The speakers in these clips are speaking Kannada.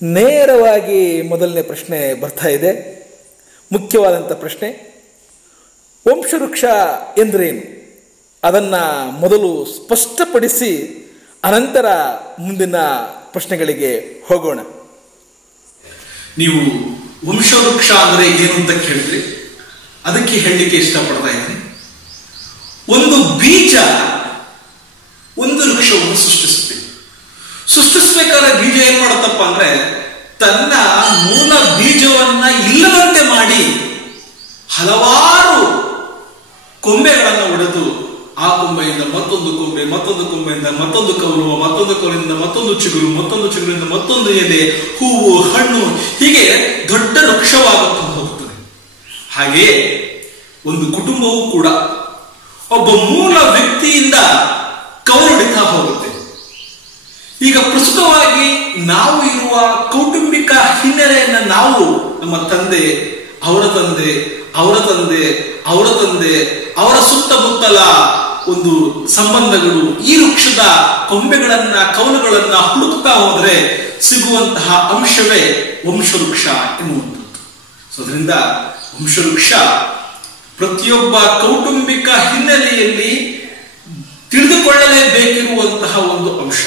ನೇರವಾಗಿ ಮೊದಲನೇ ಪ್ರಶ್ನೆ ಬರ್ತಾ ಇದೆ. ಮುಖ್ಯವಾದಂಥ ಪ್ರಶ್ನೆ, ವಂಶವೃಕ್ಷ ಎಂದರೇನು? ಅದನ್ನು ಮೊದಲು ಸ್ಪಷ್ಟಪಡಿಸಿ ಅನಂತರ ಮುಂದಿನ ಪ್ರಶ್ನೆಗಳಿಗೆ ಹೋಗೋಣ. ನೀವು ವಂಶವೃಕ್ಷ ಅಂದರೆ ಏನು ಅಂತ ಕೇಳಿದ್ರಿ, ಅದಕ್ಕೆ ಹೇಳಲಿಕ್ಕೆ ಇಷ್ಟಪಡ್ತಾ ಇದ್ದೀನಿ. ಒಂದು ಬೀಜ ಒಂದು ವೃಕ್ಷವನ್ನು ಸೃಷ್ಟಿಸಬೇಕಾದ್ರೆ ಬೀಜ ಏನ್ ಮಾಡುತ್ತಪ್ಪ ಅಂದ್ರೆ ತನ್ನ ಮೂಲ ಬೀಜವನ್ನ ಇಲ್ಲದಂತೆ ಮಾಡಿ ಹಲವಾರು ಕೊಂಬೆಗಳನ್ನು ಒಡೆದು ಆ ಕೊಂಬೆಯಿಂದ ಮತ್ತೊಂದು ಕೊಂಬೆ, ಮತ್ತೊಂದು ಕೊಂಬೆಯಿಂದ ಮತ್ತೊಂದು ಕೌಲು, ಮತ್ತೊಂದು ಕೌಲಿನಿಂದ ಮತ್ತೊಂದು ಚಿಗುರು, ಮತ್ತೊಂದು ಚಿಗುರಿನಿಂದ ಮತ್ತೊಂದು ಎಲೆ, ಹೂವು, ಹಣ್ಣು, ಹೀಗೆ ದೊಡ್ಡ ವೃಕ್ಷವಾಗುತ್ತಾ ಹೋಗುತ್ತದೆ. ಹಾಗೆಯೇ ಒಂದು ಕುಟುಂಬವೂ ಕೂಡ ಒಬ್ಬ ಮೂಲ ವ್ಯಕ್ತಿಯಿಂದ ಕವಲೊಡಿತಾ ಹೋಗುತ್ತೆ. ಈಗ ಪ್ರಸ್ತುತವಾಗಿ ನಾವು ಇರುವ ಕೌಟುಂಬಿಕ ಹಿನ್ನೆಲೆಯನ್ನು ನಾವು ನಮ್ಮ ತಂದೆ, ಅವರ ತಂದೆ, ಅವರ ತಂದೆ, ಅವರ ತಂದೆ, ಅವರ ಸುತ್ತಮುತ್ತಲ ಒಂದು ಸಂಬಂಧಗಳು, ಈ ವೃಕ್ಷದ ಕೊಂಬೆಗಳನ್ನ, ಕವಲುಗಳನ್ನ ಹುಡುಕ್ತಾ ಹೋದರೆ ಸಿಗುವಂತಹ ಅಂಶವೇ ವಂಶವೃಕ್ಷ ಎನ್ನುವಂಥದ್ದು. ಅದರಿಂದ ವಂಶವೃಕ್ಷ ಪ್ರತಿಯೊಬ್ಬ ಕೌಟುಂಬಿಕ ಹಿನ್ನೆಲೆಯಲ್ಲಿ ತಿಳಿದುಕೊಳ್ಳಲೇಬೇಕಿರುವಂತಹ ಒಂದು ಅಂಶ.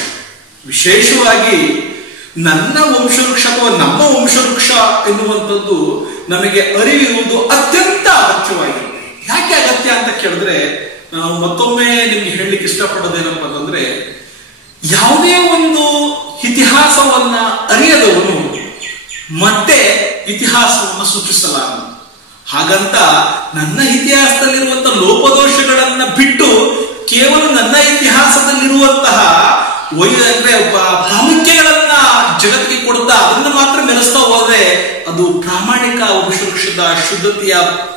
ವಿಶೇಷವಾಗಿ ನನ್ನ ವಂಶವೃಕ್ಷ ಅಥವಾ ನಮ್ಮ ವಂಶವೃಕ್ಷ ಎನ್ನುವಂಥದ್ದು ನಮಗೆ ಅರಿವಿರುವುದು ಅತ್ಯಂತ ಅಗತ್ಯವಾಗಿದೆ. ಯಾಕೆ ಅಗತ್ಯ ಅಂತ ಕೇಳಿದ್ರೆ, ನಾವು ಮತ್ತೊಮ್ಮೆ ನಿಮ್ಗೆ ಹೇಳಲಿಕ್ಕೆ ಇಷ್ಟಪಡೋದೇನಪ್ಪ ಅಂತಂದ್ರೆ, ಯಾವುದೇ ಒಂದು ಇತಿಹಾಸವನ್ನ ಅರಿಯದವನು ಮತ್ತೆ ಇತಿಹಾಸವನ್ನು ಸೃಷ್ಟಿಸಲಾರ. ಹಾಗಂತ ನನ್ನ ಇತಿಹಾಸದಲ್ಲಿರುವಂತಹ ಲೋಪದೋಷಗಳನ್ನ ಬಿಟ್ಟು ಕೇವಲ ನನ್ನ ಇತಿಹಾಸದಲ್ಲಿರುವಂತಹ ಅಂದ್ರೆ ಪ್ರಾಮುಖ್ಯಗಳನ್ನ ಜಗತ್ತಿಗೆ ಕೊಡ್ತಾ ಅದನ್ನ ಮಾತ್ರ ಮೆರೆಸ್ತಾ ಹೋದ್ರೆ ಅದು ಪ್ರಾಮಾಣಿಕ ವಂಶವೃಕ್ಷದ ಶುದ್ಧತೆಯ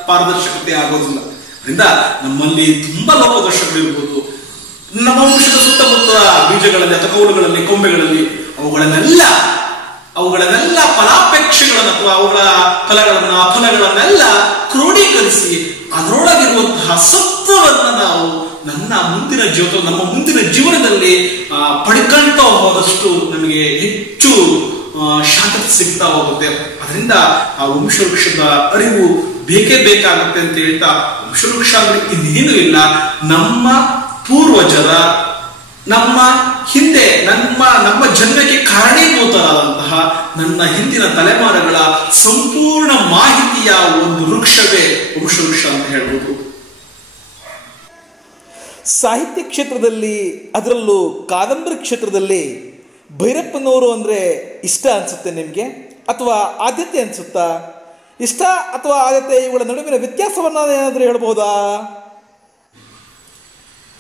ಪಾರದರ್ಶಕತೆ ಆಗೋದಿಲ್ಲ. ಅದರಿಂದ ನಮ್ಮಲ್ಲಿ ತುಂಬಾ ಲೋಪದೋಷಗಳಿರ್ಬೋದು. ನಮ್ಮ ವಂಶದ ಸುತ್ತಮುತ್ತ ಬೀಜಗಳಲ್ಲಿ ಅಥವಾ ಕೌಲುಗಳಲ್ಲಿ, ಕೊಂಬೆಗಳಲ್ಲಿ ಅವುಗಳನ್ನೆಲ್ಲ ಫಲಾಪೇಕ್ಷೆಗಳನ್ನು ಅಥವಾ ಅವುಗಳ ಫಲಗಳನ್ನೆಲ್ಲ ಕ್ರೋಢೀಕರಿಸಿ ಅದರೊಳಗಿರುವಂತಹ ಸತ್ವವನ್ನು ನಾವು ನಮ್ಮ ಮುಂದಿನ ಜೀವನದಲ್ಲಿ ಪಡ್ಕೊಳ್ತಾ ಹೋದಷ್ಟು ನಮಗೆ ಹೆಚ್ಚು ಶಾಂತತೆ ಸಿಗ್ತಾ ಹೋಗುತ್ತೆ. ಅದರಿಂದ ಆ ವಂಶವೃಕ್ಷದ ಅರಿವು ಬೇಕೇ ಬೇಕಾಗುತ್ತೆ ಅಂತ ಹೇಳ್ತಾ, ವಂಶವೃಕ್ಷ ಅಂದ್ರೆ ಇನ್ನೇನು ಇಲ್ಲ, ನಮ್ಮ ಪೂರ್ವಜರ, ನಮ್ಮ ಹಿಂದೆ ನಮ್ಮ ಜನ್ಮಕ್ಕೆ ಕಾರಣೀಭೂತರಾದಂತಹ ನನ್ನ ಹಿಂದಿನ ತಲೆಮಾರುಗಳ ಸಂಪೂರ್ಣ ಮಾಹಿತಿಯ ಒಂದು ವೃಕ್ಷವೇ ವಂಶವೃಕ್ಷ ಅಂತ ಹೇಳ್ಬೋದು. ಸಾಹಿತ್ಯ ಕ್ಷೇತ್ರದಲ್ಲಿ, ಅದರಲ್ಲೂ ಕಾದಂಬರಿ ಕ್ಷೇತ್ರದಲ್ಲಿ ಭೈರಪ್ಪನವರು ಅಂದರೆ ಇಷ್ಟ ಅನಿಸುತ್ತೆ ನಿಮಗೆ, ಅಥವಾ ಆದ್ಯತೆ ಅನಿಸುತ್ತಾ? ಇಷ್ಟ ಅಥವಾ ಆದ್ಯತೆ ಇವುಗಳ ನಡುವಿನ ವ್ಯತ್ಯಾಸವನ್ನು ಏನಾದರೂ ಹೇಳ್ಬೋದಾ?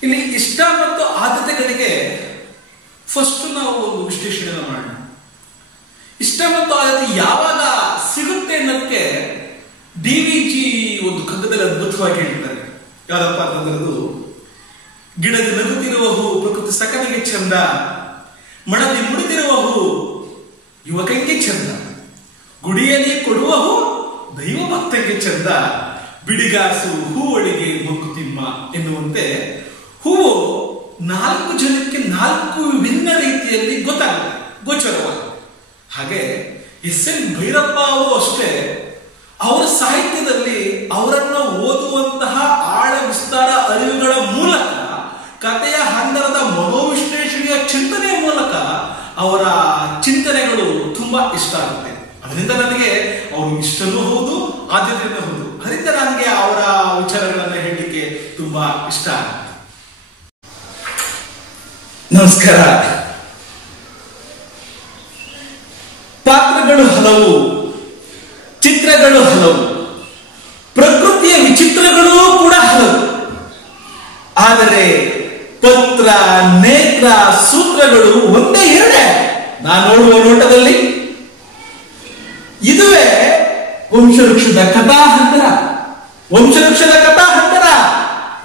ಇಲ್ಲಿ ಇಷ್ಟ ಮತ್ತು ಆದ್ಯತೆಗಳಿಗೆ ಫಸ್ಟ್ ನಾವು ಒಂದು ವಿಶ್ಲೇಷಣೆ ಮಾಡೋಣ. ಇಷ್ಟ ಮತ್ತು ಆದ್ಯತೆ ಯಾವಾಗ ಸಿಗುತ್ತೆ ಅನ್ನೋದಕ್ಕೆ DVG ಒಂದು ಕಗ್ಗದಲ್ಲಿ ಅದ್ಭುತವಾಗಿ ಹೇಳ್ತಾರೆ. ಯಾವ್ದಪ್ಪ ಅಂತಂದ್ರದು, ಗಿಡದ ನಗುತ್ತಿರುವ ಹೂ ಪ್ರಕೃತಿ ಸಕಲಿಗೆ ಚಂದ, ಮಣದಿ ಮುಡಿದಿರುವ ಹೂ ಯುವಕಂಗೆ ಚಂದ, ಗುಡಿಯಲ್ಲಿ ಕೊಡುವ ಹೂ ದೈವ ಭಕ್ತಂಗೆ ಚಂದ, ಬಿಡಿಗಾಸು ಹೂವಳಿಗೆ ಮಂಕುತಿಮ್ಮ ಎನ್ನುವಂತೆ ಹೂವು 4 ಜನಕ್ಕೆ 4 ವಿಭಿನ್ನ ರೀತಿಯಲ್ಲಿ ಗೋಚರವಾಗುತ್ತೆ. ಹಾಗೆ SN ಭೈರಪ್ಪ ಅವರು ಅಷ್ಟೇ, ಅವರ ಸಾಹಿತ್ಯದಲ್ಲಿ ಅವರನ್ನು ಓದುವಂತಹ ಆಳ ವಿಸ್ತಾರ ಅರಿವುಗಳ ಮೂಲಕ, ಕಥೆಯ ಹಂದರದ ಮನೋವಿಶ್ಲೇಷಣೆಯ ಚಿಂತನೆಯ ಮೂಲಕ ಅವರ ಚಿಂತನೆಗಳು ತುಂಬಾ ಇಷ್ಟ ಆಗುತ್ತೆ. ಅದರಿಂದ ನನಗೆ ಅವರು ಇಷ್ಟನೂ ಹೌದು, ಆದ್ಯತೆಯೂ ಹೌದು. ಅದರಿಂದ ನನಗೆ ಅವರ ವಿಚಾರಗಳನ್ನ ಹೇಳಲಿಕ್ಕೆ ತುಂಬಾ ಇಷ್ಟ ಆಗುತ್ತೆ. ನಮಸ್ಕಾರ. ಪಾತ್ರಗಳು ಹಲವು, ಚಿತ್ರಗಳು ಹಲವು, ಪ್ರಕೃತಿಯ ವಿಚಿತ್ರಗಳೂ ಕೂಡ ಹಲವು. ಆದರೆ ಪತ್ರ, ನೇತ್ರ, ಸೂತ್ರಗಳು ಒಂದೇ ಎರಡೇ ನಾನು ನೋಡುವ ನೋಟದಲ್ಲಿ. ಇದುವೇ ವಂಶವೃಕ್ಷದ ಕಥಾಹಂತರ.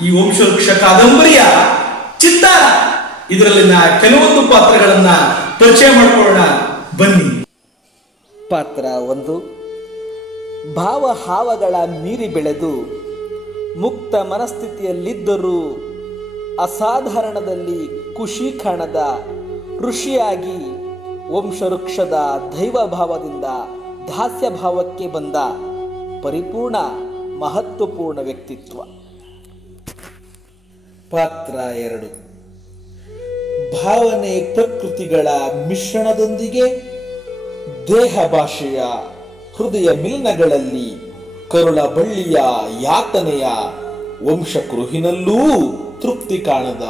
ಈ ವಂಶವೃಕ್ಷ ಕಾದಂಬರಿಯ ಚಿತ್ತಾರ. ಇದರಲ್ಲಿನ ಕೆಲವೊಂದು ಪಾತ್ರಗಳನ್ನ ಪರಿಚಯ ಮಾಡಿಕೊಳ್ಳೋಣ ಬನ್ನಿ. ಪಾತ್ರ 1. ಭಾವ ಹಾವಗಳ ಮೀರಿ ಬೆಳೆದು ಮುಕ್ತ ಮನಸ್ಥಿತಿಯಲ್ಲಿದ್ದರೂ ಅಸಾಧಾರಣದಲ್ಲಿ ಖುಷಿ ಕಾಣದ ಋಷಿಯಾಗಿ ವಂಶವೃಕ್ಷದ ದೈವ ಭಾವದಿಂದ ದಾಸ್ಯ ಭಾವಕ್ಕೆ ಬಂದ ಪರಿಪೂರ್ಣ ಮಹತ್ವಪೂರ್ಣ ವ್ಯಕ್ತಿತ್ವ. ಪಾತ್ರ 2. ಭಾವನೆ ಪ್ರಕೃತಿಗಳ ಮಿಶ್ರಣದೊಂದಿಗೆ ದೇಹ ಭಾಷೆಯ ಹೃದಯ ಮಿಲನಗಳಲ್ಲಿ ಕರುಳ ಬಳ್ಳಿಯ ಯಾತನೆಯ ವಂಶಕೃಹಿನಲ್ಲೂ ತೃಪ್ತಿ ಕಾಣದ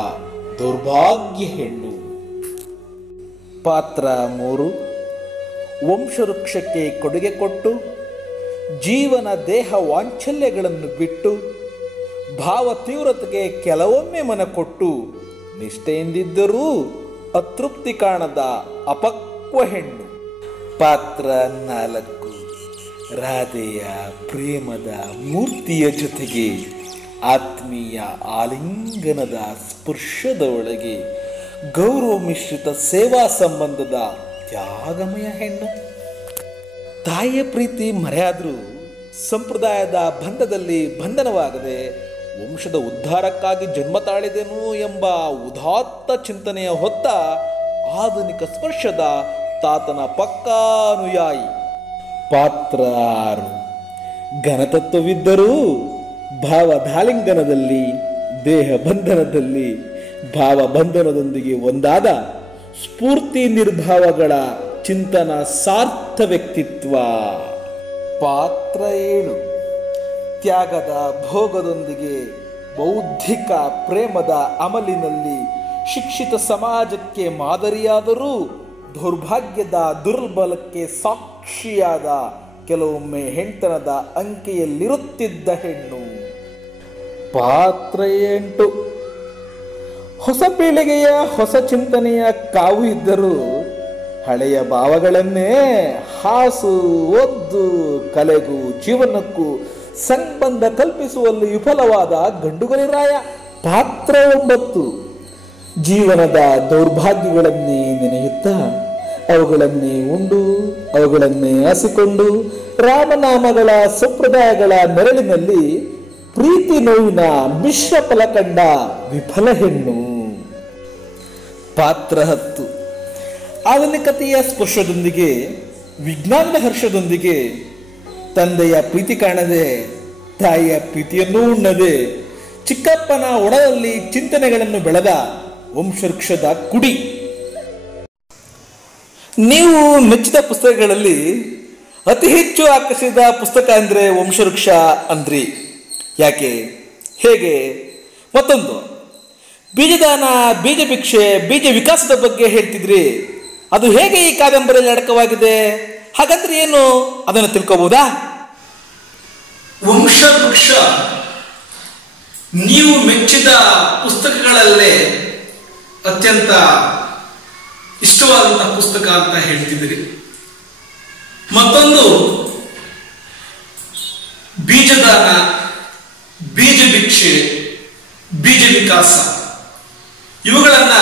ದೌರ್ಭಾಗ್ಯ ಹೆಣ್ಣು. ಪಾತ್ರ 3. ವಂಶವೃಕ್ಷಕ್ಕೆ ಕೊಡುಗೆ ಕೊಟ್ಟು ಜೀವನ ದೇಹ ವಾಂಛಲ್ಯಗಳನ್ನು ಬಿಟ್ಟು ಭಾವ ತೀವ್ರತೆಗೆ ಕೆಲವೊಮ್ಮೆ ಮನ ಕೊಟ್ಟು ನಿಷ್ಠೆಯಿಂದಿದ್ದರೂ ಅತೃಪ್ತಿ ಕಾಣದ ಅಪಕ್ವ ಹೆಣ್ಣು. ಪಾತ್ರ 4. ರಾಧೆಯ ಪ್ರೇಮದ ಮೂರ್ತಿಯ ಜೊತೆಗೆ ಆತ್ಮೀಯ ಆಲಿಂಗನದ ಸ್ಪರ್ಶದ ಒಳಗೆ ಗೌರವ ಮಿಶ್ರಿತ ಸೇವಾ ಸಂಬಂಧದ ತ್ಯಾಗಮಯ ಹೆಣ್ಣು. ತಾಯಿಯ ಪ್ರೀತಿ ಮರೆಯಾದರೂ ಸಂಪ್ರದಾಯದ ಬಂಧದಲ್ಲಿ ಬಂಧನವಾಗದೆ ವಂಶದ ಉದ್ಧಾರಕ್ಕಾಗಿ ಜನ್ಮ ತಾಳಿದೆನು ಎಂಬ ಉದಾತ್ತ ಚಿಂತನೆಯ ಹೊತ್ತ ಆಧುನಿಕ ಸ್ಪರ್ಶದ ತಾತನ ಪಕ್ಕಾ ಅನುಯಾಯಿ. ಪಾತ್ರ 6. ಘನತತ್ವವಿದ್ದರೂ ಭಾವದಾಲಿಂಗನದಲ್ಲಿ ದೇಹ ಬಂಧನದಲ್ಲಿ ಭಾವಬಂಧನದೊಂದಿಗೆ ಒಂದಾದ ಸ್ಫೂರ್ತಿ ನಿರ್ಭಾವಗಳ ಚಿಂತನ ಸಾರ್ಥ ವ್ಯಕ್ತಿತ್ವ. ಪಾತ್ರ 7. ತ್ಯಾಗದ ಭೋಗದೊಂದಿಗೆ ಬೌದ್ಧಿಕ ಪ್ರೇಮದ ಅಮಲಿನಲ್ಲಿ ಶಿಕ್ಷಿತ ಸಮಾಜಕ್ಕೆ ಮಾದರಿಯಾದರೂ ದೌರ್ಭಾಗ್ಯದ ದುರ್ಬಲಕ್ಕೆ ಸಾಕ್ಷಿಯಾದ ಕೆಲವೊಮ್ಮೆ ಹೆಣ್ತನದ ಅಂಕೆಯಲ್ಲಿರುತ್ತಿದ್ದ ಹೆಣ್ಣು. ಪಾತ್ರ 8. ಹೊಸ ಪೀಳಿಗೆಯ ಹೊಸ ಚಿಂತನೆಯ ಕಾವು ಇದ್ದರೂ ಹಳೆಯ ಭಾವಗಳನ್ನೇ ಹಾಸು ಒದ್ದು ಕಲೆಗೂ ಜೀವನಕ್ಕೂ ಸಂಬಂಧ ಕಲ್ಪಿಸುವಲ್ಲಿ ವಿಫಲವಾದ ಗಂಡುಗಲಿರಾಯ. ಪಾತ್ರ 9. ಜೀವನದ ದೌರ್ಭಾಗ್ಯಗಳನ್ನೇ ನೆನೆಯುತ್ತಾ ಅವುಗಳನ್ನೇ ಉಂಡು ಅವುಗಳನ್ನೇ ಹಸಿಕೊಂಡು ರಾಮನಾಮಗಳ ಸಂಪ್ರದಾಯಗಳ ನೆರಳಿನಲ್ಲಿ ಪ್ರೀತಿ ನೋವಿನ ಮಿಶ್ರ ಫಲ ಕಂಡ ವಿಫಲ ಹೆಣ್ಣು. ಪಾತ್ರ 10. ಆಧುನಿಕತೆಯ ಸ್ಪರ್ಶದೊಂದಿಗೆ ವಿಜ್ಞಾನದ ಹರ್ಷದೊಂದಿಗೆ ತಂದೆಯ ಪ್ರೀತಿ ಕಾಣದೆ ತಾಯಿಯ ಪ್ರೀತಿಯನ್ನೂ ಉಣ್ಣದೆ ಚಿಕ್ಕಪ್ಪನ ಒಡಲಲ್ಲಿ ಚಿಂತನೆಗಳನ್ನು ಬೆಳೆದ ವಂಶವೃಕ್ಷದ ಕುಡಿ. ನೀವು ಮೆಚ್ಚಿದ ಪುಸ್ತಕಗಳಲ್ಲಿ ಅತಿ ಹೆಚ್ಚು ಆಕರ್ಷಿಸಿದ ಪುಸ್ತಕ ಅಂದರೆ ವಂಶವೃಕ್ಷ ಅಂದ್ರಿ. ಯಾಕೆ, ಹೇಗೆ? ಮತ್ತೊಂದು, ಬೀಜದಾನ, ಬೀಜ ಭಿಕ್ಷೆ, ಬೀಜ ವಿಕಾಸದ ಬಗ್ಗೆ ಹೇಳ್ತಿದ್ರಿ. ಅದು ಹೇಗೆ ಈ ಕಾದಂಬರಿಯಲ್ಲಿ ಅಡಕವಾಗಿದೆ? ಹಾಗಂದ್ರೆ ಏನು, ಅದನ್ನು ತಿಳ್ಕೋಬಹುದಾ? ವಂಶವೃಕ್ಷ ನೀವು ಮೆಚ್ಚಿದ ಪುಸ್ತಕಗಳಲ್ಲೇ ಅತ್ಯಂತ ಇಷ್ಟವಾದಂತಹ ಪುಸ್ತಕ ಅಂತ ಹೇಳ್ತಿದ್ದೀರಿ. ಮತ್ತೊಂದು, ಬೀಜದಾನ, ಬೀಜ ಭಿಕ್ಷೆ, ಬೀಜ ವಿಕಾಸ, ಇವುಗಳನ್ನ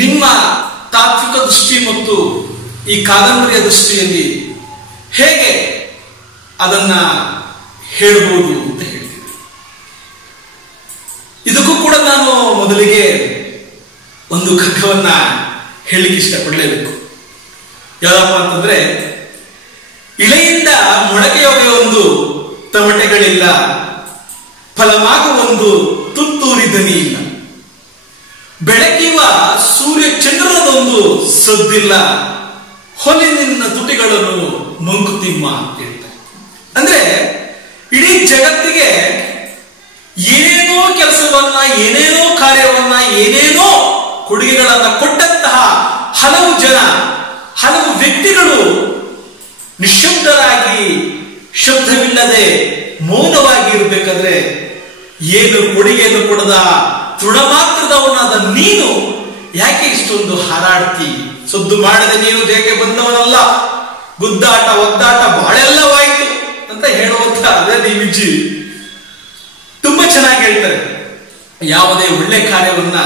ನಿಮ್ಮ ತಾತ್ವಿಕ ದೃಷ್ಟಿ ಮತ್ತು ಈ ಕಾದಂಬರಿಯ ದೃಷ್ಟಿಯಲ್ಲಿ ಹೇಗೆ ಅದನ್ನ ಹೇಳಬಹುದು ಅಂತ ಹೇಳ್ತೀನಿ. ಇದಕ್ಕೂ ಕೂಡ ನಾನು ಮೊದಲಿಗೆ ಒಂದು ಖಡ್ಗವನ್ನ ಹೇಳಲಿಕ್ಕೆ ಇಷ್ಟಪಡಲೇಬೇಕು. ಯಾವಪ್ಪ ಅಂತಂದ್ರೆ, ಇಳೆಯಿಂದ ಮೊಳಕೆಯೊಗೆ ಒಂದು ತಮಟೆಗಳಿಲ್ಲ, ಫಲಮಾಗ ಒಂದು ತುತ್ತೂರಿ ದನಿ ಇಲ್ಲ, ಬೆಳಕಿವ ಸೂರ್ಯ ಚಂದ್ರನದೊಂದು ಸದ್ದಿಲ್ಲ, ಹೊಲಿನಿನ್ನ ತುಟಿಗಳನ್ನು ಮಂಕುತಿಮ್ಮ ಅಂತ ಹೇಳ್ತಾರೆ. ಅಂದ್ರೆ ಇಡೀ ಜಗತ್ತಿಗೆ ಏನೇನೋ ಕೆಲಸವನ್ನ, ಏನೇನೋ ಕಾರ್ಯವನ್ನ, ಏನೇನೋ ಕೊಡುಗೆಗಳನ್ನ ಕೊಟ್ಟಂತಹ ಹಲವು ಜನ, ಹಲವು ವ್ಯಕ್ತಿಗಳು ನಿಶಬ್ದರಾಗಿ, ಶಬ್ದವಿಲ್ಲದೆ ಮೌನವಾಗಿ ಇರಬೇಕಾದ್ರೆ ಏನು ಕೊಡುಗೆಯನ್ನು ಕೊಡದ ತೃಣಮಾತ್ರದವನಾದ ನೀನು ಯಾಕೆ ಇಷ್ಟೊಂದು ಹಾರಾಡ್ತಿ? ಸದ್ದು ಮಾಡದೆ ನೀನು ದೇಹಕ್ಕೆ ಬಂದವನಲ್ಲ, ಗುದ್ದಾಟ ಒದ್ದಾಟ ಬಾಳೆಲ್ಲವಾಯಿತು ಅಂತ ಹೇಳುವಂತ ಅದೇ ವಿಜಿ ತುಂಬಾ ಚೆನ್ನಾಗಿ ಹೇಳ್ತಾರೆ. ಯಾವುದೇ ಒಳ್ಳೆ ಕಾರ್ಯವನ್ನ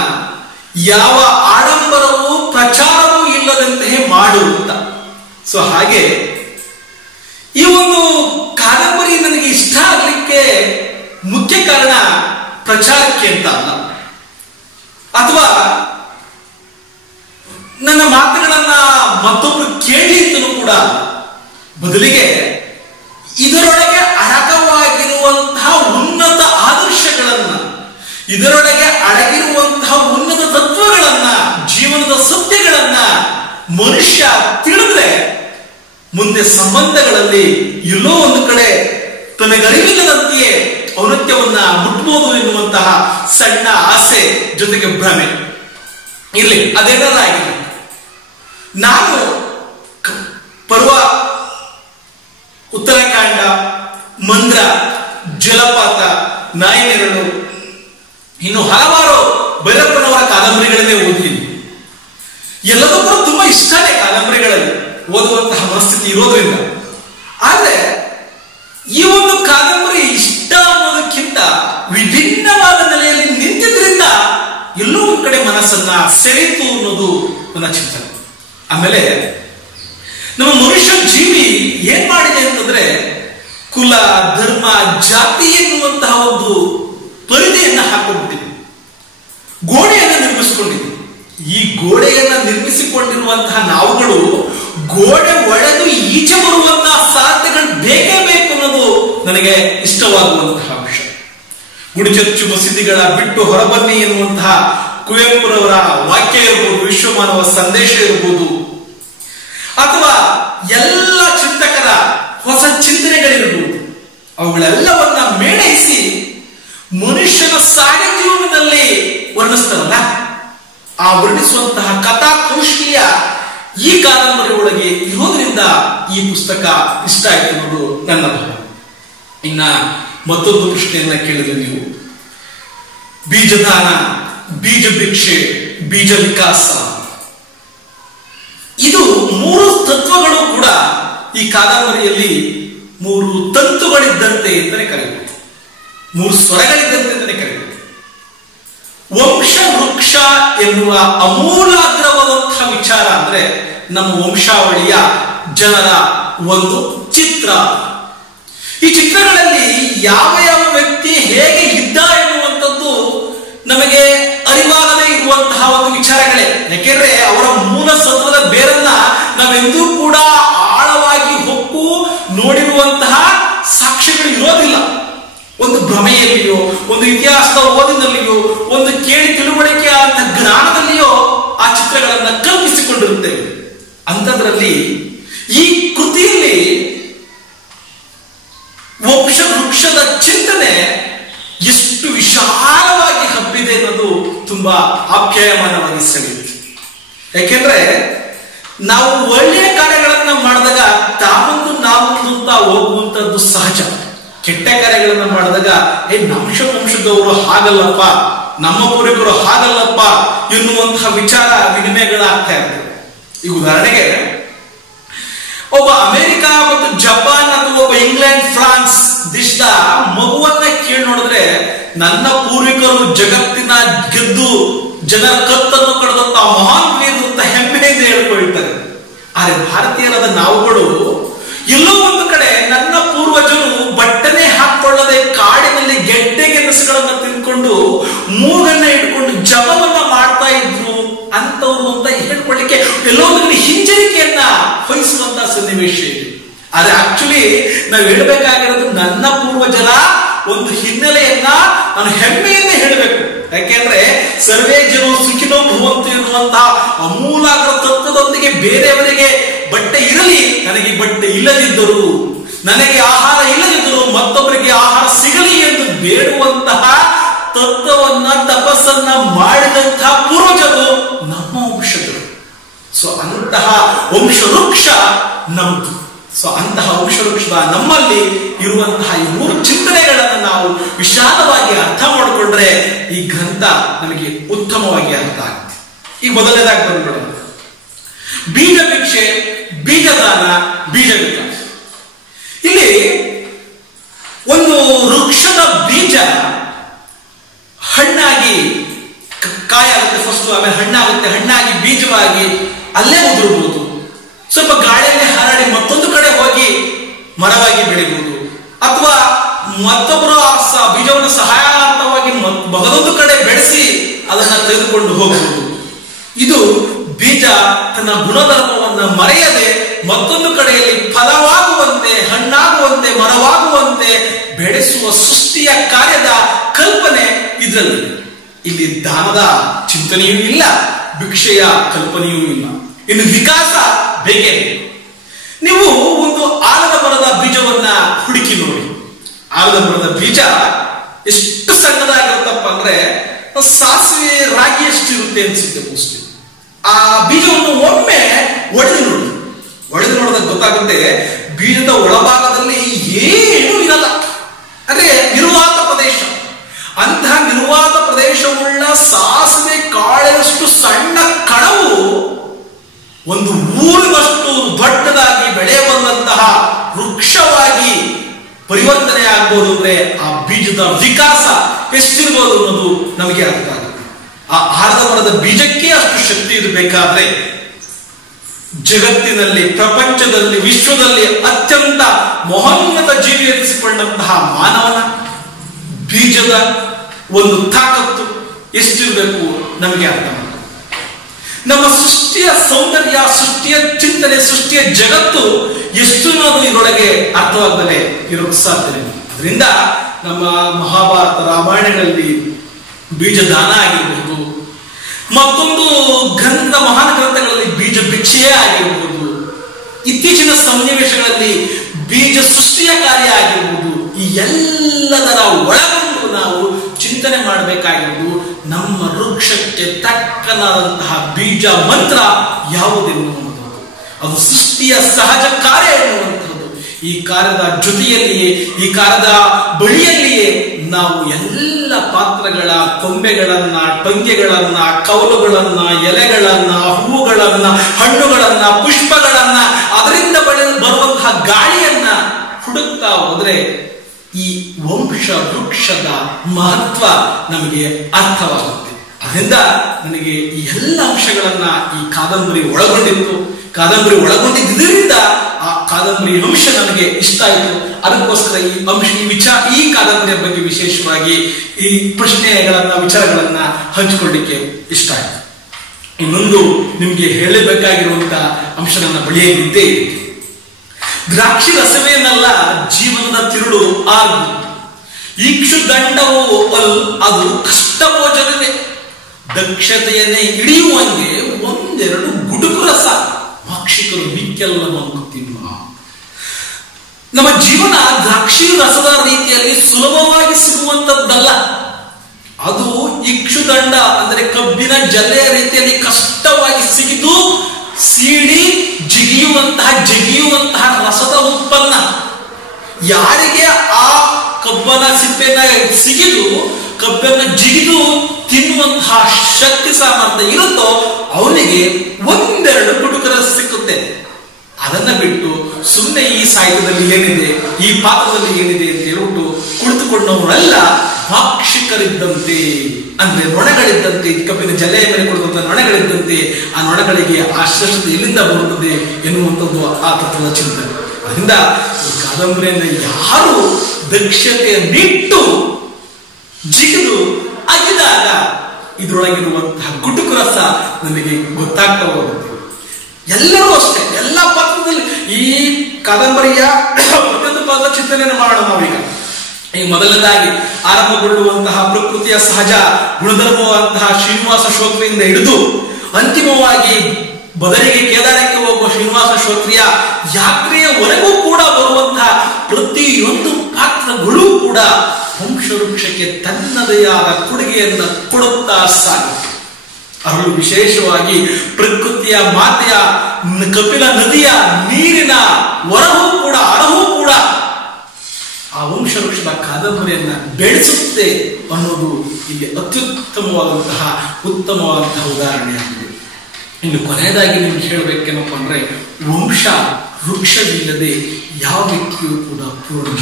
ಯಾವ ಆಡಂಬರವೂ ಪ್ರಚಾರವೂ ಇಲ್ಲದಂತೆಯೇ ಮಾಡು ಅಂತ. ಸೊ ಹಾಗೆ ಈ ಒಂದು ಕಾದಂಬರಿ ನನಗೆ ಇಷ್ಟ ಆಗಲಿಕ್ಕೆ ಮುಖ್ಯ ಕಾರಣ ಪ್ರಚಾರಕ್ಕೆ ಅಂತ ಅಲ್ಲ, ಅಥವಾ ನನ್ನ ಮಾತುಗಳನ್ನ ಮತ್ತೊಬ್ರು ಕೇಳಿ ಅಂತಲೂ ಕೂಡ, ಬದಲಿಗೆ ಇದರೊಳಗೆ ಅಡಕವಾಗಿರುವಂತಹ ಉನ್ನತ ಆದರ್ಶಗಳನ್ನ, ಇದರೊಳಗೆ ಅಡಗಿರುವಂತಹ ಉನ್ನತ ತತ್ವಗಳನ್ನ, ಜೀವನದ ಸತ್ಯಗಳನ್ನ ಮನುಷ್ಯ ತಿಳಿದ್ರೆ ಮುಂದೆ ಸಂಬಂಧಗಳಲ್ಲಿ ಎಲ್ಲೋ ಒಂದು ಕಡೆ ತನಗರಿವಿಲ್ಲದಂತೆಯೇ ಔನ್ನತ್ಯವನ್ನ ಮುಟ್ಬೋದು ಎನ್ನುವಂತಹ ಸಣ್ಣ ಆಸೆ ಜೊತೆಗೆ ಭ್ರಮೆ ಇರ್ಲಿ, ಅದೇನೆಲ್ಲ ಆಗಿದೆ. ನಾನು ಪರ್ವ, ಉತ್ತರಾಖಂಡ, ಮಂದ್ರ, ಜಲಪಾತ, ನಾಯಿನೆರಳು, ಇನ್ನು ಹಲವಾರು ಭೈರಪ್ಪನವರ ಕಾದಂಬರಿಗಳನ್ನೇ ಓದಿದ್ದೀನಿ. ಎಲ್ಲದಕ್ಕೂ ತುಂಬಾ ಇಷ್ಟನೇ ಕಾದಂಬರಿಗಳಲ್ಲಿ ಓದುವಂತಹ ಮನಸ್ಥಿತಿ ಇರೋದ್ರಿಂದ. ಆದ್ರೆ ಈ ಒಂದು ಕಾದಂಬರಿ ಇಷ್ಟ ಅನ್ನೋದಕ್ಕಿಂತ ವಿಭಿನ್ನವಾದ ನೆಲೆಯಲ್ಲಿ ನಿಂತಿದ್ರಿಂದ ಎಲ್ಲೋ ಒಂದು ಕಡೆ ಮನಸ್ಸನ್ನ ಸೆಳೆಯಿತು ಅನ್ನೋದು ನನ್ನ ಚಿಂತನೆ. ಆಮೇಲೆ ನಮ್ಮ ಮನುಷ್ಯ ಜೀವಿ ಏನ್ ಮಾಡಿದೆ ಅಂತಂದ್ರೆ, ಕುಲ, ಧರ್ಮ, ಜಾತಿ ಎನ್ನುವಂತಹ ಒಂದು ಪರಿಧಿಯನ್ನ ಹಾಕೊಂಡ್ಬಿಟ್ಟಿದೆ, ಗೋಡೆಯನ್ನ ನಿರ್ಮಿಸಿಕೊಂಡಿದೆ. ಈ ಗೋಡೆಯನ್ನ ನಿರ್ಮಿಸಿಕೊಂಡಿರುವಂತಹ ನಾವುಗಳು ಗೋಡೆ ಒಡೆದು ಈಚೆ ಬರುವಂತಹ ಸಾಧ್ಯತೆಗಳು ಬೇಕೇ ಬೇಕು ಅನ್ನೋದು ನನಗೆ ಇಷ್ಟವಾಗುವಂತಹ ಅಂಶ. ಗುಡಿಚಚ್ಚು ಮಸೀದಿಗಳ ಬಿಟ್ಟು ಹೊರಬನ್ನಿ ಎನ್ನುವಂತಹ ಕುವೆಂಪುರವರ ವಾಕ್ಯ ಇರಬಹುದು, ವಿಶ್ವಮಾನವ ಸಂದೇಶ ಇರಬಹುದು, ಅಥವಾ ಎಲ್ಲ ಚಿಂತಕರ ಹೊಸ ಚಿಂತನೆಗಳಿರಬಹುದು, ಅವುಗಳೆಲ್ಲವನ್ನ ಮೇಳೈಸಿ ಮನುಷ್ಯನ ಸಾಗ ಜೀವನದಲ್ಲಿ ವರ್ಣಿಸ್ತಾರಲ್ಲ, ಆ ವರ್ಣಿಸುವಂತಹ ಕಥಾ ಕೌಶಲ್ಯ ಈ ಕಾದಂಬರಿ ಒಳಗೆ ಇರೋದ್ರಿಂದ ಈ ಪುಸ್ತಕ ಇಷ್ಟ ಆಯ್ತು ಅನ್ನೋದು ನನ್ನ ಭಾವ. ಇನ್ನ ಮತ್ತೊಂದು ಪ್ರಶ್ನೆಯನ್ನ ಕೇಳಿದ್ರೆ ನೀವು, ಬೀಜದಾನ, ಬೀಜ ಭಿಕ್ಷೆ, ಬೀಜ ವಿಕಾಸ, ಇದು ಮೂರು ತತ್ವಗಳು ಕೂಡ ಈ ಕಾದಂಬರಿಯಲ್ಲಿ ಮೂರು ತಂತುಗಳಿದ್ದಂತೆ ಅಂತಲೇ ಕರೆಯಬಹುದು, ಮೂರು ಸ್ವರಗಳಿದ್ದಂತೆ ಅಂತಲೇ ಕರೆಯಬಹುದು. ವಂಶ ವೃಕ್ಷ ಎನ್ನುವ ಅಮೂಲಾಗ್ರವಾದಂತಹ ವಿಚಾರ ಅಂದ್ರೆ ನಮ್ಮ ವಂಶಾವಳಿಯ ಜನರ ಒಂದು ಚಿತ್ರ. ಈ ಚಿತ್ರಗಳಲ್ಲಿ ಯಾವ ಯಾವ ವ್ಯಕ್ತಿ ಹೇಗೆ ಇದ್ದ ಎನ್ನುವಂಥದ್ದು ನಮಗೆ ಅರಿವಾಗದೇ ಇರುವಂತಹ ಒಂದು ವಿಚಾರಗಳೇ. ಯಾಕೆಂದ್ರೆ ಅವರ ಮೂಲ ಸತ್ವದ ಬೇರನ್ನ ನಾವೆಂದೂ ಕೂಡ ಆಳವಾಗಿ ಹೊಕ್ಕು ನೋಡಿರುವಂತಹ ಸಾಕ್ಷ್ಯಗಳು ಇರೋದಿಲ್ಲ. ಒಂದು ಭ್ರಮೆಯಲ್ಲಿಯೋ, ಒಂದು ಇತಿಹಾಸದ ಓದಿನಲ್ಲಿಯೋ, ಒಂದು ಕೇಳಿ ತಿಳುವಳಿಕೆಯ ಜ್ಞಾನದಲ್ಲಿಯೋ ಆ ಚಿತ್ರಗಳನ್ನ ಕಲ್ಪಿಸಿಕೊಂಡಿರುತ್ತೇವೆ. ಅಂಥದ್ರಲ್ಲಿ ಈ ಕೃತಿಯಲ್ಲಿ ವಂಶ ವೃಕ್ಷದ ಚಿಂತನೆ ಎಷ್ಟು ವಿಶಾಲವಾಗಿ ಹಬ್ಬಿದೆ ಅನ್ನೋದು ತುಂಬಾ ಆಪ್ಯಾಯಮಾನವಾಗಿ ಸೆಳೆಯುತ್ತೆ. ಯಾಕೆಂದ್ರೆ ನಾವು ಒಳ್ಳೆಯ ಕಾರ್ಯಗಳನ್ನ ಮಾಡಿದಾಗ ತಾಮೊಂದು ನಾವೊಂದು ಅಂತ ಹೋಗುವಂತದ್ದು ಸಹಜ. ಕೆಟ್ಟ ಕಾರ್ಯಗಳನ್ನ ಮಾಡಿದಾಗ ನಮ್ಮ ವಂಶದವರು ಹಾಗಲ್ಲಪ್ಪ, ನಮ್ಮ ಪೂರ್ವಿಕರು ಹಾಗಲ್ಲಪ್ಪ ಎನ್ನುವಂತಹ ವಿಚಾರ ವಿನಿಮಯಗಳಾಗ್ತಾ ಇರ್ತವೆ. ಈಗ ಉದಾಹರಣೆಗೆ ಒಬ್ಬ ಅಮೆರಿಕ ಮತ್ತು ಜಪಾನ್ ಅಥವಾ ಒಬ್ಬ ಇಂಗ್ಲೆಂಡ್, ಫ್ರಾನ್ಸ್ ದೇಶದ ಮಗುವನ್ನ ಕೇಳಿ ನೋಡಿದ್ರೆ ನನ್ನ ಪೂರ್ವಿಕರು ಜಗತ್ತಿನ ಗೆದ್ದು ಜನರ ಕತ್ತನ್ನು ಕಳೆದಂತ ಮಹಾನ್ ವೀರರು ಅಂತ ಹೆಮ್ಮೆಯಿಂದ ಹೇಳ್ಕೊಳ್ತಾರೆ. ಆದ್ರೆ ಭಾರತೀಯರಾದ ನಾವುಗಳು ಎಲ್ಲೋ ಒಂದು ಕಡೆ ನನ್ನ ಪೂರ್ವಜರು ಬಟ್ಟನೆ ಹಾಕೊಳ್ಳದೆ ಕಾಡಿನಲ್ಲಿ ಗೆಡ್ಡೆ ಗೆಣಸುಗಳನ್ನ ತಿನ್ಕೊಂಡು ಮೂಗನ್ನ ಇಟ್ಕೊಂಡು ಜಪವನ್ನ ಮಾಡ್ತಾ ಇದ್ರು ಅಂತವ್ರು ಅಂತ ಹೇಳ್ಕೊಳ್ಳಿಕ್ಕೆ ಎಲ್ಲೋ ಒಂದು ಹಿಂಜರಿಕೆಯನ್ನ ವಹಿಸುವಂತಹ ಸನ್ನಿವೇಶ ಇದೆ. ಆದ್ರೆ ಆಕ್ಚುಲಿ ನಾವು ಹೇಳ್ಬೇಕಾಗಿರೋದು ನನ್ನ ಪೂರ್ವಜರ ಒಂದು ಹಿನ್ನೆಲೆಯನ್ನ ನಾನು ಹೆಮ್ಮೆಯಿಂದ ಹೇಳಬೇಕು. ಯಾಕೆಂದ್ರೆ ಸರ್ವೇ ಜನ ಸುಖಿನೋ ಭವಂತು ಎನ್ನುವಂತಹ ಅಮೂಲಾಗ್ರ ತತ್ವದೊಂದಿಗೆ ಬೇರೆಯವರಿಗೆ ಬಟ್ಟೆ ಇರಲಿ, ನನಗೆ ಬಟ್ಟೆ ಇಲ್ಲದಿದ್ದರು, ನನಗೆ ಆಹಾರ ಇಲ್ಲದಿದ್ದರು, ಮತ್ತೊಬ್ಬರಿಗೆ ಆಹಾರ ಸಿಗಲಿ ಎಂದು ಬೇಡುವಂತಹ ತತ್ವವನ್ನ ತಪಸ್ಸನ್ನ ಮಾಡಿದಂತಹ ಪೂರ್ವಜರು ನಮ್ಮ ವಂಶಗಳು. ಸೊ ಅಂತಹ ವಂಶ ವೃಕ್ಷ ನಮ್ದು. ಸೊ ಅಂತಹ ವಂಶ ವೃಕ್ಷದ ನಮ್ಮಲ್ಲಿ ಇರುವಂತಹ ಈ ಮೂರು ಚಿಂತನೆಗಳನ್ನು ನಾವು ವಿಶಾಲವಾಗಿ ಅರ್ಥ ಮಾಡಿಕೊಂಡ್ರೆ ಈ ಗ್ರಂಥ ನಮಗೆ ಉತ್ತಮವಾಗಿ ಅರ್ಥ ಆಗುತ್ತೆ. ಈಗ ಮೊದಲನೇದಾಗಿ ಬಂದ್ಬಿಡೋಣ, ಬೀಜ ಭಿಕ್ಷೆ, ಬೀಜದಾನ, ಬೀಜ ವಿಕಾಸ. ಇಲ್ಲಿ ಒಂದು ವೃಕ್ಷದ ಬೀಜ ಹಣ್ಣಾಗಿ ಕಾಯಾಗುತ್ತೆ ಫಸ್ಟ್, ಆಮೇಲೆ ಹಣ್ಣಾಗುತ್ತೆ, ಹಣ್ಣಾಗಿ ಬೀಜವಾಗಿ ಅಲ್ಲೇ ಉದುರಬಹುದು, ಸ್ವಲ್ಪ ಗಾಳಿಯಲ್ಲಿ ಹಾರಾಡಿ ಮತ್ತೊಂದು ಕಡೆ ಹೋಗಿ ಮರವಾಗಿ ಬೆಳಿಬಹುದು, ಅಥವಾ ಮತ್ತೊಬ್ಬರು ಆ ಬೀಜವನ್ನು ಸಹಾಯಾರ್ಥವಾಗಿ ಮಗದೊಂದು ಕಡೆ ಬೆಳೆಸಿ ಅದನ್ನ ತೆಗೆದುಕೊಂಡು ಹೋಗಬಹುದು. ಇದು ಬೀಜ ತನ್ನ ಗುಣಧರ್ಮವನ್ನು ಮರೆಯದೆ ಮತ್ತೊಂದು ಕಡೆಯಲ್ಲಿ ಫಲವಾಗುವಂತೆ, ಹಣ್ಣಾಗುವಂತೆ, ಮರವಾಗುವಂತೆ ಬೆಳೆಸುವ ಸೃಷ್ಟಿಯ ಕಾರ್ಯದ ಕಲ್ಪನೆ ಇದರಲ್ಲಿ. ಇಲ್ಲಿ ದಾನದ ಚಿಂತನೆಯೂ ಇಲ್ಲ, ಭಿಕ್ಷೆಯ ಕಲ್ಪನೆಯೂ ಇಲ್ಲ. ಇನ್ನು ವಿಕಾಸ ಬೇಕೇ. ನೀವು ಒಂದು ಆಲದ ಮರದ ಬೀಜವನ್ನ ಹುಡುಕಿ ನೋಡಿ. ಆಲದ ಮರದ ಬೀಜ ಎಷ್ಟು ಸಣ್ಣದಾಗಿರುತ್ತಪ್ಪ ಅಂದ್ರೆ ಸಾಸಿವೆ ರಾಗಿ ಎಷ್ಟಿರುತ್ತೆ ಅನ್ಸುತ್ತೆ ಮೋಸ್ಟ್ಲಿ. ಆ ಬೀಜವನ್ನು ಒಮ್ಮೆ ಒಡೆದು ನೋಡಿದಾಗ ಗೊತ್ತಾಗುತ್ತೆ ಬೀಜದ ಒಳಭಾಗದಲ್ಲಿ ಏನೂ ಇರಲ್ಲ. ಅಂದ್ರೆ ನಿರ್ವಾತ ಪ್ರದೇಶ. ಅಂತಹ ನಿರ್ವಾತ ಪ್ರದೇಶವುಳ್ಳ ಸಾಸಿವೆ ಕಾಳಿನಷ್ಟು ಸಣ್ಣ ಕಣವು ಒಂದು ಊರಿನಷ್ಟು ದೊಡ್ಡದಾಗಿ ಬೆಳೆ ಬಂದಂತಹ ವೃಕ್ಷವಾಗಿ ಪರಿವರ್ತನೆ ಆಗ್ಬೋದು ಅಂದ್ರೆ ಆ ಬೀಜದ ವಿಕಾಸ ಎಷ್ಟಿರ್ಬೋದು ಅನ್ನೋದು ನಮಗೆ ಅರ್ಥ ಆಗುತ್ತೆ. ಆ ಆಲದ ಮರದ ಬೀಜಕ್ಕೆ ಅಷ್ಟು ಶಕ್ತಿ ಇರಬೇಕಾದ್ರೆ ಜಗತ್ತಿನಲ್ಲಿ, ಪ್ರಪಂಚದಲ್ಲಿ, ವಿಶ್ವದಲ್ಲಿ ಅತ್ಯಂತ ಮಹೋನ್ನತ ಜೀವಿ ಎನಿಸಿಕೊಂಡಂತಹ ಮಾನವನ ಬೀಜದ ಒಂದು ತಾಕತ್ತು ಎಷ್ಟಿರಬೇಕು ನಮಗೆ ಅರ್ಥ ಆಗುತ್ತೆ. ನಮ್ಮ ಸೃಷ್ಟಿಯ ಸೌಂದರ್ಯ, ಸೃಷ್ಟಿಯ ಚಿಂತನೆ, ಸೃಷ್ಟಿಯ ಜಗತ್ತು ಎಷ್ಟು ನಾವು ಇದರೊಳಗೆ ಅರ್ಥವಾಗದಲೇ ಇರೋಕ್ಕೆ ಸಾಧ್ಯವಿಲ್ಲ. ಅದರಿಂದ ನಮ್ಮ ಮಹಾಭಾರತ, ರಾಮಾಯಣಗಳಲ್ಲಿ ಬೀಜ ದಾನ ಆಗಿರಬಹುದು, ಮತ್ತೊಂದು ಗ್ರಂಥ, ಮಹಾನ್ ಗ್ರಂಥಗಳಲ್ಲಿ ಬೀಜ ಭಿಕ್ಷೆಯೇ ಆಗಿರಬಹುದು, ಇತ್ತೀಚಿನ ಸನ್ನಿವೇಶಗಳಲ್ಲಿ ಬೀಜ ಸೃಷ್ಟಿಯ ಕಾರ್ಯ ಆಗಿರಬಹುದು, ಈ ಎಲ್ಲದರ ಒಳಗೊಂಡು ನಾವು ಚಿಂತನೆ ಮಾಡಬೇಕಾಗಿರುವುದು ನಮ್ಮ ವೃಕ್ಷಕ್ಕೆ ತಕ್ಕನಾದಂತಹ ಬೀಜ ಮಂತ್ರ ಯಾವುದೆನ್ನುವಂಥದ್ದು. ಅದು ಸೃಷ್ಟಿಯ ಸಹಜ ಕಾರ್ಯ ಎನ್ನುವಂಥದ್ದು. ಈ ಕಾರ್ಯದ ಜೊತೆಯಲ್ಲಿಯೇ, ಈ ಕಾರ್ಯದ ಬಳಿಯಲ್ಲಿಯೇ ನಾವು ಎಲ್ಲ ಪಾತ್ರಗಳ ಕೊಂಬೆಗಳನ್ನ, ಟೊಂಗೆಗಳನ್ನ, ಕವಲುಗಳನ್ನ, ಎಲೆಗಳನ್ನ, ಹೂವುಗಳನ್ನ, ಹಣ್ಣುಗಳನ್ನ, ಪುಷ್ಪಗಳನ್ನ, ಅದರಿಂದ ಬರುವಂತಹ ಗಾಳಿಯನ್ನ ಹುಡುಕ್ತಾ ಹೋದ್ರೆ ಈ ವಂಶ ವೃಕ್ಷದ ಮಹತ್ವ ನಮಗೆ ಅರ್ಥವಾಗುತ್ತೆ. ಅದರಿಂದ ನನಗೆ ಈ ಎಲ್ಲ ಅಂಶಗಳನ್ನ ಈ ಕಾದಂಬರಿ ಒಳಗೊಂಡಿತ್ತು. ಕಾದಂಬರಿ ಒಳಗೊಂಡಿದ್ದರಿಂದ ಆ ಕಾದಂಬರಿ ಅಂಶ ನನಗೆ ಇಷ್ಟ ಆಯಿತು. ಅದಕ್ಕೋಸ್ಕರ ಈ ಕಾದಂಬರಿಯ ಬಗ್ಗೆ ವಿಶೇಷವಾಗಿ ಈ ಪ್ರಶ್ನೆಗಳನ್ನ, ವಿಚಾರಗಳನ್ನ ಹಂಚಿಕೊಳ್ಳಿಕ್ಕೆ ಇಷ್ಟ ಆಯಿತು. ಇನ್ನೊಂದು ನಿಮಗೆ ಹೇಳಬೇಕಾಗಿರುವಂತಹ ಅಂಶ ನನ್ನ ಬಳಿಯಲ್ಲಿದ್ದೇ ಇದೆ. ದ್ರಾಕ್ಷಿ ರಸವೇನಲ್ಲ ಜೀವನದ ತಿರುಳು ಆರು. ಈಕ್ಷು ದಂಡವು ಅದು ಕಷ್ಟಭೋಜನವೇ. ದಕ್ಷತೆಯನ್ನೇ ಹಿಡಿಯುವಂಗೆ ಒಂದೆರಡು ಗುಡುಕು ರಸ ಮಾಕ್ಷಿಕರು ಮಿಕ್ಕೆಲ್ಲ ಮಂಕುತ್ತಿಲ್ಲ. ನಮ್ಮ ಜೀವನ ದ್ರಾಕ್ಷಿ ರಸದ ರೀತಿಯಲ್ಲಿ ಸುಲಭವಾಗಿ ಸಿಗುವಂತದ್ದಲ್ಲ. ಅದು ಇಕ್ಷುದಂಡ ಅಂದರೆ ಕಬ್ಬಿನ ಜಲ್ಲೆಯ ರೀತಿಯಲ್ಲಿ ಕಷ್ಟವಾಗಿ ಸಿಗಿದು ಸೀಡಿ ಜಗಿಯುವಂತಹ ರಸದ ಉತ್ಪನ್ನ. ಯಾರಿಗೆ ಆ ಕಬ್ಬನ ಸಿಪ್ಪೆನ ಸಿಗಿದು ಕಬ್ಬನ್ನು ಜಿಗಿದು ತಿನ್ನುವಂತಹ ಶಕ್ತಿ ಸಾಮರ್ಥ್ಯ ಇರುತ್ತೋ ಅವನಿಗೆ ಒಂದೆರಡು ಗುಡುಕರ ಸಿಕ್ಕುತ್ತೆ. ಅದನ್ನ ಬಿಟ್ಟು ಸುಮ್ಮನೆ ಈ ಸಾಹಿತ್ಯದಲ್ಲಿ ಏನಿದೆ, ಈ ಪಾತ್ರದಲ್ಲಿ ಏನಿದೆ ಅಂತ ಹೇಳ್ಬಿಟ್ಟು ಕುಳಿತುಕೊಂಡವರೆಲ್ಲ ಮಾಕ್ಷಿಕರಿದ್ದಂತೆ, ಅಂದ್ರೆ ನೊಣಗಳಿದ್ದಂತೆ, ಕಬ್ಬಿನ ಜಲ್ಲೆಯ ಮೇಲೆ ಕೊಡುವಂತ ನೊಣಗಳಿದ್ದಂತೆ. ಆ ನೊಣಗಳಿಗೆ ಆ ಶ್ರೇಷ್ಠತೆ ಎಲ್ಲಿಂದ ಬರುತ್ತದೆ ಎನ್ನುವಂಥದ್ದು ಆ ತತ್ವದ ಚಿಂತನೆ. ಅದರಿಂದ ಈ ಕಾದಂಬರಿಯನ್ನು ಯಾರು ದಕ್ಷತೆಯನ್ನಿಟ್ಟು ಜಿಗಿದು ಅಗಿದಾಗ ಇದರೊಳಗಿರುವಂತಹ ಗುಟುಕು ರಸ ನನಗೆ ಗೊತ್ತಾಗ್ತಾ ಹೋಗುತ್ತೆ. ಎಲ್ಲರೂ ಅಷ್ಟೇ, ಎಲ್ಲ ಪಾತ್ರದಲ್ಲಿ ಈ ಕಾದಂಬರಿಯ ಪ್ರತಿಯೊಂದು ಪಾತ್ರದ ಚಿಂತನೆಯನ್ನು ಮಾಡೋಣ ನಾವೀಗ. ಈ ಮೊದಲನೇದಾಗಿ ಆರಂಭಗೊಳ್ಳುವಂತಹ ಪ್ರಕೃತಿಯ ಸಹಜ ಗುಣಧರ್ಮವಂತಹ ಶ್ರೀನಿವಾಸ ಶ್ರೋತ್ರಿಯಿಂದ ಹಿಡಿದು ಅಂತಿಮವಾಗಿ ಬದಲಿಗೆ ಕೇದಾರಕ್ಕೆ ಹೋಗುವ ಶ್ರೀನಿವಾಸ ಶ್ರೋತ್ರಿಯ ಯಾತ್ರೆಯವರೆಗೂ ಕೂಡ ಬರುವಂತಹ ಪ್ರತಿಯೊಂದು ಪಾತ್ರಗಳು ಕೂಡ ವಂಶವೃಕ್ಷಕ್ಕೆ ತನ್ನದೇ ಆದ ಕೊಡುಗೆಯನ್ನು ಕೊಡುತ್ತಾ ಸಾಗುತ್ತೆ. ಅವರು ವಿಶೇಷವಾಗಿ ಪ್ರಕೃತಿಯ ಮಾತೆಯ ಕಪಿಲ ನದಿಯ ನೀರಿನ ಹೊರಹೂ ಕೂಡ ಅರಹೂ ಕೂಡ ಆ ವಂಶವೃಕ್ಷದ ಕಾದಂಬರಿಯನ್ನ ಬೆಳೆಸುತ್ತೆ ಅನ್ನೋದು ಇಲ್ಲಿ ಅತ್ಯುತ್ತಮವಾದಂತಹ ಉತ್ತಮವಾದಂತಹ ಉದಾಹರಣೆಯಾಗಿದೆ. ಇನ್ನು ಕೊನೆಯದಾಗಿ ನಿಮ್ಗೆ ಹೇಳಬೇಕೇನಪ್ಪ ಅಂದ್ರೆ, ವಂಶ ವೃಕ್ಷವಿಲ್ಲದೆ ಯಾವ ವ್ಯಕ್ತಿಯೂ ಕೂಡ ಪೂರ್ಣ.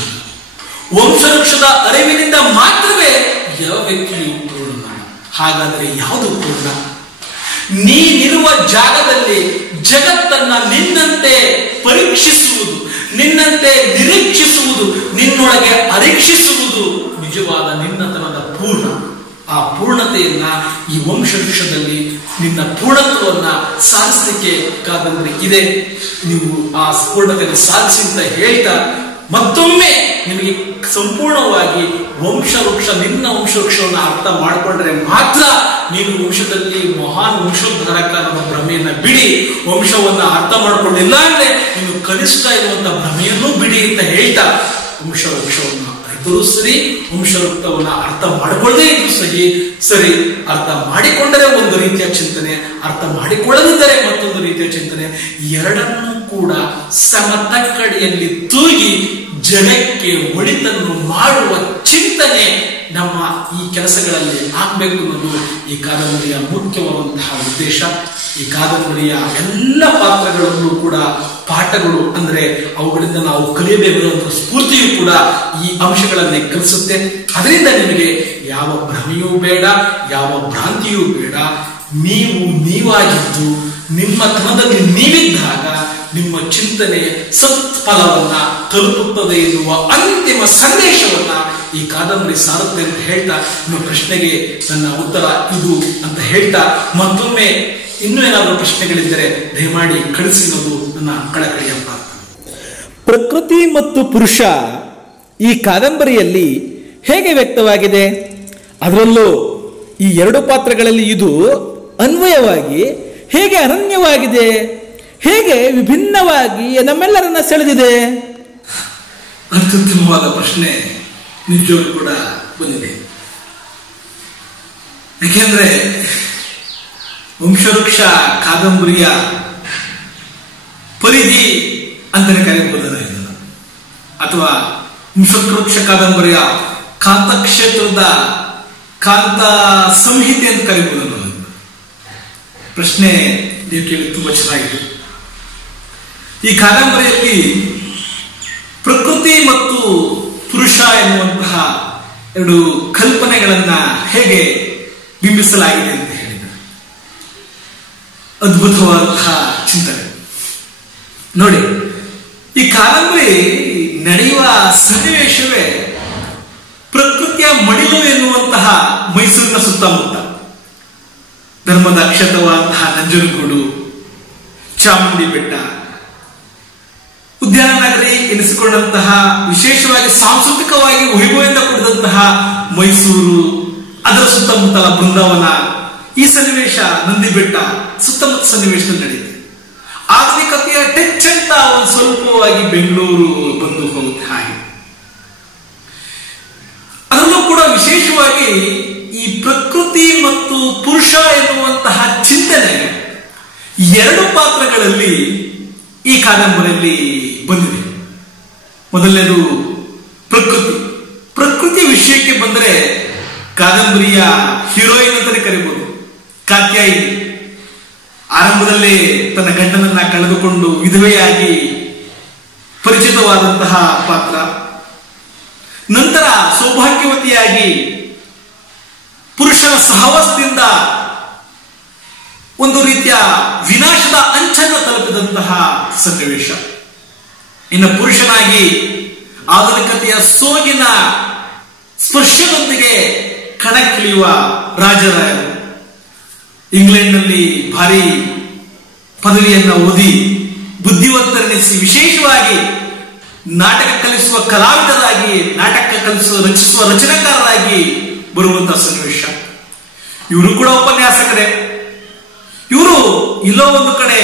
ವಂಶವೃಕ್ಷದ ಅರಿವಿನಿಂದ ಮಾತ್ರವೇ ಯಾವ ವ್ಯಕ್ತಿಯೂ ಪೂರ್ಣ. ಹಾಗಾದ್ರೆ ಯಾವುದು ಪೂರ್ಣ? ನೀನಿರುವ ಜಾಗದಲ್ಲಿ ಜಗತ್ತನ್ನ ನಿನ್ನಂತೆ ಪರೀಕ್ಷಿಸುವುದು, ನಿನ್ನಂತೆ ನಿರೀಕ್ಷಿಸುವುದು, ನಿನ್ನೊಳಗೆ ಅರೀಕ್ಷಿಸುವುದು ನಿಜವಾದ ನಿನ್ನತನದ ಪೂರ್ಣ. ಆ ಪೂರ್ಣತೆಯನ್ನ ಈ ವಂಶವೃಕ್ಷದಲ್ಲಿ ನಿನ್ನ ಪೂರ್ಣತ್ವವನ್ನ ಸಾಧಿಸಲಿಕ್ಕೆ ಕಾದಂಬರಿ ಇದೆ. ನೀವು ಆ ಪೂರ್ಣತೆಯನ್ನು ಸಾಧಿಸಿ ಅಂತ ಹೇಳ್ತಾ ಮತ್ತೊಮ್ಮೆ ನಿಮಗೆ ಸಂಪೂರ್ಣವಾಗಿ ನಿನ್ನ ವಂಶವೃಕ್ಷವನ್ನು ಅರ್ಥ ಮಾಡಿಕೊಂಡ್ರೆ ಮಾತ್ರ ನೀನು ವಂಶದಲ್ಲಿ ಮಹಾನ್ ವಂಶೋದ್ಧಾರಕನ ಭ್ರಮೆಯನ್ನ ಬಿಡಿ, ವಂಶವನ್ನ ಅರ್ಥ ಮಾಡ್ಕೊಂಡಿಲ್ಲ ಅಂದ್ರೆ ನೀನು ಕನಿಷ್ಠ ಇರುವಂತ ಭ್ರಮೆಯನ್ನು ಬಿಡಿ ಅಂತ ಹೇಳ್ತಾ ವಂಶವೃಕ್ಷವನ್ನ ಅರಿತರೂ ಸರಿ, ವಂಶವೃಕ್ಷವನ್ನ ಅರ್ಥ ಮಾಡಿಕೊಳ್ಳದೇ ಇದ್ರು ಸರಿ, ಅರ್ಥ ಮಾಡಿಕೊಂಡರೆ ಒಂದು ರೀತಿಯ ಚಿಂತನೆ, ಅರ್ಥ ಮಾಡಿಕೊಳ್ಳದಿದ್ದರೆ ಮತ್ತೊಂದು ರೀತಿಯ ಚಿಂತನೆ, ಎರಡನ್ನೂ ಕೂಡ ಸಮತಕ್ಕಡಿಯಲ್ಲಿ ತೂಗಿ ಜಗಕ್ಕೆ ಒಳಿತನ್ನು ಮಾಡುವ ಚಿಂತನೆ ನಮ್ಮ ಈ ಕೆಲಸಗಳಲ್ಲಿ ಆಗ್ಬೇಕು ಅನ್ನೋದು ಈ ಕಾದಂಬರಿಯ ಮುಖ್ಯವಾದಂತಹ ಉದ್ದೇಶ. ಈ ಕಾದಂಬರಿಯ ಎಲ್ಲ ಪಾತ್ರಗಳಲ್ಲೂ ಕೂಡ ಪಾಠಗಳು ಅಂದ್ರೆ ಅವುಗಳಿಂದ ನಾವು ಕಲಿಯಬೇಕಾದಂತಹ ಸ್ಫೂರ್ತಿಯು ಕೂಡ ಈ ಅಂಶಗಳನ್ನೇ ಕಲಿಸುತ್ತೆ. ಅದರಿಂದ ನಿಮಗೆ ಯಾವ ಭ್ರಮೆಯೂ ಬೇಡ, ಯಾವ ಭ್ರಾಂತಿಯೂ ಬೇಡ. ನೀವು ನೀವಾಗಿದ್ದು ನಿಮ್ಮ ತನದಲ್ಲಿ ನೀವಿದ್ದಾಗ ನಿಮ್ಮ ಚಿಂತನೆ ಸತ್ಫಲವನ್ನ ತಲುಪುತ್ತದೆ ಎನ್ನುವ ಅಂತಿಮ ಸಂದೇಶವನ್ನ ಈ ಕಾದಂಬರಿ ಸಾರುತ್ತೆ ಅಂತ ಹೇಳ್ತಾ ನಿಮ್ಮ ಪ್ರಶ್ನೆಗೆ ನನ್ನ ಉತ್ತರ ಇದು ಅಂತ ಹೇಳ್ತಾ ಮತ್ತೊಮ್ಮೆ ಇನ್ನೂ ಏನಾದರೂ ಪ್ರಶ್ನೆಗಳಿದ್ದರೆ ದಯಮಾಡಿ ಕಳಿಸಿ ಅನ್ನೋದು ನನ್ನ ಕಳಕಳಿಯ ಪ್ರಾರ್ಥನೆ. ಪ್ರಕೃತಿ ಮತ್ತು ಪುರುಷ ಈ ಕಾದಂಬರಿಯಲ್ಲಿ ಹೇಗೆ ವ್ಯಕ್ತವಾಗಿದೆ, ಅದರಲ್ಲೂ ಈ ಎರಡು ಪಾತ್ರಗಳಲ್ಲಿ ಇದು ಅನ್ವಯವಾಗಿ ಹೇಗೆ ಅನನ್ಯವಾಗಿದೆ, ಹೇಗೆ ವಿಭಿನ್ನವಾಗಿ ನಮ್ಮೆಲ್ಲರನ್ನ ಸೆಳೆದಿದೆ? ಅತ್ಯುತ್ತಮವಾದ ಪ್ರಶ್ನೆ ನಿಜವೂ ಕೂಡ ಬಂದಿದೆ. ಯಾಕೆಂದ್ರೆ ವಂಶವೃಕ್ಷ ಕಾದಂಬರಿಯ ಪರಿಧಿ ಅಂತಾನೆ ಕರೆಯಬಹುದಲ್ಲ ಇದನ್ನು, ಅಥವಾ ವಂಶವೃಕ್ಷ ಕಾದಂಬರಿಯ ಕಾಂತಕ್ಷೇತ್ರದ ಕಾಂತ ಸಂಹಿತೆ ಅಂತ ಕರೆಯಬಹುದಲ್ಲ. ಪ್ರಶ್ನೆ ನೀವು ಕೇಳಿ ತುಂಬಾ ಚೆನ್ನಾಗಿದೆ. ಈ ಕಾದಂಬರಿಯಲ್ಲಿ ಪ್ರಕೃತಿ ಮತ್ತು ಪುರುಷ ಎನ್ನುವಂತಹ ಎರಡು ಕಲ್ಪನೆಗಳನ್ನ ಹೇಗೆ ಬಿಂಬಿಸಲಾಗಿದೆ ಅಂತ ಹೇಳಿದ್ದಾರೆ. ಅದ್ಭುತವಾದಂತಹ ಚಿಂತನೆ ನೋಡಿ. ಈ ಕಾದಂಬರಿ ನಡೆಯುವ ಸನ್ನಿವೇಶವೇ ಪ್ರಕೃತಿಯ ಮಡಿಲು ಎನ್ನುವಂತಹ ಮೈಸೂರಿನ ಸುತ್ತಮುತ್ತ. ಧರ್ಮದ ಕ್ಷೇತ್ರವಾದಂತಹ ನಂಜನಗೂಡು, ಚಾಮುಂಡಿ ಬೆಟ್ಟ, ಉದ್ಯಾನ ನಗರಿ ಎನಿಸಿಕೊಂಡಂತಹ ವಿಶೇಷವಾಗಿ ಸಾಂಸ್ಕೃತಿಕವಾಗಿ ವೈಭವದಿಂದ ಕೂಡಿದಂತಹ ಮೈಸೂರು, ಅದರ ಸುತ್ತಮುತ್ತಲ ಬೃಂದಾವನ, ಈ ಸನ್ನಿವೇಶ ನಂದಿ ಬೆಟ್ಟ ಸುತ್ತಮುತ್ತ ಸನ್ನಿವೇಶದಲ್ಲಿ ನಡೆಯುತ್ತೆ. ಆಧುನಿಕತೆಯ ಟಚ್ ಅಂತ ಒಂದು ಸ್ವಲ್ಪವಾಗಿ ಬೆಂಗಳೂರು ಬಂದು ಹೋಗುತ್ತೆ. ಹಾಗೆ ಅದರಲ್ಲೂ ಕೂಡ ವಿಶೇಷವಾಗಿ ಈ ಪ್ರಕೃತಿ ಮತ್ತು ಪುರುಷ ಎನ್ನುವಂತಹ ಚಿಂತನೆ ಎರಡು ಪಾತ್ರಗಳಲ್ಲಿ ಈ ಕಾದಂಬರಿಯಲ್ಲಿ ಬಂದಿದೆ. ಮೊದಲನೇದು ಪ್ರಕೃತಿ ವಿಷಯಕ್ಕೆ ಬಂದರೆ ಕಾದಂಬರಿಯ ಹೀರೋಯಿನ್ ಅಂತಾನೆ ಕರೀಬಹುದು ಕಾತ್ಯಾಯಿನಿ. ಆರಂಭದಲ್ಲಿ ತನ್ನ ಗಂಡನನ್ನ ಕಳೆದುಕೊಂಡು ವಿಧವೆಯಾಗಿ ಪರಿಚಿತವಾದಂತಹ ಪಾತ್ರ, ನಂತರ ಸೌಭಾಗ್ಯವತಿಯಾಗಿ ಪುರುಷನ ಸಹವಾಸದಿಂದ ಒಂದು ರೀತಿಯ ವಿನಾಶದ ಅಂಚನ್ನು ತಲುಪಿದಂತಹ ಸನ್ನಿವೇಶ. ಇನ್ನು ಪುರುಷನಾಗಿ ಆಧುನಿಕತೆಯ ಸೋಗಿನ ಸ್ಪರ್ಶದೊಂದಿಗೆ ಕಣಕ್ಕಿಳಿಯುವ ರಾಜರಾಯರು, ಇಂಗ್ಲೆಂಡ್ನಲ್ಲಿ ಭಾರಿ ಪದವಿಯನ್ನ ಓದಿ ಬುದ್ಧಿವಂತರೆನಿಸಿ ವಿಶೇಷವಾಗಿ ನಾಟಕ ಕಲಿಸುವ ಕಲಾವಿದರಾಗಿ, ರಚಿಸುವ ರಚನೆಕಾರರಾಗಿ ಬರುವಂತಹ ಸನ್ನಿವೇಶ. ಇವರು ಕೂಡ ಉಪನ್ಯಾಸಕರೇ. ಇವರು ಇಲ್ಲೋ ಒಂದು ಕಡೆ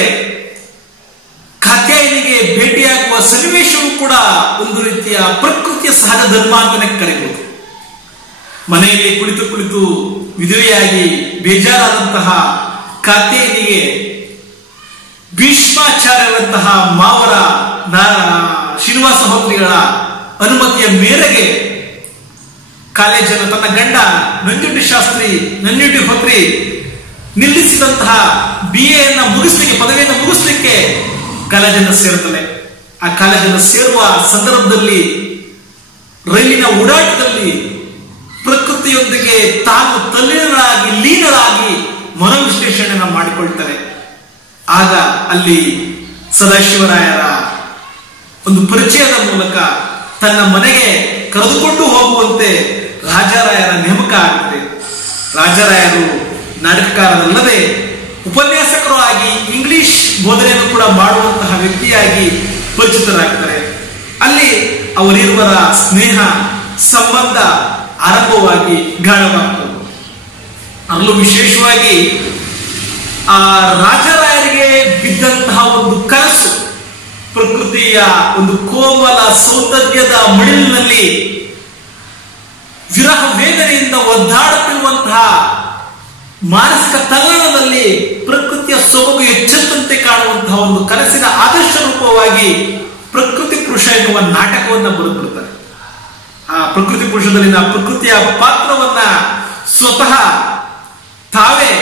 ಕಾತ್ಯಾಯಿನಿಗೆ ಭೇಟಿಯಾಗುವ ಸನ್ನಿವೇಶವೂ ಕೂಡ ಒಂದು ರೀತಿಯ ಪ್ರಕೃತಿಯ ಸಹಜ ಧರ್ಮ ಅಂತಾನೆ ಕರೆಯಬಹುದು. ಮನೆಯಲ್ಲಿ ಕುಳಿತು ವಿಧವೆಯಾಗಿ ಬೇಜಾರಾದಂತಹ ಕಾತ್ಯಾಯಿನಿಗೆ ಭೀಷ್ಮಾಚಾರ್ಯರಂತಹ ಮಾವರ ಶ್ರೀನಿವಾಸ ಹೋತ್ರಿಗಳ ಅನುಮತಿಯ ಮೇರೆಗೆ ಕಾಲೇಜನ್ನು ತನ್ನ ಗಂಡ ನಂಜುಂಡಿ ಹೋತ್ರಿ ನಿಲ್ಲಿಸಿದಂತಹ BA ಪದವಿಯನ್ನು ಮುಗಿಸ್ಲಿಕ್ಕೆ ಕಾಲೇಜನ್ನು ಸೇರುತ್ತದೆ. ಆ ಕಾಲೇಜನ್ನು ಸೇರುವ ಸಂದರ್ಭದಲ್ಲಿ ರೈಲಿನ ಓಡಾಟದಲ್ಲಿ ಪ್ರಕೃತಿಯೊಂದಿಗೆ ತಾನು ಲೀನರಾಗಿ ಮನೋವಿಶ್ಲೇಷಣೆಯನ್ನು ಮಾಡಿಕೊಳ್ತಾರೆ. ಆಗ ಅಲ್ಲಿ ಸದಾಶಿವರಾಯರ ಒಂದು ಪರಿಚಯದ ಮೂಲಕ ತನ್ನ ಮನೆಗೆ ಕರೆದುಕೊಂಡು ಹೋಗುವಂತೆ ರಾಜಾರಾಯರ ನೇಮಕ ಆಗುತ್ತೆ. ರಾಜಾರಾಯರು ನಾಟಕಕಾರರಲ್ಲದೆ ಉಪನ್ಯಾಸಕರು ಆಗಿ ಇಂಗ್ಲಿಷ್ ಬೋಧನೆಯನ್ನು ಕೂಡ ಮಾಡುವಂತಹ ವ್ಯಕ್ತಿಯಾಗಿ ಪರಿಚಿತರಾಗ್ತಾರೆ. ಅಲ್ಲಿ ಅವರಿರುವರ ಸ್ನೇಹ ಸಂಬಂಧ ಆರಂಭವಾಗಿ ಗಾಢವಾಗ್ತದೆ. ಅದರಲ್ಲೂ ವಿಶೇಷವಾಗಿ ಆ ರಾಜರಾಯರಿಗೆ ಬಿದ್ದಂತಹ ಒಂದು ಕನಸು, ಪ್ರಕೃತಿಯ ಒಂದು ಕೋಮಲ ಸೌಂದರ್ಯದ ಮಡಿಲಿನಲ್ಲಿ ವಿರಹ ವೇದನೆಯಿಂದ ಒದ್ದಾಡುತ್ತಿರುವಂತಹ ಮಾನಸಿಕ ತಲ್ಲಣದಲ್ಲಿ ಪ್ರಕೃತಿಯ ಸೊಬಗು ಎಚ್ಚೆತ್ತಂತೆ ಕಾಣುವಂತಹ ಒಂದು ಕನಸಿನ ಆದರ್ಶ ರೂಪವಾಗಿ ಪ್ರಕೃತಿ ಪುರುಷ ಎನ್ನುವ ನಾಟಕವನ್ನ ಬರೆದ್ಬಿಡ್ತಾರೆ. ಆ ಪ್ರಕೃತಿ ಪುರುಷದಲ್ಲಿನ ಪ್ರಕೃತಿಯ ಪಾತ್ರವನ್ನ ಸ್ವತಃ ತಾವೇ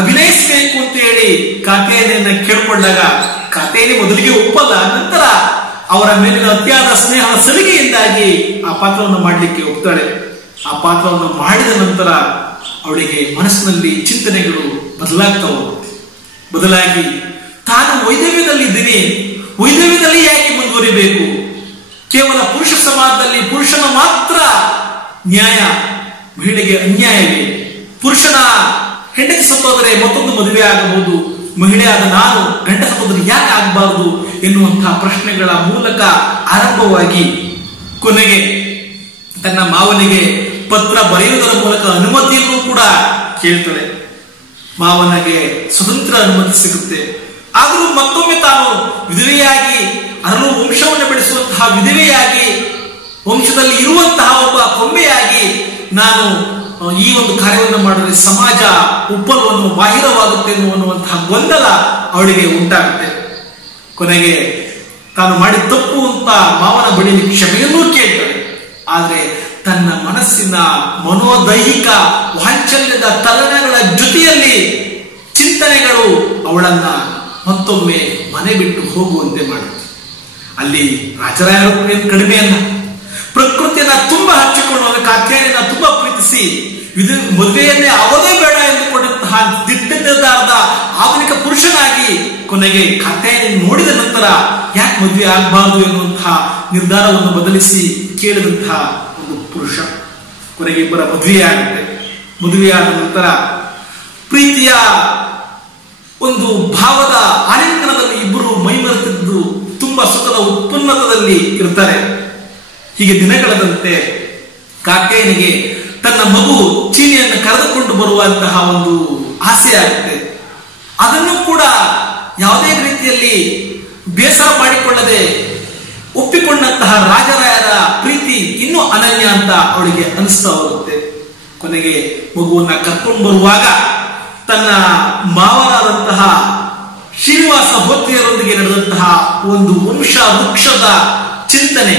ಅಭಿನಯಿಸಬೇಕು ಅಂತ ಹೇಳಿ ಕಾತ್ಯಾಯನಿಯನ್ನ ಕೇಳಿಕೊಂಡಾಗ ಕಾತ್ಯಾಯನಿ ಮೊದಲಿಗೆ ಒಪ್ಪಲ್ಲ. ನಂತರ ಅವರ ಮೇಲಿನ ಅತಿಯಾದ ಸ್ನೇಹದ ಸಲಿಗೆಯಿಂದಾಗಿ ಆ ಪಾತ್ರವನ್ನು ಮಾಡಲಿಕ್ಕೆ ಒಪ್ತಾಳೆ. ಆ ಪಾತ್ರವನ್ನು ಮಾಡಿದ ನಂತರ ಅವಳಿಗೆ ಮನಸ್ಸಿನಲ್ಲಿ ಚಿಂತನೆಗಳು ಬದಲಾಗ್ತಾ ಹೋಗುತ್ತೆ. ಬದಲಾಗಿ ತಾನು ವೈದವ್ಯದಲ್ಲಿ ಇದ್ದೀನಿ, ವೈದವ್ಯದಲ್ಲಿ ಯಾಕೆ ಮುಂದುವರಿಬೇಕು? ಕೇವಲ ಪುರುಷ ಸಮಾಜದಲ್ಲಿ ಪುರುಷನ ಮಾತ್ರ ನ್ಯಾಯ, ಮಹಿಳೆಗೆ ಅನ್ಯಾಯವೇ? ಪುರುಷನ ಹೆಂಡತಿ ಸತ್ತೋದರೆ ಮತ್ತೊಂದು ಮದುವೆ ಆಗಬಹುದು, ಮಹಿಳೆಯಾದ ನಾನು ಗಂಡ ಸತ್ತೋದ್ರೆ ಯಾಕೆ ಆಗಬಾರದು ಎನ್ನುವಂತಹ ಪ್ರಶ್ನೆಗಳ ಮೂಲಕ ಆರಂಭವಾಗಿ ಕೊನೆಗೆ ತನ್ನ ಮಾವನಿಗೆ ಪತ್ರ ಬರೆಯುವುದರ ಮೂಲಕ ಅನುಮತಿಯನ್ನು ಕೂಡ ಕೇಳ್ತಾಳೆ. ಮಾವನಿಗೆ ಸ್ವತಂತ್ರ ಅನುಮತಿ ಸಿಗುತ್ತೆ. ಆದರೂ ಮತ್ತೊಮ್ಮೆ ತಾನು ವಿಧವೆಯಾಗಿ, ಅದರಲ್ಲೂ ವಂಶವನ್ನು ಬೆಳೆಸುವಂತಹ ವಿಧವೆಯಾಗಿ, ವಂಶದಲ್ಲಿ ಇರುವಂತಹ ಒಬ್ಬ ಕೊಂಬೆಯಾಗಿ ನಾನು ಈ ಒಂದು ಕಾರ್ಯವನ್ನು ಮಾಡಿದ್ರೆ ಸಮಾಜ ಉಪ್ಪಲವನ್ನು ಬಾಹಿರವಾಗುತ್ತೆ ಅನ್ನುವಂತಹ ಗೊಂದಲ ಅವಳಿಗೆ ಉಂಟಾಗುತ್ತೆ. ಕೊನೆಗೆ ತಾನು ಮಾಡಿದ ತಪ್ಪು ಅಂತ ಮಾವನ ಬಳಿ ಕ್ಷಮೆಯನ್ನೂ ಕೇಳ್ತಾಳೆ. ಆದರೆ ತನ್ನ ಮನಸ್ಸಿನ ಮನೋದೈಹಿಕ ವಾಂಚಲ್ಯದ ತಲ್ಲಣಗಳ ಜೊತೆಯಲ್ಲಿ ಚಿಂತನೆಗಳು ಅವಳನ್ನ ಮತ್ತೊಮ್ಮೆ ಮನೆ ಬಿಟ್ಟು ಹೋಗುವಂತೆ ಮಾಡುತ್ತೆ. ಅಲ್ಲಿ ರಾಜರಾಯರು ಕಡಿಮೆಯನ್ನ ಪ್ರಕೃತಿಯನ್ನ ತುಂಬಾ ಹಚ್ಚಿಕೊಂಡು ಕಾತ್ಯಾಯನಿಯನ್ನ ತುಂಬಾ ಪ್ರೀತಿಸಿ ಮದುವೆಯನ್ನೇ ಅವದೇ ಬೇಡ ಎಂದುಕೊಂಡಂತಹ ದಿಟ್ಟ ನಿರ್ಧಾರದ ಆಧುನಿಕ ಪುರುಷನಾಗಿ ಕೊನೆಗೆ ಕಾತ್ಯಾಯನಿ ನೋಡಿದ ನಂತರ ಯಾಕೆ ಮದುವೆ ಆಗಬಾರದು ಎನ್ನುವಂತಹ ನಿರ್ಧಾರವನ್ನು ಬದಲಿಸಿ ಕೇಳಿದಂತಹ ಒಂದು ಪುರುಷ. ಕೊನೆಗೆ ಇಬ್ಬರ ಮದುವೆಯಾಗುತ್ತೆ. ಮದುವೆಯಾದ ನಂತರ ಪ್ರೀತಿಯ ಒಂದು ಭಾವದ ಆಲಿಂಗನದಲ್ಲಿ ಇಬ್ಬರು ಮೈಮರೆತಿದ್ದು ತುಂಬಾ ಸುಖದ ಉತ್ಪನ್ನದಲ್ಲಿ ಇರ್ತಾರೆ. ಹೀಗೆ ದಿನಗಳದಂತೆ ಕಾತ್ಯಾಯನಿಗೆ ತನ್ನ ಮಗು ಚೀನಿಯನ್ನು ಕರೆದುಕೊಂಡು ಬರುವಂತಹ ಒಂದು ಆಸೆ ಆಗುತ್ತೆ. ಅದನ್ನು ಕೂಡ ಯಾವುದೇ ರೀತಿಯಲ್ಲಿ ಬೇಸರ ಮಾಡಿಕೊಳ್ಳದೆ ಒಪ್ಪಿಕೊಂಡಂತಹ ರಾಜರಾಯರ ಪ್ರೀತಿ ಇನ್ನೂ ಅನನ್ಯ ಅಂತ ಅವಳಿಗೆ ಅನಿಸ್ತಾ ಹೋಗುತ್ತೆ. ಕೊನೆಗೆ ಮಗುವನ್ನ ಕರ್ಕೊಂಡು ಬರುವಾಗ ತನ್ನ ಮಾವನಾದಂತಹ ಶ್ರೀನಿವಾಸ ಹೋತ್ರಿಯರೊಂದಿಗೆ ನಡೆದಂತಹ ಒಂದು ವಂಶ ವೃಕ್ಷದ ಚಿಂತನೆ,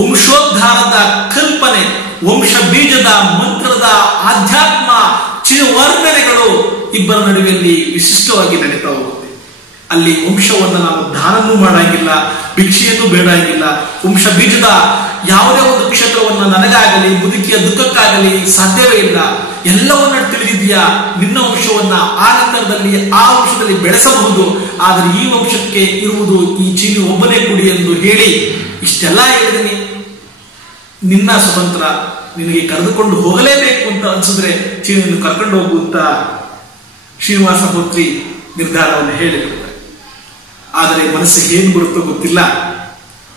ವಂಶೋದ್ಧಾರದ ಕಲ್ಪನೆ, ವಂಶ ಬೀಜದ ಮಂತ್ರದ ಆಧ್ಯಾತ್ಮ ವರ್ಣನೆಗಳು ಇಬ್ಬರ ನಡುವೆಯಲ್ಲಿ ವಿಶಿಷ್ಟವಾಗಿ ನಡೀತಾ ಹೋಗುತ್ತೆ. ಅಲ್ಲಿ ವಂಶವನ್ನು ನಾವು ದಾನನೂ ಮಾಡಂಗಿಲ್ಲ, ಭಿಕ್ಷೆಯನ್ನು ಬೇಡಂಗಿಲ್ಲ. ವಂಶ ಬೀಜದ ಯಾವುದೇ ಒಂದು ಕ್ಷೇತ್ರವನ್ನು ನನಗಾಗಲಿ ಮುದುಕಿಯ ದುಃಖಕ್ಕಾಗಲಿ ಸಾಧ್ಯವೇ ಇಲ್ಲ. ಎಲ್ಲವನ್ನ ತಿಳಿದಿದೆಯಾ, ನಿನ್ನ ವಂಶವನ್ನ ಆ ನಂತರದಲ್ಲಿ ಆ ವಂಶದಲ್ಲಿ ಬೆಳೆಸಬಹುದು, ಆದರೆ ಈ ವಂಶಕ್ಕೆ ಇರುವುದು ಈ ಚೀನಿ ಒಬ್ಬನೇ ಕುಡಿ ಎಂದು ಹೇಳಿ ಇಷ್ಟೆಲ್ಲ ಹೇಳಿದೀನಿ. ನಿನ್ನ ಸ್ವತಂತ್ರ, ನಿನಗೆ ಕರೆದುಕೊಂಡು ಹೋಗಲೇಬೇಕು ಅಂತ ಅನ್ಸಿದ್ರೆ ಚೀನಿಯನ್ನು ಕರ್ಕೊಂಡು ಹೋಗುವಂತ ಶ್ರೀನಿವಾಸ ಹೋತ್ರಿ ನಿರ್ಧಾರವನ್ನು ಹೇಳಿದರು. ಆದರೆ ಮನಸ್ಸಿಗೆ ಏನು ಬರುತ್ತೋ ಗೊತ್ತಿಲ್ಲ.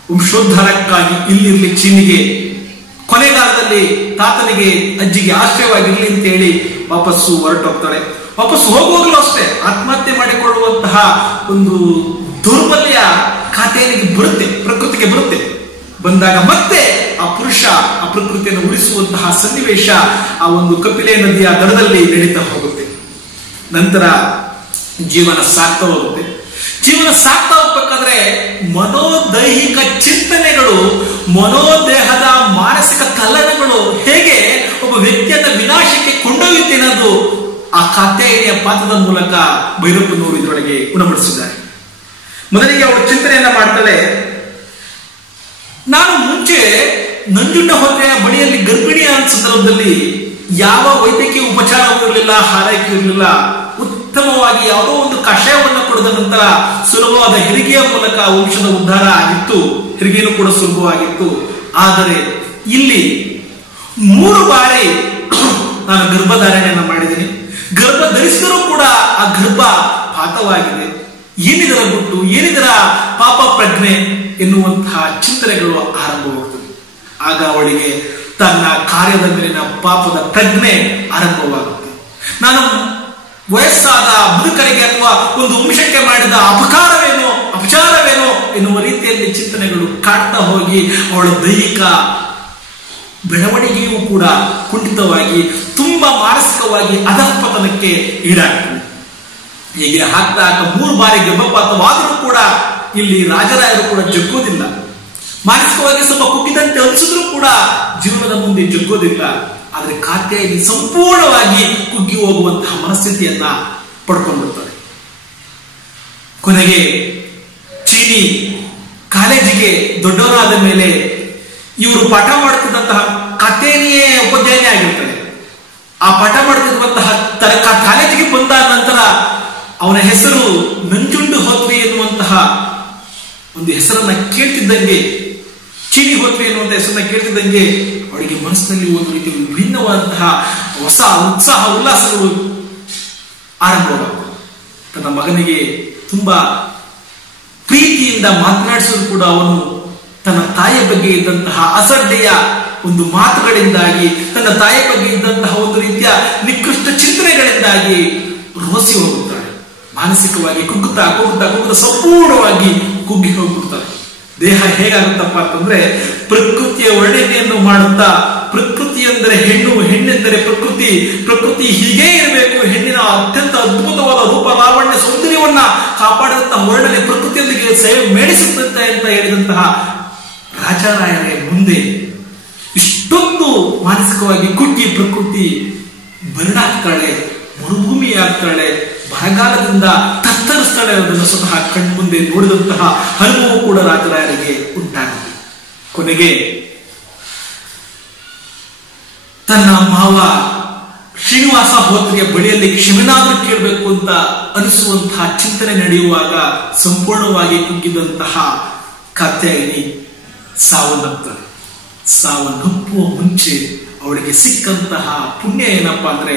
ವಂಶೋದ್ಧಾರಕ್ಕಾಗಿ ಇಲ್ಲಿರ್ಲಿ ಚೀನಿಗೆ, ಕೊನೆಗಾಲದಲ್ಲಿ ತಾತನಿಗೆ ಅಜ್ಜಿಗೆ ಆಶ್ರಯವಾಗಿರ್ಲಿ ಅಂತ ಹೇಳಿ ವಾಪಸ್ಸು ಹೊರಟೋಗ್ತಾಳೆ. ವಾಪಸ್ಸು ಹೋಗುವಾಗಲೂ ಅಷ್ಟೇ ಆತ್ಮಹತ್ಯೆ ಮಾಡಿಕೊಳ್ಳುವಂತಹ ಒಂದು ದೌರ್ಬಲ್ಯ ಕಾತ್ಯಾಯನಿಗೆ ಬರುತ್ತೆ, ಪ್ರಕೃತಿಗೆ ಬರುತ್ತೆ. ಬಂದಾಗ ಮತ್ತೆ ಆ ಪುರುಷ ಆ ಪ್ರಕೃತಿಯನ್ನು ಉಳಿಸುವಂತಹ ಸನ್ನಿವೇಶ ಆ ಒಂದು ಕಪಿಲೆ ನದಿಯ ದಡದಲ್ಲಿ ನಡೀತಾ ಹೋಗುತ್ತೆ. ನಂತರ ಜೀವನ ಸಾಗ್ತಾ ಹೋಗುತ್ತೆ. ಜೀವನ ಸಾಗ್ತಾ ಹೋಗ್ಬೇಕಾದ್ರೆ ಮನೋದೈಹಿಕ ಚಿಂತನೆಗಳು, ಮನೋದೇಹದ ಮಾನಸಿಕ ತಲ್ಲಣಗಳು ಹೇಗೆ ಒಬ್ಬ ವ್ಯಕ್ತಿಯನ್ನ ವಿನಾಶಕ್ಕೆ ಕೊಂಡೊಯ್ಯುತ್ತೇನದು ಆ ಕಾತ್ಯಾಯನಿಯ ಪಾತ್ರದ ಮೂಲಕ ಭೈರಪ್ಪನವರು ಇದರೊಳಗೆ ಗುಣಪಡಿಸಿದ್ದಾರೆ. ಮೊದಲಿಗೆ ಅವಳು ಚಿಂತನೆಯನ್ನ ಮಾಡ್ತಾಳೆ. ನಾನು ಮುಂಚೆ ನಂಜುಂಡ ಹೋತ್ರೆಯ ಬಳಿಯಲ್ಲಿ ಗರ್ಭಿಣಿಯ ಸಂದರ್ಭದಲ್ಲಿ ಯಾವ ವೈದ್ಯಕೀಯ ಉಪಚಾರವೂ ಇರಲಿಲ್ಲ, ಹಾರೈಕೆ ಇರಲಿಲ್ಲ. ಉತ್ತಮವಾಗಿ ಯಾವುದೋ ಒಂದು ಕಷಾಯವನ್ನು ಕೊಡದ ನಂತರ ಸುಲಭವಾದ ಹೆರಿಗೆಯ ಮೂಲಕ ವಂಶದ ಉದ್ಧಾರ ಆಗಿತ್ತು. ಹೆರಿಗೆಯೂ ಕೂಡ ಸುಲಭವಾಗಿತ್ತು. ಆದರೆ ಇಲ್ಲಿ 3 ಬಾರಿ ನಾನು ಗರ್ಭಧಾರಣೆಯನ್ನು ಮಾಡಿದ್ದೀನಿ. ಗರ್ಭ ಧರಿಸಿದರೂ ಕೂಡ ಆ ಗರ್ಭ ಶಾಶ್ವತವಾಗಿದೆ, ಏನಿದರ ಗುಟ್ಟು, ಏನಿದರ ಪಾಪ ಪ್ರಜ್ಞೆ ಎನ್ನುವಂತಹ ಚಿಂತನೆಗಳು ಆರಂಭವಾಗುತ್ತದೆ. ಆಗ ಅವಳಿಗೆ ತನ್ನ ಕಾರ್ಯದ ಮೇಲಿನ ಪಾಪದ ಪ್ರಜ್ಞೆ ಆರಂಭವಾಗುತ್ತೆ. ನಾನು ವಯಸ್ಸಾದ ಮುದುಕರಿಗೆ ಅಥವಾ ಒಂದು ವಂಶಕ್ಕೆ ಮಾಡಿದ ಅಪಕಾರವೇನೋ, ಅಪಚಾರವೇನೋ ಎನ್ನುವ ರೀತಿಯಲ್ಲಿ ಚಿಂತನೆಗಳು ಕಾಡ್ತಾ ಹೋಗಿ ಅವಳ ದೈಹಿಕ ಬೆಳವಣಿಗೆಯೂ ಕೂಡ ಕುಂಠಿತವಾಗಿ ತುಂಬಾ ಮಾನಸಿಕವಾಗಿ ಅಧಃಪತನಕ್ಕೆ ಈಡಾಗ್ತದೆ. ಹೀಗೆ ಹಾಕ್ತಾ 3 ಬಾರಿ ಗರ್ಭಪಾತವಾದರೂ ಕೂಡ ಇಲ್ಲಿ ರಾಜರಾಯರು ಕೂಡ ಜಗ್ಗೋದಿಲ್ಲ. ಮಾನಸಿಕವಾಗಿ ಸ್ವಲ್ಪ ಕುಗ್ಗಿದಂತೆ ಅನಿಸಿದ್ರು ಕೂಡ ಜೀವನದ ಮುಂದೆ ಜಗ್ಗೋದಿಲ್ಲ. ಆದರೆ ಕಾತ್ಯಾಯಿನಿ ಸಂಪೂರ್ಣವಾಗಿ ಕುಗ್ಗಿ ಹೋಗುವಂತಹ ಮನಸ್ಥಿತಿಯನ್ನ ಪಡ್ಕೊಂಡಿರ್ತಾರೆ. ಕೊನೆಗೆ ಚೀನಿ ಕಾಲೇಜಿಗೆ ದೊಡ್ಡವರಾದ ಮೇಲೆ ಇವರು ಪಾಠ ಮಾಡುತ್ತಿದ್ದಂತಹ ಕಾತ್ಯಾಯಿನಿಯೇ ಉಪಾಧ್ಯಾಯನೇ ಆಗಿರ್ತಾರೆ. ಆ ಪಾಠ ಮಾಡುತ್ತಿರುವಂತಹ ಕಾಲೇಜಿಗೆ ಬಂದ ನಂತರ ಅವನ ಹೆಸರು ನಂಜುಂಡು ಹೋತ್ರಿ ಎನ್ನುವಂತಹ ಒಂದು ಹೆಸರನ್ನ ಕೇಳ್ತಿದ್ದಂಗೆ, ಚೀನಿ ಹೋತ್ರಿ ಎನ್ನುವಂತ ಹೆಸರನ್ನ ಕೇಳ್ತಿದ್ದಂಗೆ ಅವಳಿಗೆ ಮನಸ್ಸಿನಲ್ಲಿ ಒಂದು ರೀತಿಯ ವಿಭಿನ್ನವಾದಂತಹ ಹೊಸ ಉತ್ಸಾಹ ಉಲ್ಲಾಸಗಳು ಆರಂಭವಾಗುತ್ತವೆ. ತನ್ನ ಮಗನಿಗೆ ತುಂಬಾ ಪ್ರೀತಿಯಿಂದ ಮಾತನಾಡಿಸಲು ಕೂಡ ಅವನು ತನ್ನ ತಾಯಿಯ ಬಗ್ಗೆ ಇದ್ದಂತಹ ಅಸಡ್ಡೆಯ ಒಂದು ಮಾತುಗಳಿಂದಾಗಿ, ತನ್ನ ತಾಯಿಯ ಬಗ್ಗೆ ಇದ್ದಂತಹ ಒಂದು ರೀತಿಯ ನಿಕೃಷ್ಟ ಚಿಂತನೆಗಳಿಂದಾಗಿ ರೋಸಿ ಹೋಗುತ್ತಾಳೆ. ಮಾನಸಿಕವಾಗಿ ಕುಗ್ಗುತ್ತಾ ಸಂಪೂರ್ಣವಾಗಿ ಕುಗ್ಗಿ ಹೋಗ್ಬಿಡ್ತಾರೆ. ದೇಹ ಹೇಗಾಗುತ್ತಪ್ಪ ಅಂತಂದ್ರೆ ಪ್ರಕೃತಿಯ ವರ್ಣನೆಯನ್ನು ಮಾಡುತ್ತಾ, ಪ್ರಕೃತಿ ಎಂದರೆ ಹೆಣ್ಣು, ಹೆಣ್ಣೆಂದರೆ ಪ್ರಕೃತಿ, ಪ್ರಕೃತಿ ಹೀಗೇ ಇರಬೇಕು, ಹೆಣ್ಣಿನ ಅತ್ಯಂತ ಅದ್ಭುತವಾದ ರೂಪ ಲಾವಣ್ಯ ಸೌಂದರ್ಯವನ್ನ ಕಾಪಾಡಿದಂತಹ ವರ್ಣನೆ ಪ್ರಕೃತಿಯೊಂದಿಗೆ ಸೇವೆ ಮೇಡಿಸುತ್ತೆ ಅಂತ ಹೇಳಿದಂತಹ ರಾಜರಾಯರೇ ಮುಂದೆ ಇಷ್ಟೊಂದು ಮಾನಸಿಕವಾಗಿ ಕುಗ್ಗಿ ಪ್ರಕೃತಿ ಬರಡಾಗ್ತಾಳೆ, ಮರುಭೂಮಿ ಆಗ್ತಾಳೆ, ಬರಗಾಲದಿಂದ ತತ್ತರಿಸ್ತಾಳೆ. ಅದನ್ನು ಸ್ವತಃ ಕಣ್ಮುಂದೆ ನೋಡಿದಂತಹ ಅನುಭವ ಕೂಡ ರಾಜರಾಯರಿಗೆ ಉಂಟಾಗಿದೆ. ಕೊನೆಗೆ ತನ್ನ ಮಾವ ಶ್ರೀನಿವಾಸ ಹೋತ್ರಿಯ ಬಳಿಯಲ್ಲಿ ಕ್ಷಮೆನಾದ್ರೂ ಕೇಳಬೇಕು ಅಂತ ಅನಿಸುವಂತಹ ಚಿಂತನೆ ನಡೆಯುವಾಗ ಸಂಪೂರ್ಣವಾಗಿ ಕುಗ್ಗಿದಂತಹ ಕಾತ್ಯಾಯಿನಿ ಸಾವನ್ನಪ್ತಾರೆ. ಸಾವನ್ನಪ್ಪುವ ಮುಂಚೆ ಅವಳಿಗೆ ಸಿಕ್ಕಂತಹ ಪುಣ್ಯ ಏನಪ್ಪಾ ಅಂದ್ರೆ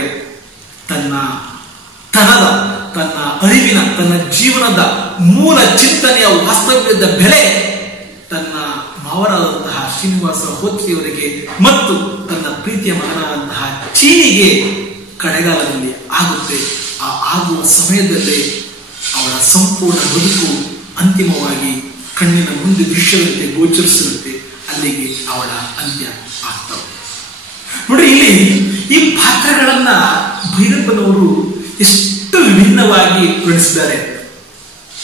ತನ್ನ ಅರಿವಿನ, ತನ್ನ ಜೀವನದ ಮೂಲ ಚಿಂತನೆಯ ವಾಸ್ತವ್ಯದ ಬೆಲೆ ತನ್ನ ಮಾವರಾದಂತಹ ಶ್ರೀನಿವಾಸ ಹೋತ್ರಿಯವರಿಗೆ ಮತ್ತು ತನ್ನ ಪ್ರೀತಿಯ ಮಗನಾದಂತಹ ಚೀನಿಗೆ ಕಡೆಗಾಲದಲ್ಲಿ ಆಗುತ್ತೆ. ಆ ಆಗುವ ಸಮಯದಲ್ಲೇ ಅವಳ ಸಂಪೂರ್ಣ ಬದುಕು ಅಂತಿಮವಾಗಿ ಕಣ್ಣಿನ ಮುಂದೆ ದೃಶ್ಯದಂತೆ ಗೋಚರಿಸಿರುತ್ತೆ. ಅಲ್ಲಿಗೆ ಅವಳ ಅಂತ್ಯ ಆಗ್ತವೆ. ನೋಡಿ, ಇಲ್ಲಿ ಈ ಪಾತ್ರಗಳನ್ನ ಭೈರಪ್ಪನವರು ಎಷ್ಟು ವಿಭಿನ್ನವಾಗಿ ವರ್ಣಿಸಿದ್ದಾರೆ.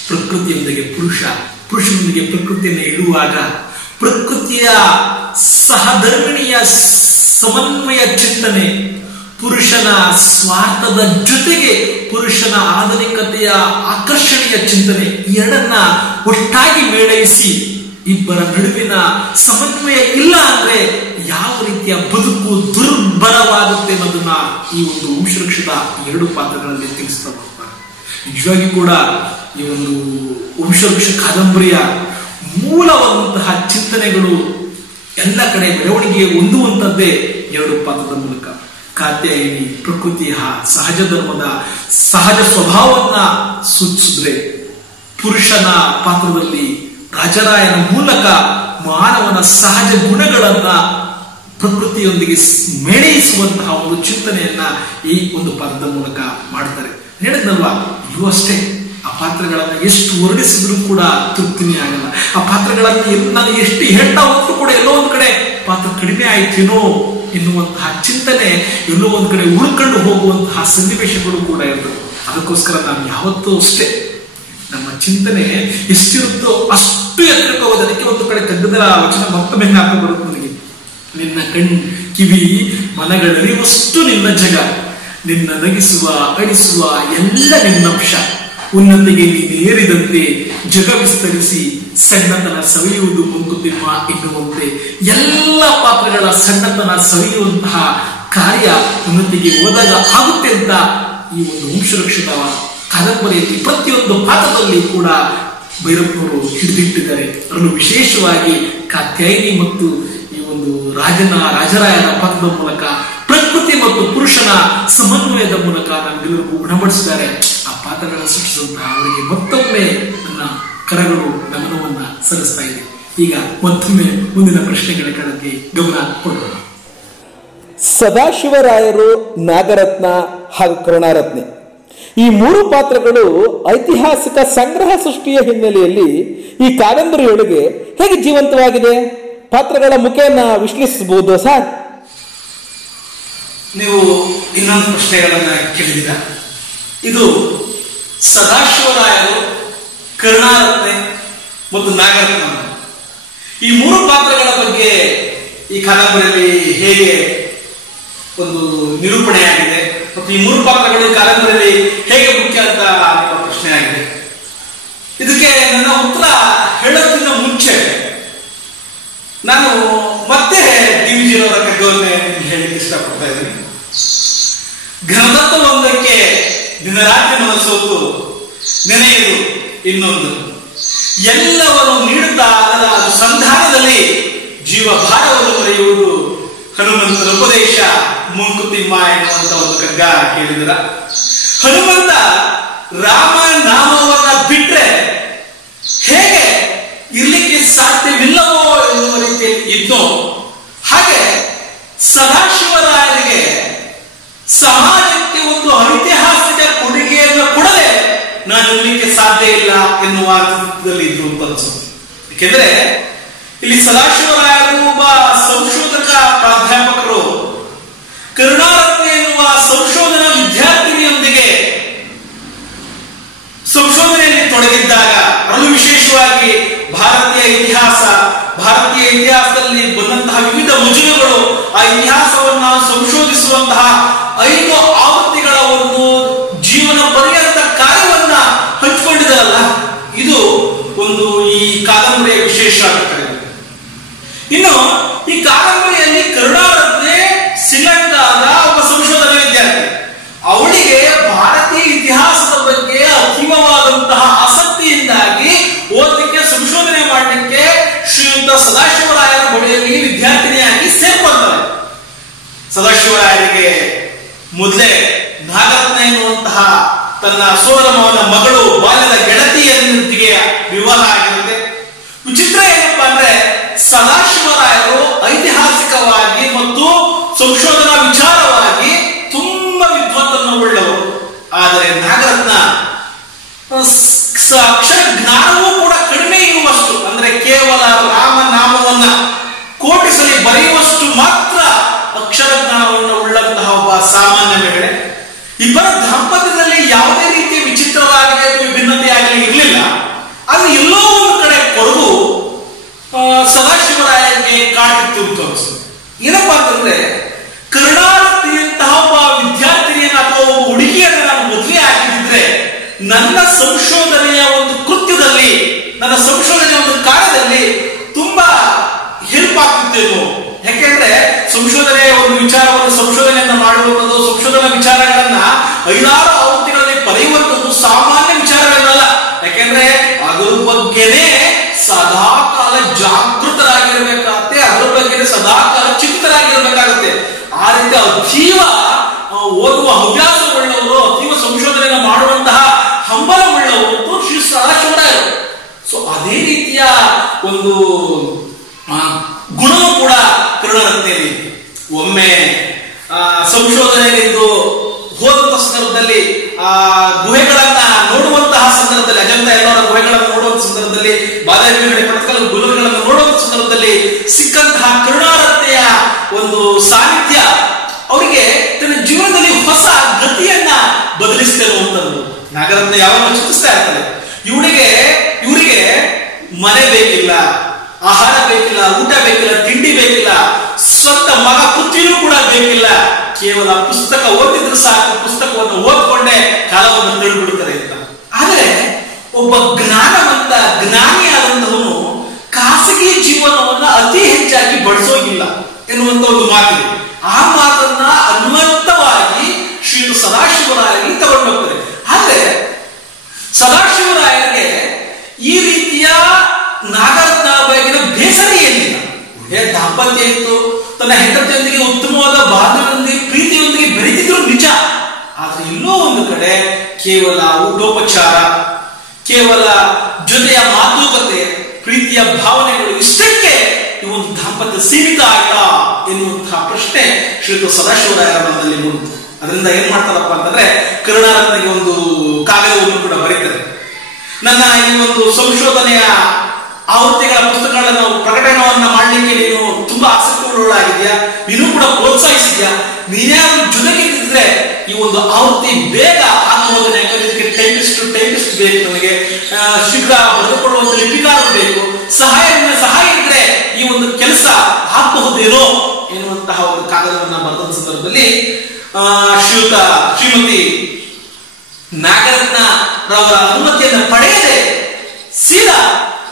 ಪ್ರಕೃತಿಯೊಂದಿಗೆ ಪುರುಷನೊಂದಿಗೆ ಪ್ರಕೃತಿಯನ್ನು ಇಡುವಾಗ ಪ್ರಕೃತಿಯ ಸಹಧರ್ಮಿಣಿಯ ಸಮನ್ವಯ ಚಿಂತನೆ, ಪುರುಷನ ಸ್ವಾರ್ಥದ ಜೊತೆಗೆ ಪುರುಷನ ಆಧುನಿಕತೆಯ ಆಕರ್ಷಣೆಯ ಚಿಂತನೆ, ಈ ಎರಡನ್ನ ಒಟ್ಟಾಗಿ ಮೇಳೈಸಿ ಇಬ್ಬರ ನಡುವಿನ ಸಮನ್ವಯ ಇಲ್ಲ ಅಂದ್ರೆ ಯಾವ ರೀತಿಯ ಬದುಕು ದುರ್ಬಲವಾಗುತ್ತೆ ಅನ್ನೋದನ್ನ ಈ ಒಂದು ವಂಶವೃಕ್ಷದ 2 ಪಾತ್ರಗಳಲ್ಲಿ ತಿಳಿಸ್ತಾ ಹೋಗ್ತಾರೆ. ನಿಜವಾಗಿ ಕೂಡ ಈ ಒಂದು ವಂಶವೃಕ್ಷ ಕಾದಂಬರಿಯ ಮೂಲವಾದಂತಹ ಚಿಂತನೆಗಳು ಎಲ್ಲ ಕಡೆ ಬೆಳವಣಿಗೆ ಹೊಂದುವಂತದ್ದೇ 2 ಪಾತ್ರದ ಮೂಲಕ. ಕಾತ್ಯಾಯಿನಿ ಪ್ರಕೃತಿಯ ಸಹಜ ಧರ್ಮದ ಸಹಜ ಸ್ವಭಾವವನ್ನ ಸೂಚಿಸಿದ್ರೆ, ಪುರುಷನ ಪಾತ್ರದಲ್ಲಿ ರಾಜರಾಯನ ಮೂಲಕ ಮಾನವನ ಸಹಜ ಗುಣಗಳನ್ನ ಪ್ರಕೃತಿಯೊಂದಿಗೆ ಮೇಳೈಸುವಂತಹ ಒಂದು ಚಿಂತನೆಯನ್ನ ಈ ಒಂದು ಪಾತ್ರದ ಮೂಲಕ ಮಾಡ್ತಾರೆ. ಹೇಳಿದ್ನಲ್ವಾ, ಇವು ಅಷ್ಟೇ. ಆ ಪಾತ್ರಗಳನ್ನ ಎಷ್ಟು ವರ್ಣಿಸಿದ್ರು ಕೂಡ ತೃಪ್ತಿನೇ ಆಗಲ್ಲ. ಆ ಪಾತ್ರಗಳನ್ನ ನಾನು ಎಷ್ಟು ಹೇಳ್ತಾ ಹೋದ್ರು ಕೂಡ ಎಲ್ಲೋ ಒಂದ್ ಕಡೆ ಪಾತ್ರ ಕಡಿಮೆ ಆಯ್ತೇನೋ ಎನ್ನುವಂತಹ ಚಿಂತನೆ ಎಲ್ಲೋ ಒಂದ್ ಕಡೆ ಉಳ್ಕೊಂಡು ಹೋಗುವಂತಹ ಸನ್ನಿವೇಶಗಳು ಕೂಡ ಇರ್ತವೆ. ಅದಕ್ಕೋಸ್ಕರ ನಾನು ಯಾವತ್ತೂ ಅಷ್ಟೇ ನಮ್ಮ ಚಿಂತನೆ ಎಷ್ಟಿರುತ್ತೋ ಅಷ್ಟು ಎತ್ತರಕ್ಕೆ ಹೋಗೋದು. ಅದಕ್ಕೆ ಒಂದು ಕಡೆ ಕಗ್ಗದ ವಚನ ಮತ್ತೊಮ್ಮೆ ಹಾಕಿ ಬರುತ್ತೆ ನನಗೆ. ನಿನ್ನ ಕಣ್ ಕಿವಿ ಮನಗಳರಿವಷ್ಟು ನಿನ್ನ ಜಗ, ನಿನ್ನ ನಗಿಸುವ ಅಳಿಸುವ ಎಲ್ಲ ನಿನ್ನಂಶ, ಉನ್ನತಿಗೆ ನೀನೇರಿದಂತೆ ಜಗ ವಿಸ್ತರಿಸಿ ಸಣ್ಣತನ ಸವಿಯುವುದು ಮಂಕುತಿಮ್ಮ ಎನ್ನುವಂತೆ ಎಲ್ಲ ಪಾತ್ರಗಳ ಸಣ್ಣತನ ಸವಿಯುವಂತಹ ಕಾರ್ಯ ಉನ್ನತಿಗೆ ಹೋದಾಗ ಆಗುತ್ತೆ ಅಂತ ಈ ಒಂದು ವಂಶವೃಕ್ಷದ ಕಾದಂಬರಿಯಲ್ಲಿ ಪ್ರತಿಯೊಂದು ಪಾತ್ರದಲ್ಲಿ ಕೂಡ ಭೈರಪ್ಪನವರು ಹಿಡಿದಿಟ್ಟಿದ್ದಾರೆ. ಅದರಲ್ಲೂ ವಿಶೇಷವಾಗಿ ಕಾತ್ಯಾಯಿನಿ ಮತ್ತು ಈ ಒಂದು ರಾಜರಾಯನ ಪಾತ್ರದ ಮೂಲಕ ಪ್ರಕೃತಿ ಮತ್ತು ಪುರುಷನ ಸಂಭಾಷಣಾ ಸಮನ್ವಯದ ಮೂಲಕ ನಮ್ಗೆಲ್ಲರಿಗೂ ಉಣಬಡಿಸಿದ್ದಾರೆ. ಆ ಪಾತ್ರಗಳನ್ನು ಸೃಷ್ಟಿಸಿದಂತಹ ಅವರಿಗೆ ಮತ್ತೊಮ್ಮೆ ನನ್ನ ಕರಗಳು ಗಮನವನ್ನ ಸಲ್ಲಿಸ್ತಾ ಇದೆ. ಈಗ ಮತ್ತೊಮ್ಮೆ ಮುಂದಿನ ಪ್ರಶ್ನೆಗಳ ಕಡೆಗೆ ಗಮನ ಕೊಡೋಣ. ಸದಾಶಿವರಾಯರು, ನಾಗರತ್ನ ಹಾಗೂ ಕರುಣಾರತ್ನೆ ಈ ಮೂರು ಪಾತ್ರಗಳು ಐತಿಹಾಸಿಕ ಸಂಗ್ರಹ ಸೃಷ್ಟಿಯ ಹಿನ್ನೆಲೆಯಲ್ಲಿ ಈ ಕಾದಂಬರಿಯೊಳಗೆ ಹೇಗೆ ಜೀವಂತವಾಗಿದೆ? ಪಾತ್ರಗಳ ಮುಖೇನ ವಿಶ್ಲೇಷಿಸಬಹುದು ಸರ್? ನೀವು ಇನ್ನೊಂದು ಪ್ರಶ್ನೆಗಳನ್ನ ಕೇಳಿದ್ದೀರ. ಇದು ಸದಾಶಿವರಾಯರು, ಕರುಣಾರತ್ನೆ ಮತ್ತು ನಾಗರತ್ನ ಈ ಮೂರು ಪಾತ್ರಗಳ ಬಗ್ಗೆ ಈ ಕಾದಂಬರಿಯಲ್ಲಿ ಹೇಗೆ ಒಂದು ನಿರೂಪಣೆಯಾಗಿದೆ ಮತ್ತು ಈ ಮೂರು ಪಾತ್ರಗಳು ಈ ಕಾದಂಬರಿಯಲ್ಲಿ ಹೇಗೆ ಮುಖ್ಯ ಅಂತ ನಿಮ್ಮ ಪ್ರಶ್ನೆ ಆಗಿದೆ. ಇದಕ್ಕೆ ನನ್ನ ಉತ್ತರ ಹೇಳೋದ್ರಿಂದ ಮುಂಚೆ ನಾನು ಮತ್ತೆ ಡಿ.ವಿ.ಜಿರವರ ಕಗ್ಗವನ್ನೇ ಹೇಳಲಿಕ್ಕೆ ಇಷ್ಟಪಡ್ತಾ ಇದ್ದೀನಿ. ಘನತತ್ವವೊಂದಕ್ಕೆ ದಿನರಾತ್ರಿ ಮನಸ್ಸೋತು ನೆನೆಯುವುದು ಇನ್ನೊಂದು, ಎಲ್ಲವನ್ನು ನೀಡುತ್ತಾ ಅದರ ಸಂಧಾನದಲ್ಲಿ ಜೀವ ಭಾರವನ್ನು ಮರೆಯುವುದು ಹನುಮಂತನ ಉಪದೇಶ ಮುಂಕುತಿಮ್ಮ ಎನ್ನುವಂತ ಒಂದು ಕಗ್ಗ ಕೇಳಿದ್ರ. ಹನುಮಂತ ರಾಮ ನಾಮವನ್ನ ಬಿಟ್ರೆ ಹೇಗೆ ಇರ್ಲಿಕ್ಕೆ ಸಾಧ್ಯವಿಲ್ಲವೋ ಎನ್ನುವ ರೀತಿಯಲ್ಲಿ ಇದ್ದೋ ಹಾಗೆ ಸದಾಶಿವರಾಯರಿಗೆ ಸಮಾಜಕ್ಕೆ ಒಂದು ಐತಿಹಾಸಿಕ ಕೊಡುಗೆಯನ್ನು ಕೊಡದೆ ನಾನು ಇರ್ಲಿಕ್ಕೆ ಸಾಧ್ಯ ಇಲ್ಲ ಎನ್ನುವ ಅರ್ಥದಲ್ಲಿ ಇದ್ರು ಅಂತ ಅನ್ಸುತ್ತೆ. ಯಾಕೆಂದ್ರೆ ಇಲ್ಲಿ ಸದಾಶಿವರಾಯರು ಒಬ್ಬ ಸಂಶೋಧಕ ಪ್ರಾಧ್ಯಾಪಕರು, ಕರುಣಾರತ್ನೆ ಎನ್ನುವ ಸಂಶೋಧನಾ ವಿದ್ಯಾರ್ಥಿನಿಯೊಂದಿಗೆ ಸಂಶೋಧನೆಯಲ್ಲಿ ತೊಡಗಿದ್ದಾಗ, ಅದರಲ್ಲೂ ವಿಶೇಷವಾಗಿ ಭಾರತೀಯ ಇತಿಹಾಸದಲ್ಲಿ ಬಂದಂತಹ ವಿವಿಧ ಮುಜುಗಗಳು, ಆ ಇತಿಹಾಸವನ್ನು ಸಂಶೋಧಿಸುವಂತಹ 5 ಆವೃತ್ತಿಗಳ ಒಂದು ಜೀವನ ಪರ್ಯಂತ ಕಾರ್ಯವನ್ನ ಹಂಚಿಕೊಂಡಿದ್ದಾರಲ್ಲ, ಇದು ಒಂದು ಈ ಕಾದಂಬರಿಯ ವಿಶೇಷ ಆಗುತ್ತದೆ. ಇನ್ನು ಈ ಕಾದಂಬರಿಯಲ್ಲಿ ಕರುಣಾರತ್ನೆ ಶ್ರೀಲಂಕಾದ ಒಬ್ಬ ಸಂಶೋಧನಾ ವಿದ್ಯಾರ್ಥಿ. ಅವಳಿಗೆ ಭಾರತೀಯ ಇತಿಹಾಸದ ಬಗ್ಗೆ ಅತೀವವಾದಂತಹ ಆಸಕ್ತಿಯಿಂದಾಗಿ ಓದಲಿಕ್ಕೆ, ಸಂಶೋಧನೆ ಮಾಡಲಿಕ್ಕೆ ಶ್ರೀಯುತ ಸದಾಶಿವರಾಯರ ಬಳಿಯಲ್ಲಿ ವಿದ್ಯಾರ್ಥಿನಿಯಾಗಿ ಸೇರ್ಕೊಳ್ತಾರೆ. ಸದಾಶಿವರಾಯರಿಗೆ ಮೊದಲೇ ನಾಗರತ್ನ ಎನ್ನುವಂತಹ ತನ್ನ ಸೋದರಮವನ ಮಗಳು ಬಾಲ್ಯದ ಗೆಳತಿಯೊಂದಿಗೆ ವಿವಾಹ ಆಗಿರುತ್ತೆ. ವಿಚಿತ್ರ ಏನಪ್ಪಾ ಅಂದ್ರೆ ಸದಾಶಿವರಾಯರು ಐತಿಹಾಸಿಕವಾಗಿ ಮತ್ತು ಸಂಶೋಧನಾ ವಿಚಾರವಾಗಿ ತುಂಬಾ ವಿದ್ವತ್ತನ್ನು ಉಳ್ಳವರು. ಆದರೆ ನಾಗರತ್ನ ಅಕ್ಷರ ಜ್ಞಾನವೂ ಕೂಡ ಕಡಿಮೆ ಇರುವಷ್ಟು, ಅಂದ್ರೆ ಕೇವಲ ರಾಮನಾಮವನ್ನ ಕೋಟಿಸಲಿ ಬರೆಯುವಷ್ಟು ಮಾತ್ರ ಅಕ್ಷರ ಜ್ಞಾನವನ್ನು ಉಳ್ಳಂತಹ ಒಬ್ಬ ಸಾಮಾನ್ಯ ಮಹಿಳೆ. ಇಬ್ಬರ ದಾಂಪತ್ಯದಲ್ಲಿ ಯಾವುದೇ ರೀತಿಯ ವಿಚಿತ್ರವಾಗಿದೆ ಅಥವಾ ಭಿನ್ನತೆಯಾಗಲಿ ಇರಲಿಲ್ಲ. ಅದು ಎಲ್ಲೋ ಒಂದು ಕಡೆ ಕೊಡಗು ಸದಾಶಿವರಾಯರಿಗೆ ಕಾಡಿತ್ತು ಅಂತ ಅನಿಸ್ತದೆ. ಏನಪ್ಪಾ ಅಂತಂದ್ರೆ ಕರುಣಾರತ್ನೆಯಂತಹ ಒಬ್ಬ ವಿದ್ಯಾರ್ಥಿನಿಯನ್ನ ಅಥವಾ ಒಬ್ಬ ಹುಡುಗಿಯನ್ನ ನಾನು ಮದುವೆ ಆಗಿದ್ದರೆ ನನ್ನ ಸಂಶೋಧನೆಯ ಒಂದು ಕೃತ್ಯದಲ್ಲಿ, ನನ್ನ ಸಂಶೋಧನೆಯ ಒಂದು ಕಾರ್ಯದಲ್ಲಿ ತುಂಬಾ ಹೆಲ್ಪ್ ಆಗ್ತಿತ್ತೇನೋ. ಯಾಕೆಂದ್ರೆ ಸಂಶೋಧನೆಯ ಒಂದು ವಿಚಾರವನ್ನು ಸಂಶೋಧನೆಯನ್ನ ಮಾಡುವಂಥದ್ದು, ಸಂಶೋಧನಾ ವಿಚಾರಗಳನ್ನ 5-6 ಆವೃತ್ತಿಗಳಲ್ಲಿ ಪಡೆಯುವಂಥದ್ದು ಸಾಮಾನ್ಯ ವಿಚಾರಗಳಲ್ಲ. ಯಾಕೆಂದ್ರೆ ಅದ್ರ ಬಗ್ಗೆನೇ ಸದಾಕಾಲ ಜಾಗೃತರಾಗಿರ್ಬೇಕಾಗತ್ತೆ, ಅದರ ಬಗ್ಗೆ ಸದಾಕಾಲ ಚಿಂತರಾಗಿರ್ಬೇಕಾಗತ್ತೆ. ಆ ರೀತಿ ಅತೀವ ಓದುವ ಹವ್ಯಾಸವುಳ್ಳವರು, ಅತೀವ ಸಂಶೋಧನೆಯನ್ನು ಮಾಡುವಂತಹ ಹಂಬಲವುಳ್ಳವರು ಶ್ರೀ ಸದಾಶಿವರಾಯರು. ಸೊ ಅದೇ ರೀತಿಯ ಒಂದು ಗುಣವೂ ಕೂಡ ಕರುಣಾರತ್ನೆಯಲ್ಲಿ. ಒಮ್ಮೆ ಸಂಶೋಧನೆಯಲ್ಲಿದ್ದು ಹೋದಂತಹ ಸಂದರ್ಭದಲ್ಲಿ ಆ ಗುಹೆಗಳನ್ನ ನೋಡುವಂತಹ ಸಂದರ್ಭದಲ್ಲಿ, ಅಜಂತ ಎಲ್ಲರ ಗುಹೆಗಳನ್ನು ನೋಡುವಂತಹ ಸಂದರ್ಭದಲ್ಲಿ, ಬಾದಾಮಿ ಪಟ್ಟಕಲ್ ಗುಹೆಗಳನ್ನು ನೋಡುವಂತಹ ಸಂದರ್ಭದಲ್ಲಿ ಸಿಕ್ಕಂತಹ ಕರುಣಾರತ್ನೆಯ ಒಂದು ಸಾನ್ನಿಧ್ಯ ಅವರಿಗೆ ತನ್ನ ಜೀವನದಲ್ಲಿ ಹೊಸ ಗತಿಯನ್ನ ಬದಲಿಸ್ತೇನೆ ಅಂತಂದು ನಾಗರತ್ನ ಯಾವಾಗ ಚಿಂತಿಸ್ತಾ ಇರ್ತಾರೆ. ಇವರಿಗೆ ಮನೆ ಬೇಕಿಲ್ಲ, ಆಹಾರ ಬೇಕಿಲ್ಲ, ಊಟ ಬೇಕಿಲ್ಲ, ತಿಂಡಿ ಬೇಕಿಲ್ಲ, ಸ್ವಂತ ಮಗ ಪುತ್ರಿಯೂ ಕೂಡ ಬೇಕಿಲ್ಲ. ಕೇವಲ ಪುಸ್ತಕ ಓದಿದ್ರು ಸಾಕು, ಪುಸ್ತಕವನ್ನು ಓದ್ಕೊಂಡೇ ಕಾಲವನ್ನು ತಳ್ಳಿಬಿಡ್ತಾರೆ ಅಂತ. ಆದರೆ ಒಬ್ಬ ಜ್ಞಾನವಂತ ಜ್ಞಾನಿಯಾದಂತವನು ಖಾಸಗಿ ಜೀವನವನ್ನ ಅತಿ ಹೆಚ್ಚಾಗಿ ಬಳಸೋಗಿಲ್ಲ ಎನ್ನುವಂತ ಒಂದು ಮಾತಿದೆ. ಆ ಮಾತನ್ನ ಅನ್ವಂತವಾಗಿ ಶ್ರೀ ಸದಾಶಿವರಾಯರಿಗೆ ತಗೊಂಡು ಹೋಗ್ತಾರೆ. ಆದ್ರೆ ಸದಾಶಿವರಾಯರಿಗೆ ಈ ರೀತಿಯ ನಾಗರತ್ನ ಬಗೆಗಿನ ಬೇಸರ ಏನಿಲ್ಲ. ದಾಂಪತ್ಯ ಇತ್ತು, ತನ್ನ ಹೆಂಡತಿಯೊಂದಿಗೆ ಉತ್ತಮವಾದ ಬಾಂಧವ್ಯದೊಂದಿಗೆ ಪ್ರೀತಿಯೊಂದಿಗೆ ಬೆರೆತಿದ್ರು ಕೇವಲ ಊಟೋಪಚಾರ, ಕೇವಲ ಜೊತೆಯ ಮಾತುಕತೆ, ಪ್ರೀತಿಯ ಭಾವನೆಗಳು ಇಷ್ಟಕ್ಕೆ ಈ ಒಂದು ದಾಂಪತ್ಯ ಸೀಮಿತ ಆಯ್ತಾ ಎನ್ನುವಂತಹ ಪ್ರಶ್ನೆ ಶ್ರೀಯುತ ಸದಾಶಿವರಾಯರ ಮನದಲ್ಲಿ ಮೂಡಿತು. ಅದರಿಂದ ಏನ್ ಮಾಡ್ತಾರಪ್ಪ ಅಂತಂದ್ರೆ ಕರುಣಾರತ್ನಗೆ ಒಂದು ಕಾಗದವನ್ನು ಕೂಡ ಬರೀತಾರೆ. ನನ್ನ ಈ ಒಂದು ಸಂಶೋಧನೆಯ ಆವೃತ್ತಿಗಳ ಪುಸ್ತಕಗಳನ್ನು ಪ್ರಕಟಣವನ್ನ ಮಾಡಲಿಕ್ಕೆ ನೀನು ತುಂಬಾ ಆಸಕ್ತಿಯುಳ್ಳವಳಾಗಿದ್ಯಾ, ನೀನು ಕೂಡ ಪ್ರೋತ್ಸಾಹಿಸಿದ್ಯಾ, ನೀನ್ಯಾರು ಜೊತೆಗಿದ್ರೆ ಈ ಒಂದು ಆವೃತ್ತಿ ಬೇಗ ಆಗಬಹುದು. ಯಾಕಂದ್ರೆ ಇದಕ್ಕೆ ಟೈಪಿಸ್ಟ್ ಬೇಕು, ನನಗೆ ಶೀಘ್ರ ಬರೆದುಕೊಳ್ಳುವಂತ ಲಿಪಿಕಾರರು ಬೇಕು, ಸಹಾಯ ಇದ್ರೆ ಈ ಒಂದು ಕೆಲಸ ಆಗಬಹುದೇನೋ ಎನ್ನುವಂತಹ ಒಂದು ಕಾಗದವನ್ನ ಬರೆದ ಸಂದರ್ಭದಲ್ಲಿ ಶ್ರೀಮತಿ ನಾಗರತ್ನ ರವರ ಅನುಮತಿಯನ್ನ ಪಡೆಯದೆ ಸೀದಾ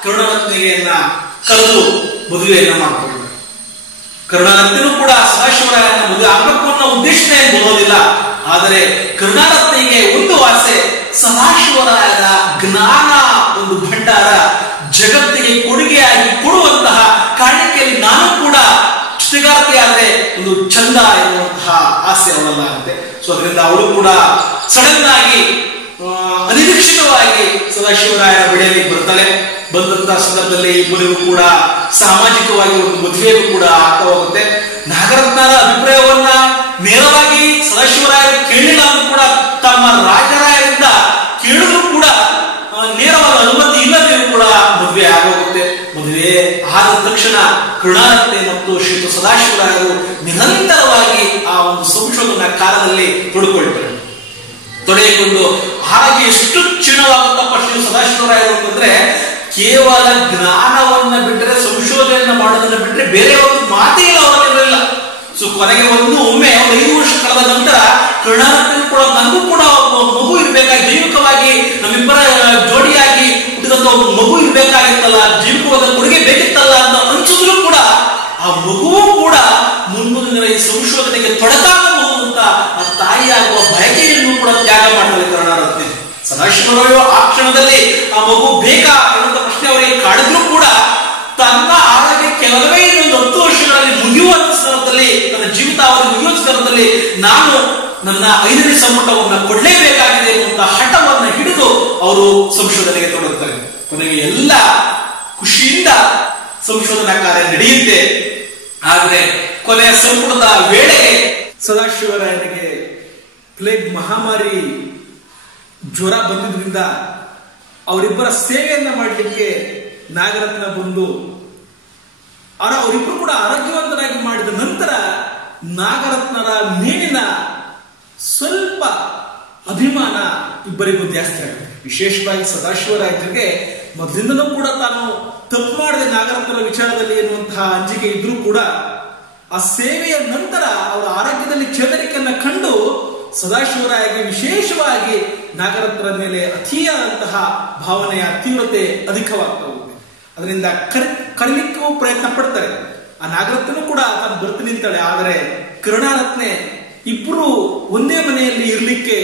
ಕರುಣಾರತ್ನೆಯನ್ನ ಕರೆದು ಮದುವೆಯನ್ನ ಮಾಡಿಕೊಂಡರು. ಕರುಣಾರತ್ನೂ ಕೂಡ ಸದಾಶಿವರಾಯನ ಮದುವೆ ಆಗಬೇಕು ಅನ್ನೋ ಉದ್ದೇಶನೇ ಬರೋದಿಲ್ಲ. ಆದರೆ ಕರುಣಾರತ್ನೆಗೆ ಒಂದು ಆಸೆ, ಸದಾಶಿವರಾಯರ ಜ್ಞಾನ ಒಂದು ಭಂಡಾರ ಜಗತ್ತಿಗೆ ಕೊಡುಗೆಯಾಗಿ ಕೊಡುವಂತಹ ಕಾರಣಕ್ಕೆಯಲ್ಲಿ ನಾನು ಕೂಡ ಜೊತೆಗಾರತೆ ಆದ್ರೆ ಒಂದು ಚಂದ ಎನ್ನುವಂತಹ ಆಸೆ ಅವಳಲ್ಲಾಗುತ್ತೆ. ಸೊ ಅದರಿಂದ ಅವಳು ಕೂಡ ಸಡನ್ ಆಗಿ ಅನಿರೀಕ್ಷಿತವಾಗಿ ಸದಾಶಿವರಾಯರ ಬಳಿಯಲ್ಲಿ ಬರ್ತಾಳೆ. ಬಂದಂತಹ ಸಂದರ್ಭದಲ್ಲಿ ಇಬ್ಬರಿಗೂ ಕೂಡ ಸಾಮಾಜಿಕವಾಗಿ ಒಂದು ಮದುವೆಯೂ ಕೂಡ ಆಗ್ತಾ ಹೋಗುತ್ತೆ. ನಾಗರತ್ನರ ಅಭಿಪ್ರಾಯವನ್ನ ನೇರವಾಗಿ ಸದಾಶಿವರಾಯರು ಕೇಳಿಲ್ಲ ಅಂದ್ರೂ ಕೂಡ ತಮ್ಮ ರಾಜರಾಯರಿಂದ ಕೇಳಿದ್ರು ಕೂಡ ನೇರವಾದ ಅನುಮತಿ ಇಲ್ಲದೆ ಕೂಡ ಮದುವೆ ಆಗೋಗುತ್ತೆ. ಮದುವೆ ಆದ ತಕ್ಷಣ ಕರುಣಾರತ್ನೆ ಮತ್ತು ಶ್ರೀಯುತ ಸದಾಶಿವರಾಯರು ನಿರಂತರವಾಗಿ ಆ ಒಂದು ಸಂಶೋಧನಾ ಕಾಲದಲ್ಲಿ ತೊಡಗಿಕೊಂಡು ಹಾಗೆ ಎಷ್ಟು ಕ್ಷೀಣವಾಗುತ್ತಪ್ಪ ಶ್ರೀ ಸದಾಶಿವರಾಯರು ಅಂತಂದ್ರೆ ಕೇವಲ ಜ್ಞಾನವನ್ನ ಬಿಟ್ಟರೆ, ಸಂಶೋಧನೆಯನ್ನ ಮಾಡೋದನ್ನ ಬಿಟ್ಟರೆ ಬೇರೆ ಒಂದು ಮಾತೇ ಇಲ್ಲ ಅವರಲ್ಲಿರಲಿಲ್ಲ. ಸೊ ಕೊನೆಗೆ ಒಮ್ಮೆ 5 ವರ್ಷ ಕಳೆದ ನಂತರ ಕರುಣಾರತ್ನ ಕೂಡ ನನಗೂ ಕೂಡ ಮಗು ಇರ್ಬೇಕಾಗಿ, ಜೈವಿಕವಾಗಿ ನಮ್ಮಿಬ್ಬರ ಜೋಡಿಯಾಗಿ ಹುಟ್ಟಿದಂತ ಒಂದು ಮಗು ಇರ್ಬೇಕಾಗಿತ್ತಲ್ಲ, ಜೈವಿಕವಾದ ಕೊಡುಗೆ ಬೇಕಿತ್ತಲ್ಲ ಅಂತ ಅನ್ಸಿದ್ರು ಕೂಡ ಆ ಮಗುವು ಕೂಡ ಮುಂದಿನ ಈ ಸಂಶೋಧನೆಗೆ ತೊಡಕಾಗಬಹುದು ಅಂತ ಆ ತಾಯಿಯಾಗುವ ಬಯಕೆಯನ್ನು ಕೂಡ ತ್ಯಾಗ ಮಾಡ್ತಾರೆ ಕರುಣಾರತ್ನೆ. ಸದಾಶಿವರಾಯರು ಆ ಕ್ಷಣದಲ್ಲಿ ಆ ಮಗು ಬೇಕಾ ಎನ್ನುವಂತ ಪ್ರಶ್ನೆ ಅವರಿಗೆ ಕಾಡಿದ್ರು ಕೂಡ ತನ್ನ ಆರೋಗ್ಯ ಕೆಲವೇ ಇನ್ನೊಂದು 10 ವರ್ಷಗಳಲ್ಲಿ ಮುಗಿಯುವಂತ ಸಂದರ್ಭದಲ್ಲಿ, ತನ್ನ ಜೀವಿತಾವಧಿ ಮುಗಿಯುವ ಸಂದರ್ಭದಲ್ಲಿ ನಾನು ನನ್ನ 5ನೇ ಸಂಪುಟವನ್ನು ಕೊಡಲೇಬೇಕಾಗಿದೆ ಎನ್ನುವಂತ ಹಠವನ್ನು ಹಿಡಿದು ಅವರು ಸಂಶೋಧನೆಗೆ ತೊಡಗುತ್ತಾರೆ. ಕೊನೆಗೆ ಎಲ್ಲ ಖುಷಿಯಿಂದ ಸಂಶೋಧನಾ ಕಾರ್ಯ ನಡೆಯುತ್ತೆ. ಆದ್ರೆ ಕೊನೆಯ ಸಂಪುಟದ ವೇಳೆಗೆ ಸದಾಶಿವರಾಯನಿಗೆ ಪ್ಲೇಗ್ ಮಹಾಮಾರಿ ಜ್ವರ ಬಂದಿದ್ರಿಂದ ಅವರಿಬ್ಬರ ಸೇವೆಯನ್ನ ಮಾಡಲಿಕ್ಕೆ ನಾಗರತ್ನ ಬಂದು ಅವರಿಬ್ಬರು ಕೂಡ ಆರೋಗ್ಯವಂತರಾಗಿ ಮಾಡಿದ ನಂತರ ನಾಗರತ್ನರ ಮೇಲಿನ ಸ್ವಲ್ಪ ಅಭಿಮಾನ ಇಬ್ಬರಿಗೂ ಜಾಸ್ತಿ ಆಗುತ್ತೆ. ವಿಶೇಷವಾಗಿ ಸದಾಶಿವರಾಯರಿಗೆ ಮೊದಲಿಂದಲೂ ಕೂಡ ತಾನು ತಪ್ಪು ಮಾಡದೆ ನಾಗರತ್ನರ ವಿಚಾರದಲ್ಲಿ ಎನ್ನುವಂತಹ ಅಂಜಿಕೆ ಇದ್ರೂ ಕೂಡ ಆ ಸೇವೆಯ ನಂತರ ಅವರ ಆರೋಗ್ಯದಲ್ಲಿ ಚೇತರಿಕೆಯನ್ನ ಕಂಡು ಸದಾಶಿವರಾಯಗೆ ವಿಶೇಷವಾಗಿ ನಾಗರತ್ನರ ಮೇಲೆ ಅತಿಯಾದಂತಹ ಭಾವನೆಯ ತೀವ್ರತೆ ಅಧಿಕವಾಗ್ತಾ ಹೋಗುತ್ತೆ. ಅದರಿಂದ ಕರೀಲಿಕ್ಕೂ ಪ್ರಯತ್ನ ಪಡ್ತಾರೆ. ಆ ನಾಗರತ್ನೂ ಕೂಡ ತಾನು ಬರ್ತು ನಿಂತಾಳೆ. ಆದರೆ ಕರುಣಾರತ್ನೆ ಇಬ್ಬರು ಒಂದೇ ಮನೆಯಲ್ಲಿ ಇರ್ಲಿಕ್ಕೆ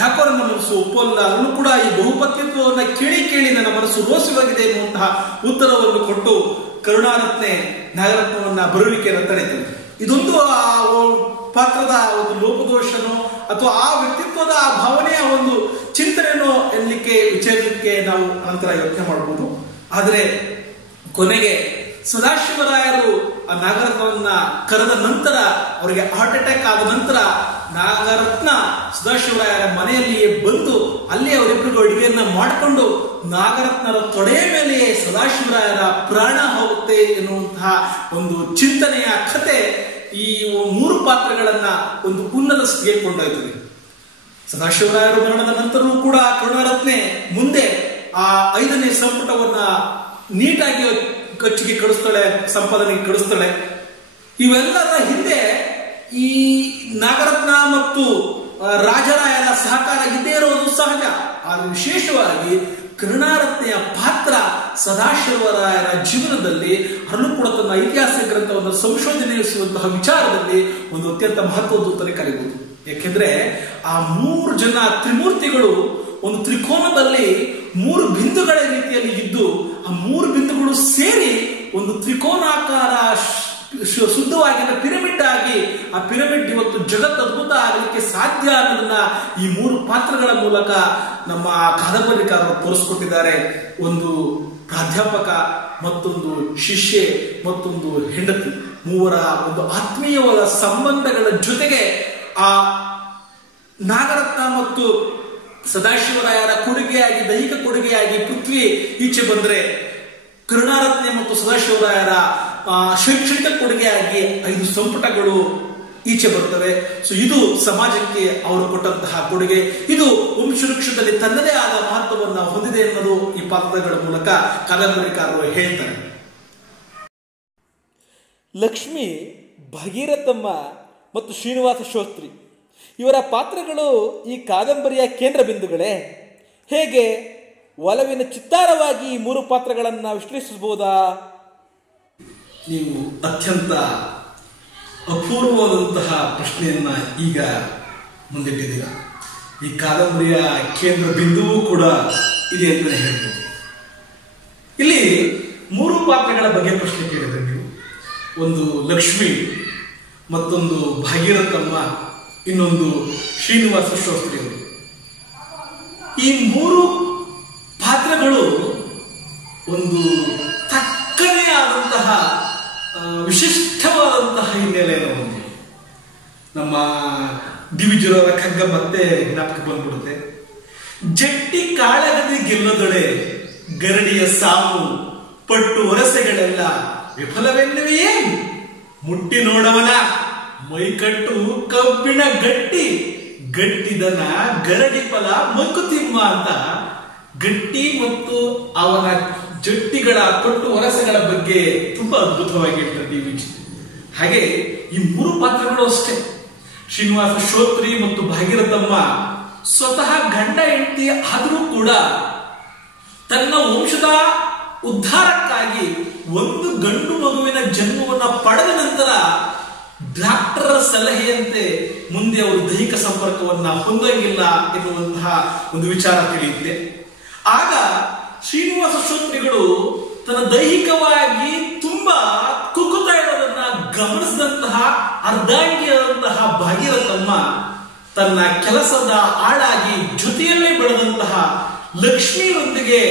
ಯಾಕೋ ನನ್ನ ಮನಸ್ಸು ಒಪ್ಪಲ್ಲ, ಅವನು ಕೂಡ ಈ ಬಹುಪತ್ನಿತ್ವವನ್ನು ಕೇಳಿ ನನ್ನ ಮನಸ್ಸು ರೋಸವಾಗಿದೆ ಎನ್ನುವಂತಹ ಉತ್ತರವನ್ನು ಕೊಟ್ಟು ಕರುಣಾರತ್ನೆ ನಾಗರತ್ನವನ್ನ ಬರುವಿಕೆಯನ್ನು ತಡೆಯುತ್ತದೆ. ಇದೊಂದು ಆ ಪಾತ್ರದ ಒಂದು ಲೋಪದೋಷನೋ ಅಥವಾ ಆ ವ್ಯಕ್ತಿತ್ವದ ಆ ಭಾವನೆಯ ಒಂದು ಚಿಂತನೆನೋ ಎನ್ನಲಿಕ್ಕೆ ವಿಚಾರಕ್ಕೆ ನಾವು ನಂತರ ಯೋಚನೆ ಮಾಡಬಹುದು. ಆದರೆ ಕೊನೆಗೆ ಸದಾಶಿವರಾಯರು ಆ ನಾಗರತ್ನವನ್ನ ಕರೆದ ನಂತರ ಅವರಿಗೆ ಹಾರ್ಟ್ ಅಟ್ಯಾಕ್ ಆದ ನಂತರ ನಾಗರತ್ನ ಸದಾಶಿವರಾಯರ ಮನೆಯಲ್ಲಿಯೇ ಬಂದು ಅಲ್ಲಿ ಅವರಿಬ್ಬರಿಗೂ ಅಡುಗೆಯನ್ನ ಮಾಡಿಕೊಂಡು ನಾಗರತ್ನರ ತೊಡೆಯ ಮೇಲೆಯೇ ಸದಾಶಿವರಾಯರ ಪ್ರಾಣ ಹೋಗುತ್ತೆ ಎನ್ನುವಂತಹ ಒಂದು ಚಿಂತನೆಯ ಕಥೆ ಈ 3 ಪಾತ್ರಗಳನ್ನ ಒಂದು ಉನ್ನತ ಸ್ಥಿತಿಗೆ ಕೊಂಡೊಯ್ತದೆ. ಸದಾಶಿವರಾಯರು ಮರಣದ ನಂತರವೂ ಕೂಡ ಕರುಣಾರತ್ನೆ ಮುಂದೆ ಆ 5ನೇ ಸಂಪುಟವನ್ನ ನೀಟಾಗಿ ಕಚ್ಚಿಗೆ ಕಳಿಸ್ತಾಳೆ, ಸಂಪಾದನೆಗೆ ಕಳಿಸ್ತಾಳೆ. ಇವೆಲ್ಲರ ಹಿಂದೆ ಈ ನಾಗರತ್ನ ಮತ್ತು ರಾಜರಾಯರ ಸಹಕಾರ ಇದ್ದೇ ಇರೋದು ಸಹಜ. ಆದರೆ ವಿಶೇಷವಾಗಿ ಕರುಣಾರತ್ನೆಯ ಪಾತ್ರ ಸದಾಶಿವರಾಯರ ಜೀವನದಲ್ಲಿ ಅಲ್ಲೂ ಕೂಡ ತನ್ನ ಐತಿಹಾಸಿಕ ಗ್ರಂಥವನ್ನು ಸಂಶೋಧನೆಯಿಸುವಂತಹ ವಿಚಾರದಲ್ಲಿ ಒಂದು ಅತ್ಯಂತ ಮಹತ್ವದ ಅಂತಲೇ ಕರೀಬಹುದು. ಯಾಕೆಂದ್ರೆ ಆ 3 ಜನ ತ್ರಿಮೂರ್ತಿಗಳು ಒಂದು ತ್ರಿಕೋನದಲ್ಲಿ 3 ಬಿಂದುಗಳ ರೀತಿಯಲ್ಲಿ ಇದ್ದು ಆ 3 ಬಿಂದುಗಳು ಸೇರಿ ಒಂದು ತ್ರಿಕೋನಾಕಾರ ಶುದ್ಧವಾಗಿನ ಪಿರಮಿಡ್ ಆಗಿ ಆ ಪಿರಮಿಡ್ ಇವತ್ತು ಜಗತ್ ಅದ್ಭುತ ಆಗಲಿಕ್ಕೆ ಸಾಧ್ಯ ಅನ್ನೋದನ್ನ ಈ 3 ಪಾತ್ರಗಳ ಮೂಲಕ ನಮ್ಮ ಕಾದಂಬರಿಕಾರರು ತೋರಿಸ್ಕೊಟ್ಟಿದ್ದಾರೆ. ಒಂದು ಪ್ರಾಧ್ಯಾಪಕ, ಮತ್ತೊಂದು ಶಿಷ್ಯೆ, ಮತ್ತೊಂದು ಹೆಂಡತಿ, ಮೂವರ ಒಂದು ಆತ್ಮೀಯವಾದ ಸಂಬಂಧಗಳ ಜೊತೆಗೆ ಆ ನಾಗರತ್ನ ಮತ್ತು ಸದಾಶಿವರಾಯರ ಕೊಡುಗೆಯಾಗಿ, ದೈಹಿಕ ಕೊಡುಗೆಯಾಗಿ ಪೃಥ್ವಿ ಈಚೆ ಬಂದ್ರೆ, ಕರುಣಾರತ್ನೆ ಮತ್ತು ಸದಾಶಿವರಾಯರ ಶೈಕ್ಷಣಿಕ ಕೊಡುಗೆಯಾಗಿ 5 ಸಂಪುಟಗಳು ಈಚೆ ಬರ್ತವೆ. ಸೊ ಇದು ಸಮಾಜಕ್ಕೆ ಅವರು ಕೊಟ್ಟಂತಹ ಕೊಡುಗೆ. ಇದು ವಂಶವೃಕ್ಷದಲ್ಲಿ ತನ್ನದೇ ಆದ ಮಹತ್ವವನ್ನು ಹೊಂದಿದೆ ಅನ್ನೋದು ಈ ಪಾತ್ರಗಳ ಮೂಲಕ ಕಾದಂಬರಿಕಾರರು ಹೇಳ್ತಾರೆ. ಲಕ್ಷ್ಮಿ, ಭಗೀರಥಮ್ಮ ಮತ್ತು ಶ್ರೀನಿವಾಸ ಶಾಸ್ತ್ರಿ ಇವರ ಪಾತ್ರಗಳು ಈ ಕಾದಂಬರಿಯ ಕೇಂದ್ರ ಬಿಂದುಗಳೇ. ಹೇಗೆ ಒಲವಿನ ಚಿತ್ತಾರವಾಗಿ ಈ 3 ಪಾತ್ರಗಳನ್ನು ವಿಶ್ಲೇಷಿಸಬಹುದಾ? ನೀವು ಅತ್ಯಂತ ಅಪೂರ್ವವಾದಂತಹ ಪ್ರಶ್ನೆಯನ್ನ ಈಗ ಮುಂದಿಟ್ಟಿದ್ದೀರಾ. ಈ ಕಾದಂಬರಿಯ ಕೇಂದ್ರ ಬಿಂದುವು ಕೂಡ ಇದೆ ಅಂತಲೇ ಹೇಳ್ಬೋದು. ಇಲ್ಲಿ 3 ಪಾತ್ರಗಳ ಬಗ್ಗೆ ಪ್ರಶ್ನೆ ಕೇಳಿದ್ರೆ ನೀವು, ಒಂದು ಲಕ್ಷ್ಮಿ, ಮತ್ತೊಂದು ಭಾಗೀರಥಮ್ಮ, ಇನ್ನೊಂದು ಶ್ರೀನಿವಾಸ ಶಾಸ್ತ್ರಿ ಅವರು. ಈ 3 ಪಾತ್ರಗಳು ಒಂದು ತಕ್ಕನೇ ಆದಂತಹ ವಿಶಿಷ್ಟವಾದಂತಹ ಹಿನ್ನೆಲೆಯನ್ನು ಹೊಂದಿವೆ. ನಮ್ಮ ಡಿವಿಜರವರ ಕಗ್ಗ ಮತ್ತೆ ಜ್ಞಾಪಕ ಬಂದ್ಬಿಡುತ್ತೆ. ಜಟ್ಟಿ ಕಾಳಗದಿ ಗೆಲ್ಲದೊಡೆ ಗರಡಿಯ ಸಾವು ಪಟ್ಟು ಒರಸೆಗಳೆಲ್ಲ ವಿಫಲವೆನ್ನುವೆಯೇ, ಮುಟ್ಟಿ ನೋಡವನ ಮೈಕಟ್ಟು ಕಬ್ಬಿಣ ಗಟ್ಟಿ, ಗಟ್ಟಿದನ ಗರಡಿ ಫಲ ಮಂಕುತಿಮ್ಮ ಅಂತ ಗಟ್ಟಿ ಮತ್ತು ಅವನ ಜಟ್ಟಿಗಳ ಪಟ್ಟು ವರಸೆಗಳ ಬಗ್ಗೆ ತುಂಬಾ ಅದ್ಭುತವಾಗಿ ಹೇಳ್ತಾರೆ ಡಿ.ವಿ.ಜಿ. ಹಾಗೆ ಈ 3 ಪಾತ್ರಗಳು ಅಷ್ಟೇ. ಶ್ರೀನಿವಾಸ ಶಾಸ್ತ್ರಿ ಮತ್ತು ಭಾಗೀರಥಮ್ಮ ಸ್ವತಃ ಗಂಡ ಹೆಂಡತಿ ಆದರೂ ಕೂಡ ತನ್ನ ವಂಶದ ಉದ್ಧಾರಕ್ಕಾಗಿ ಒಂದು ಗಂಡು ಮಗುವಿನ ಜನ್ಮವನ್ನ ಪಡೆದ ನಂತರ ಡಾಕ್ಟರ್ ಸಲಹೆಯಂತೆ ಮುಂದೆ ಅವರು ದೈಹಿಕ ಸಂಪರ್ಕವನ್ನ ಹೊಂದಂಗಿಲ್ಲ ಎನ್ನುವಂತಹ ಒಂದು ವಿಚಾರ ತಿಳಿಯುತ್ತೆ. ಆಗ ಶ್ರೀನಿವಾಸ ಶಾಸ್ತ್ರಿಗಳು ತನ್ನ ದೈಹಿಕವಾಗಿ ತುಂಬಾ ಕುಗ್ಗುತ್ತಾ ಇರೋದನ್ನ ಗಮನಿಸಿದಂತಹ ಅರ್ಧಾಂಗಿಯಾದಂತಹ ಭಾಗೀರಥಮ್ಮ ತನ್ನ ಕೆಲಸದ ಆಳಾಗಿ ಜೊತೆಯಲ್ಲೇ ಬೆಳೆದಂತಹ ಲಕ್ಷ್ಮಿಯೊಂದಿಗೆ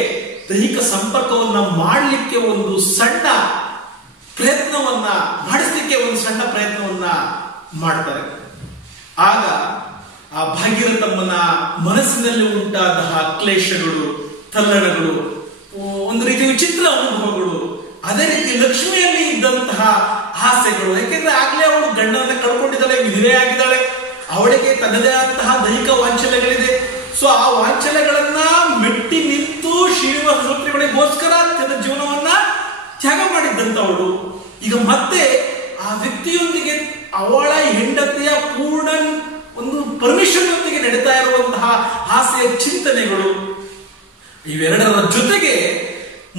ದೈಹಿಕ ಸಂಪರ್ಕವನ್ನ ಮಾಡಲಿಕ್ಕೆ ಒಂದು ಸಣ್ಣ ಪ್ರಯತ್ನವನ್ನ ಮಾಡ್ತಾರೆ. ಆಗ ಆ ಭಾಗೀರಥಮ್ಮನ ಮನಸ್ಸಿನಲ್ಲಿ ಉಂಟಾದಂತಹ ಕ್ಲೇಶಗಳು, ತಲ್ಲಣಗಳು, ಒಂದು ರೀತಿ ವಿಚಿತ್ರ ಅನುಭವಗಳು, ಅದೇ ರೀತಿ ಲಕ್ಷ್ಮಿಯಲ್ಲಿ ಇದ್ದಂತಹ ಆಸೆಗಳು. ಯಾಕೆಂದ್ರೆ ಆಗ್ಲೇ ಅವಳು ಗಂಡನನ್ನ ಕಳ್ಕೊಂಡಿದ್ದಾಳೆ, ವಿಧವೆ ಆಗಿದ್ದಾಳೆ, ಅವಳಿಗೆ ತನ್ನದೇ ಆದಂತಹ ದೈಹಿಕ ವಾಂಛನೆಗಳಿದೆ. ಸೊ ಆ ವಾಂಛನೆಗಳನ್ನ ಮೆಟ್ಟಿ ನಿಂತು ಶ್ರೀನಿವಾಸ ಶಾಸ್ತ್ರಿಗಳಿಗೋಸ್ಕರ ತನ್ನ ಜೀವನವನ್ನ ತ್ಯಾಗ ಮಾಡಿದ್ದಂತವಳು ಈಗ ಮತ್ತೆ ಆ ವ್ಯಕ್ತಿಯೊಂದಿಗೆ ಅವಳ ಹೆಂಡತಿಯ ಪೂರ್ಣ ಒಂದು ಪರ್ಮಿಷನ್ ಯೊಂದಿಗೆ ನಡೀತಾ ಇರುವಂತಹ ಆಸೆಯ ಚಿಂತನೆಗಳು, ಇವೆರಡರ ಜೊತೆಗೆ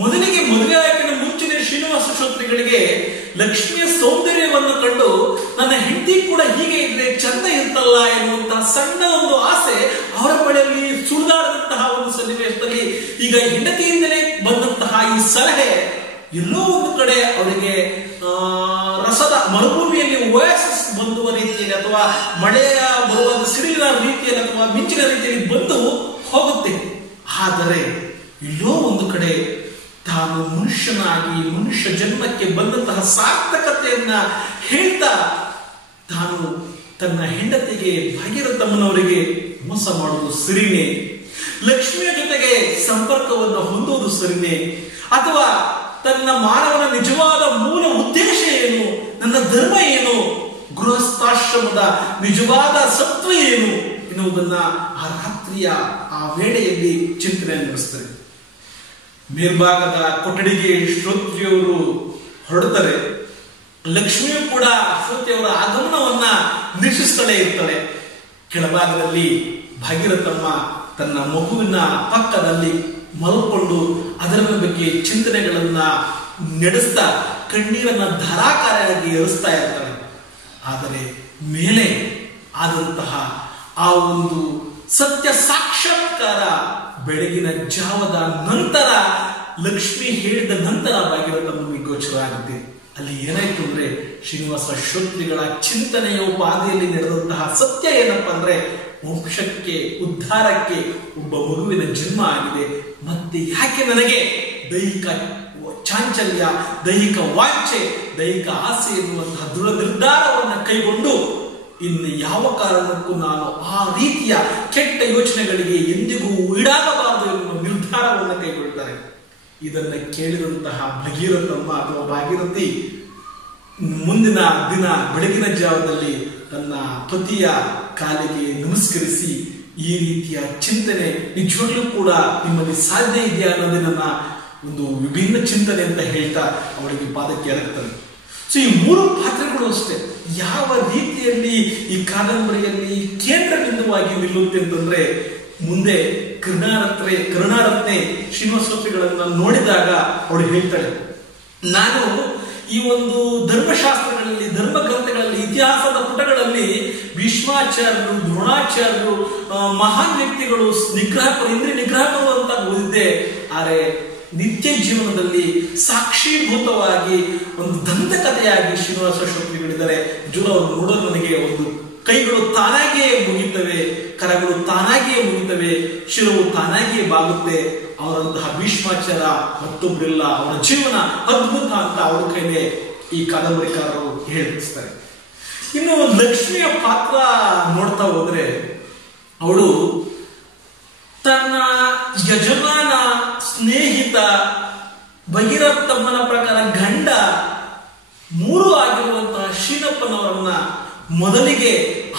ಮೊದಲಿಗೆ ಮದುವೆ ಆಯ್ಕೆನ ಮುಂಚಿನ ಶ್ರೀನಿವಾಸ ಶಾಸ್ತ್ರಿಗಳಿಗೆ ಲಕ್ಷ್ಮಿಯ ಸೌಂದರ್ಯವನ್ನು ಕಂಡು ನನ್ನ ಹೆಂಡತಿ ಕೂಡ ಹೀಗೆ ಇದ್ರೆ ಚಂದ ಇರ್ತಲ್ಲ ಎನ್ನುವಂತಹ ಸಣ್ಣ ಒಂದು ಆಸೆ ಅವರ ಬಳಿಯಲ್ಲಿ ಸುಳಿದಾಡದಂತಹ ಒಂದು ಸನ್ನಿವೇಶದಲ್ಲಿ ಈಗ ಹೆಂಡತಿಯಿಂದಲೇ ಬಂದಂತಹ ಈ ಸಲಹೆ ಎಲ್ಲೋ ಒಂದು ಕಡೆ ಅವರಿಗೆ ರಸದ ಮರುಭೂಮಿಯಲ್ಲಿ ಓಯಾಸಿಸ್ ಬಂದುವ ರೀತಿಯಲ್ಲಿ ಅಥವಾ ಮಳೆಯ ಬರುವ ಸಿಡಿಲಿನ ರೀತಿಯಲ್ಲಿ ಅಥವಾ ಮಿಂಚಿನ ರೀತಿಯಲ್ಲಿ ಬಂದು ಹೋಗುತ್ತೆ. ಆದರೆ ಎಲ್ಲೋ ಒಂದು ಕಡೆ ತಾನು ಮನುಷ್ಯನಾಗಿ ಮನುಷ್ಯ ಜನ್ಮಕ್ಕೆ ಬಂದಂತಹ ಸಾರ್ಥಕತೆಯನ್ನ ಹೇಳ್ತಾ ತಾನು ತನ್ನ ಹೆಂಡತಿಗೆ ಭಾಗೀರಥಮ್ಮನವರಿಗೆ ಮೋಸ ಮಾಡುವುದು ಸರಿನೇ, ಲಕ್ಷ್ಮಿಯ ಜೊತೆಗೆ ಸಂಪರ್ಕವನ್ನು ಹೊಂದುವುದು ಸರಿನೇ, ಅಥವಾ ತನ್ನ ಮಾನವನ ನಿಜವಾದ ಮೂಲ ಉದ್ದೇಶ ಏನು, ನನ್ನ ಧರ್ಮ ಏನು, ಗೃಹಸ್ಥಾಶ್ರಮದ ನಿಜವಾದ ಸತ್ವ ಏನು ಎನ್ನುವುದನ್ನ ಆ ರಾತ್ರಿಯ ಆ ವೇಳೆಯಲ್ಲಿ ಚಿಂತನೆ ನಡೆಸ್ತಾರೆ. ಮೇಲ್ಭಾಗದ ಕೊಠಡಿಗೆ ಶ್ರೋತ್ರಿಯವರು ಹೊರಡ್ತಾರೆ. ಲಕ್ಷ್ಮಿಯು ಕೂಡ ಶ್ರೋತ್ರಿಯವರ ಆಗಮನವನ್ನ ನಿರೀಕ್ಷಿಸುತ್ತಲೇ ಇರ್ತಾಳೆ. ಕೆಳಭಾಗದಲ್ಲಿ ಭಾಗೀರಥಮ್ಮ ತನ್ನ ಮಗುವಿನ ಪಕ್ಕದಲ್ಲಿ ಮಲ್ಕೊಂಡು ಅದರ ಬಗ್ಗೆ ಚಿಂತನೆಗಳನ್ನ ನಡೆಸ್ತಾ ಕಣ್ಣೀರನ್ನ ಧಾರಾಕಾರಿಯಾಗಿ ಹರಿಸ್ತಾ ಇರ್ತಾಳೆ. ಆದರೆ ಮೇಲೆ ಆದಂತಹ ಆ ಒಂದು ಸತ್ಯ ಸಾಕ್ಷಾತ್ಕಾರ ಬೆಳಗಿನ ಜಾವದ ನಂತರ, ಲಕ್ಷ್ಮಿ ಹೇಳಿದ ನಂತರ ಭಾಗೀರಥಮ್ಮನಿಗೆ ಗೋಚರ ಆಗುತ್ತೆ. ಅಲ್ಲಿ ಏನಾಯ್ತು ಅಂದ್ರೆ ಶ್ರೀನಿವಾಸ ಶ್ರೋತ್ರಿಗಳ ಚಿಂತನೆಯ ಪಾದಿಯಲ್ಲಿ ನಡೆದಂತಹ ಸತ್ಯ ಏನಪ್ಪಾ ಅಂದ್ರೆ ವಂಶಕ್ಕೆ ಉದ್ಧಾರಕ್ಕೆ ಒಬ್ಬ ಮಗುವಿನ ಜನ್ಮ ಆಗಿದೆ. ಮತ್ತೆ ಯಾಕೆ ನನಗೆ ದೈಹಿಕ ಚಾಂಚಲ್ಯ, ದೈಹಿಕ ವಾಂಛೆ, ದೈಹಿಕ ಆಸೆ ಎನ್ನುವಂತಹ ದೃಢ ನಿರ್ಧಾರವನ್ನು ಕೈಗೊಂಡು ಇನ್ನು ಯಾವ ಕಾರಣಕ್ಕೂ ನಾನು ಆ ರೀತಿಯ ಕೆಟ್ಟ ಯೋಚನೆಗಳಿಗೆ ಎಂದಿಗೂ ಈಡಾಗಬಾರದು ಎನ್ನುವ ನಿರ್ಧಾರವನ್ನು ಕೈಗೊಳ್ತಾರೆ. ಇದನ್ನ ಕೇಳಿದಂತಹ ಭಗೀರಥಮ್ಮ ಅಥವಾ ಭಾಗೀರಥಿ ಮುಂದಿನ ದಿನ ಬೆಳಗಿನ ಜಾವದಲ್ಲಿ ತನ್ನ ಪತಿಯ ಕಾಲಿಗೆ ನಮಸ್ಕರಿಸಿ, ಈ ರೀತಿಯ ಚಿಂತನೆ ನಿಜವಾಗ್ಲೂ ಕೂಡ ನಿಮ್ಮಲ್ಲಿ ಸಾಧ್ಯ ಇದೆಯಾ ಅನ್ನೋದೇ ನನ್ನ ಒಂದು ವಿಭಿನ್ನ ಚಿಂತನೆ ಅಂತ ಹೇಳ್ತಾ ಅವಳಿಗೆ ಪಾದಕ್ಕೆ ಎರಗ್ತಾನೆ. ಸೊ ಈ ಮೂರು ಪಾತ್ರಗಳು ಅಷ್ಟೇ ಯಾವ ರೀತಿಯಲ್ಲಿ ಈ ಕಾದಂಬರಿಯಲ್ಲಿ ಕೇಂದ್ರ ಬಿಂದುವಾಗಿ ನಿಲ್ಲುತ್ತೆ ಅಂತಂದ್ರೆ, ಮುಂದೆ ಕರುಣಾರತ್ನೆ ಶ್ರೀನಿವಾಸ ಶ್ರೋತ್ರಿಗಳನ್ನ ನೋಡಿದಾಗ ಅವಳು ಹೇಳ್ತಾಳೆ, ನಾನು ಈ ಒಂದು ಧರ್ಮಶಾಸ್ತ್ರಗಳಲ್ಲಿ, ಧರ್ಮ ಗ್ರಂಥಗಳಲ್ಲಿ, ಇತಿಹಾಸದ ಪುಟಗಳಲ್ಲಿ ಭೀಷ್ಮಾಚಾರ್ಯರು, ದ್ರೋಣಾಚಾರ್ಯರು, ಮಹಾನ್ ವ್ಯಕ್ತಿಗಳು ಇಂದ್ರಿಯ ನಿಗ್ರಹಗಳು ಅಂತ ಓದಿದ್ದೆ. ಆದರೆ ನಿತ್ಯ ಜೀವನದಲ್ಲಿ ಸಾಕ್ಷೀಭೂತವಾಗಿ ಒಂದು ದಂತಕಥೆಯಾಗಿ ಶ್ರೀನಿವಾಸ ಶ್ರೋತ್ರಿಗಳಿದ್ದಾರೆ. ಅವರು ನೋಡಲು ನನಗೆ ಒಂದು ಕೈಗಳು ತಾನಾಗಿಯೇ ಮುಗಿತವೆ, ಕರಗಳು ತಾನಾಗಿಯೇ ಮುಗಿತವೆ, ಶಿರವು ತಾನಾಗಿಯೇ ಬಾಗುತ್ತೆ. ಅವರಂತಹ ಭೀಷ್ಮಾಚಾರ ಮತ್ತೊಬ್ಬರಿಲ್ಲ, ಅವರ ಜೀವನ ಅದ್ಭುತ ಅಂತ ಅವರ ಕೈಲೇ ಈ ಕಾದಂಬರಿಕಾರರು ಹೇಳಿಸ್ತಾರೆ. ಇನ್ನು ಲಕ್ಷ್ಮಿಯ ಪಾತ್ರ ನೋಡ್ತಾ ಹೋದ್ರೆ, ಅವಳು ತನ್ನ ಯಜಮಾನ, ಸ್ನೇಹಿತ, ಭಗೀರಥಮ್ಮನ ಪ್ರಕಾರ ಗಂಡ ಮೂರು ಆಗಿರುವಂತಹ ಶ್ರೀನಪ್ಪನವರನ್ನ ಮೊದಲಿಗೆ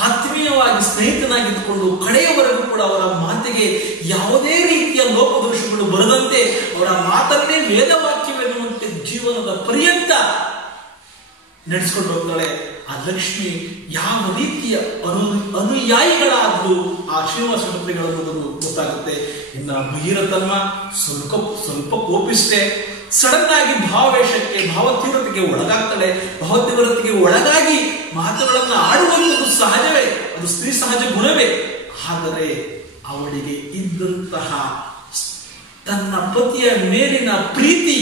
ಆತ್ಮೀಯವಾಗಿ ಸ್ನೇಹಿತನಾಗಿದ್ದುಕೊಂಡು ಕಡೆಯವರೆಗೂ ಕೂಡ ಅವರ ಮಾತಿಗೆ ಯಾವುದೇ ರೀತಿಯ ಲೋಪದೋಷಗಳು ಬರದಂತೆ ಅವರ ಮಾತನ್ನೇ ವೇದವಾಕ್ಯವೆನ್ನುವಂತೆ ಜೀವನದ ಪರ್ಯಂತ ನಡೆಸ್ಕೊಂಡು ಹೋಗ್ತಾಳೆ. ಆ ಲಕ್ಷ್ಮಿ ಯಾವ ರೀತಿಯ ಅನುಯಾಯಿಗಳಾದ್ರು ಆ ಶ್ರೀನಿವಾಸ ಶ್ರೋತ್ರಿಗಳನ್ನು ಗೊತ್ತಾಗುತ್ತೆ. ಇನ್ನು ಭಗೀರಥಮ್ಮ ಸ್ವಲ್ಪ ಕೋಪಿಷ್ಟೇ, ಸಡನ್ ಆಗಿ ಭಾವವೇಶಕ್ಕೆ, ಭಾವತೀವ್ರತೆಗೆ ಒಳಗಾಗ್ತಾಳೆ. ಭಾವತೀವ್ರತೆಗೆ ಒಳಗಾಗಿ ಮಾತುಗಳನ್ನು ಆಡುವಂಥದ್ದು ಸಹಜವೇ, ಅದು ಸ್ತ್ರೀ ಸಹಜ ಗುಣವೇ. ಆದರೆ ಅವಳಿಗೆ ಇದ್ದಂತಹ ತನ್ನ ಪತಿಯ ಮೇಲಿನ ಪ್ರೀತಿ,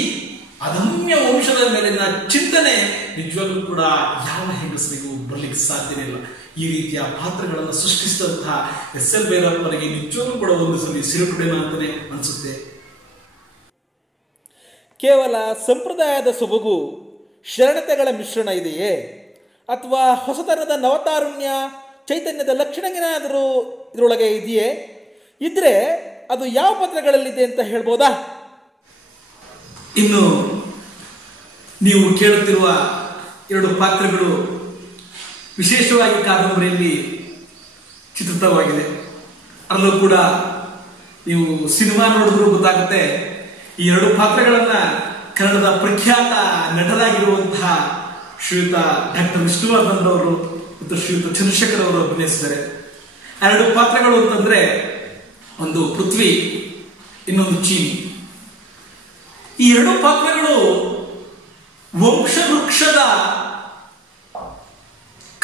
ಅದಮ್ಯ ವಂಶದ ಮೇಲಿನ ಚಿಂತನೆ ನಿಜವಾಗ್ಲೂ ಕೂಡ ಯಾವ ಹೆಂಗಸರಿಗೂ ಬರ್ಲಿಕ್ಕೆ ಸಾಧ್ಯನೇ ಇಲ್ಲ. ಈ ರೀತಿಯ ಪಾತ್ರಗಳನ್ನು ಸೃಷ್ಟಿಸಿದಂತಹ ಎಸ್.ಎಲ್. ಭೈರಪ್ಪನಿಗೆ ನಿಜವಾಗ್ಲೂ ಕೂಡ ಒಂದು ಸಲ ಸಿರುಕುಡೇನ ಅಂತಾನೆ ಅನ್ಸುತ್ತೆ. ಕೇವಲ ಸಂಪ್ರದಾಯದ ಸೊಬಗು, ಶರಣತೆಗಳ ಮಿಶ್ರಣ ಇದೆಯೇ, ಅಥವಾ ಹೊಸತನದ ನವತಾರುಣ್ಯ, ಚೈತನ್ಯದ ಲಕ್ಷಣಗಳೇನಾದರೂ ಇದರೊಳಗೆ ಇದೆಯೇ? ಇದ್ರೆ ಅದು ಯಾವ ಪಾತ್ರಗಳಲ್ಲಿದೆ ಅಂತ ಹೇಳ್ಬೋದಾ? ಇನ್ನು ನೀವು ಕೇಳುತ್ತಿರುವ ಎರಡು ಪಾತ್ರಗಳು ವಿಶೇಷವಾಗಿ ಕಾದಂಬರಿಯಲ್ಲಿ ಚಿತ್ರಿತವಾಗಿದೆ. ಅಲ್ಲೂ ಕೂಡ ನೀವು ಸಿನಿಮಾ ನೋಡಿದ್ರು ಗೊತ್ತಾಗುತ್ತೆ. ಈ ಎರಡು ಪಾತ್ರಗಳನ್ನ ಕನ್ನಡದ ಪ್ರಖ್ಯಾತ ನಟರಾಗಿರುವಂತಹ ಶ್ರೀಯುತ ಡಾಕ್ಟರ್ ವಿಷ್ಣುವರ್ಧನ್ ಅವರು ಮತ್ತು ಶ್ರೀಯುತ ಚಂದ್ರಶೇಖರ್ ಅವರು ಅಭಿನಯಿಸಿದ್ದಾರೆ. ಎರಡು ಪಾತ್ರಗಳು ಅಂತಂದ್ರೆ, ಒಂದು ಪೃಥ್ವಿ, ಇನ್ನೊಂದು ಚೀನಿ. ಈ ಎರಡು ಪಾತ್ರಗಳು ವಂಶವೃಕ್ಷದ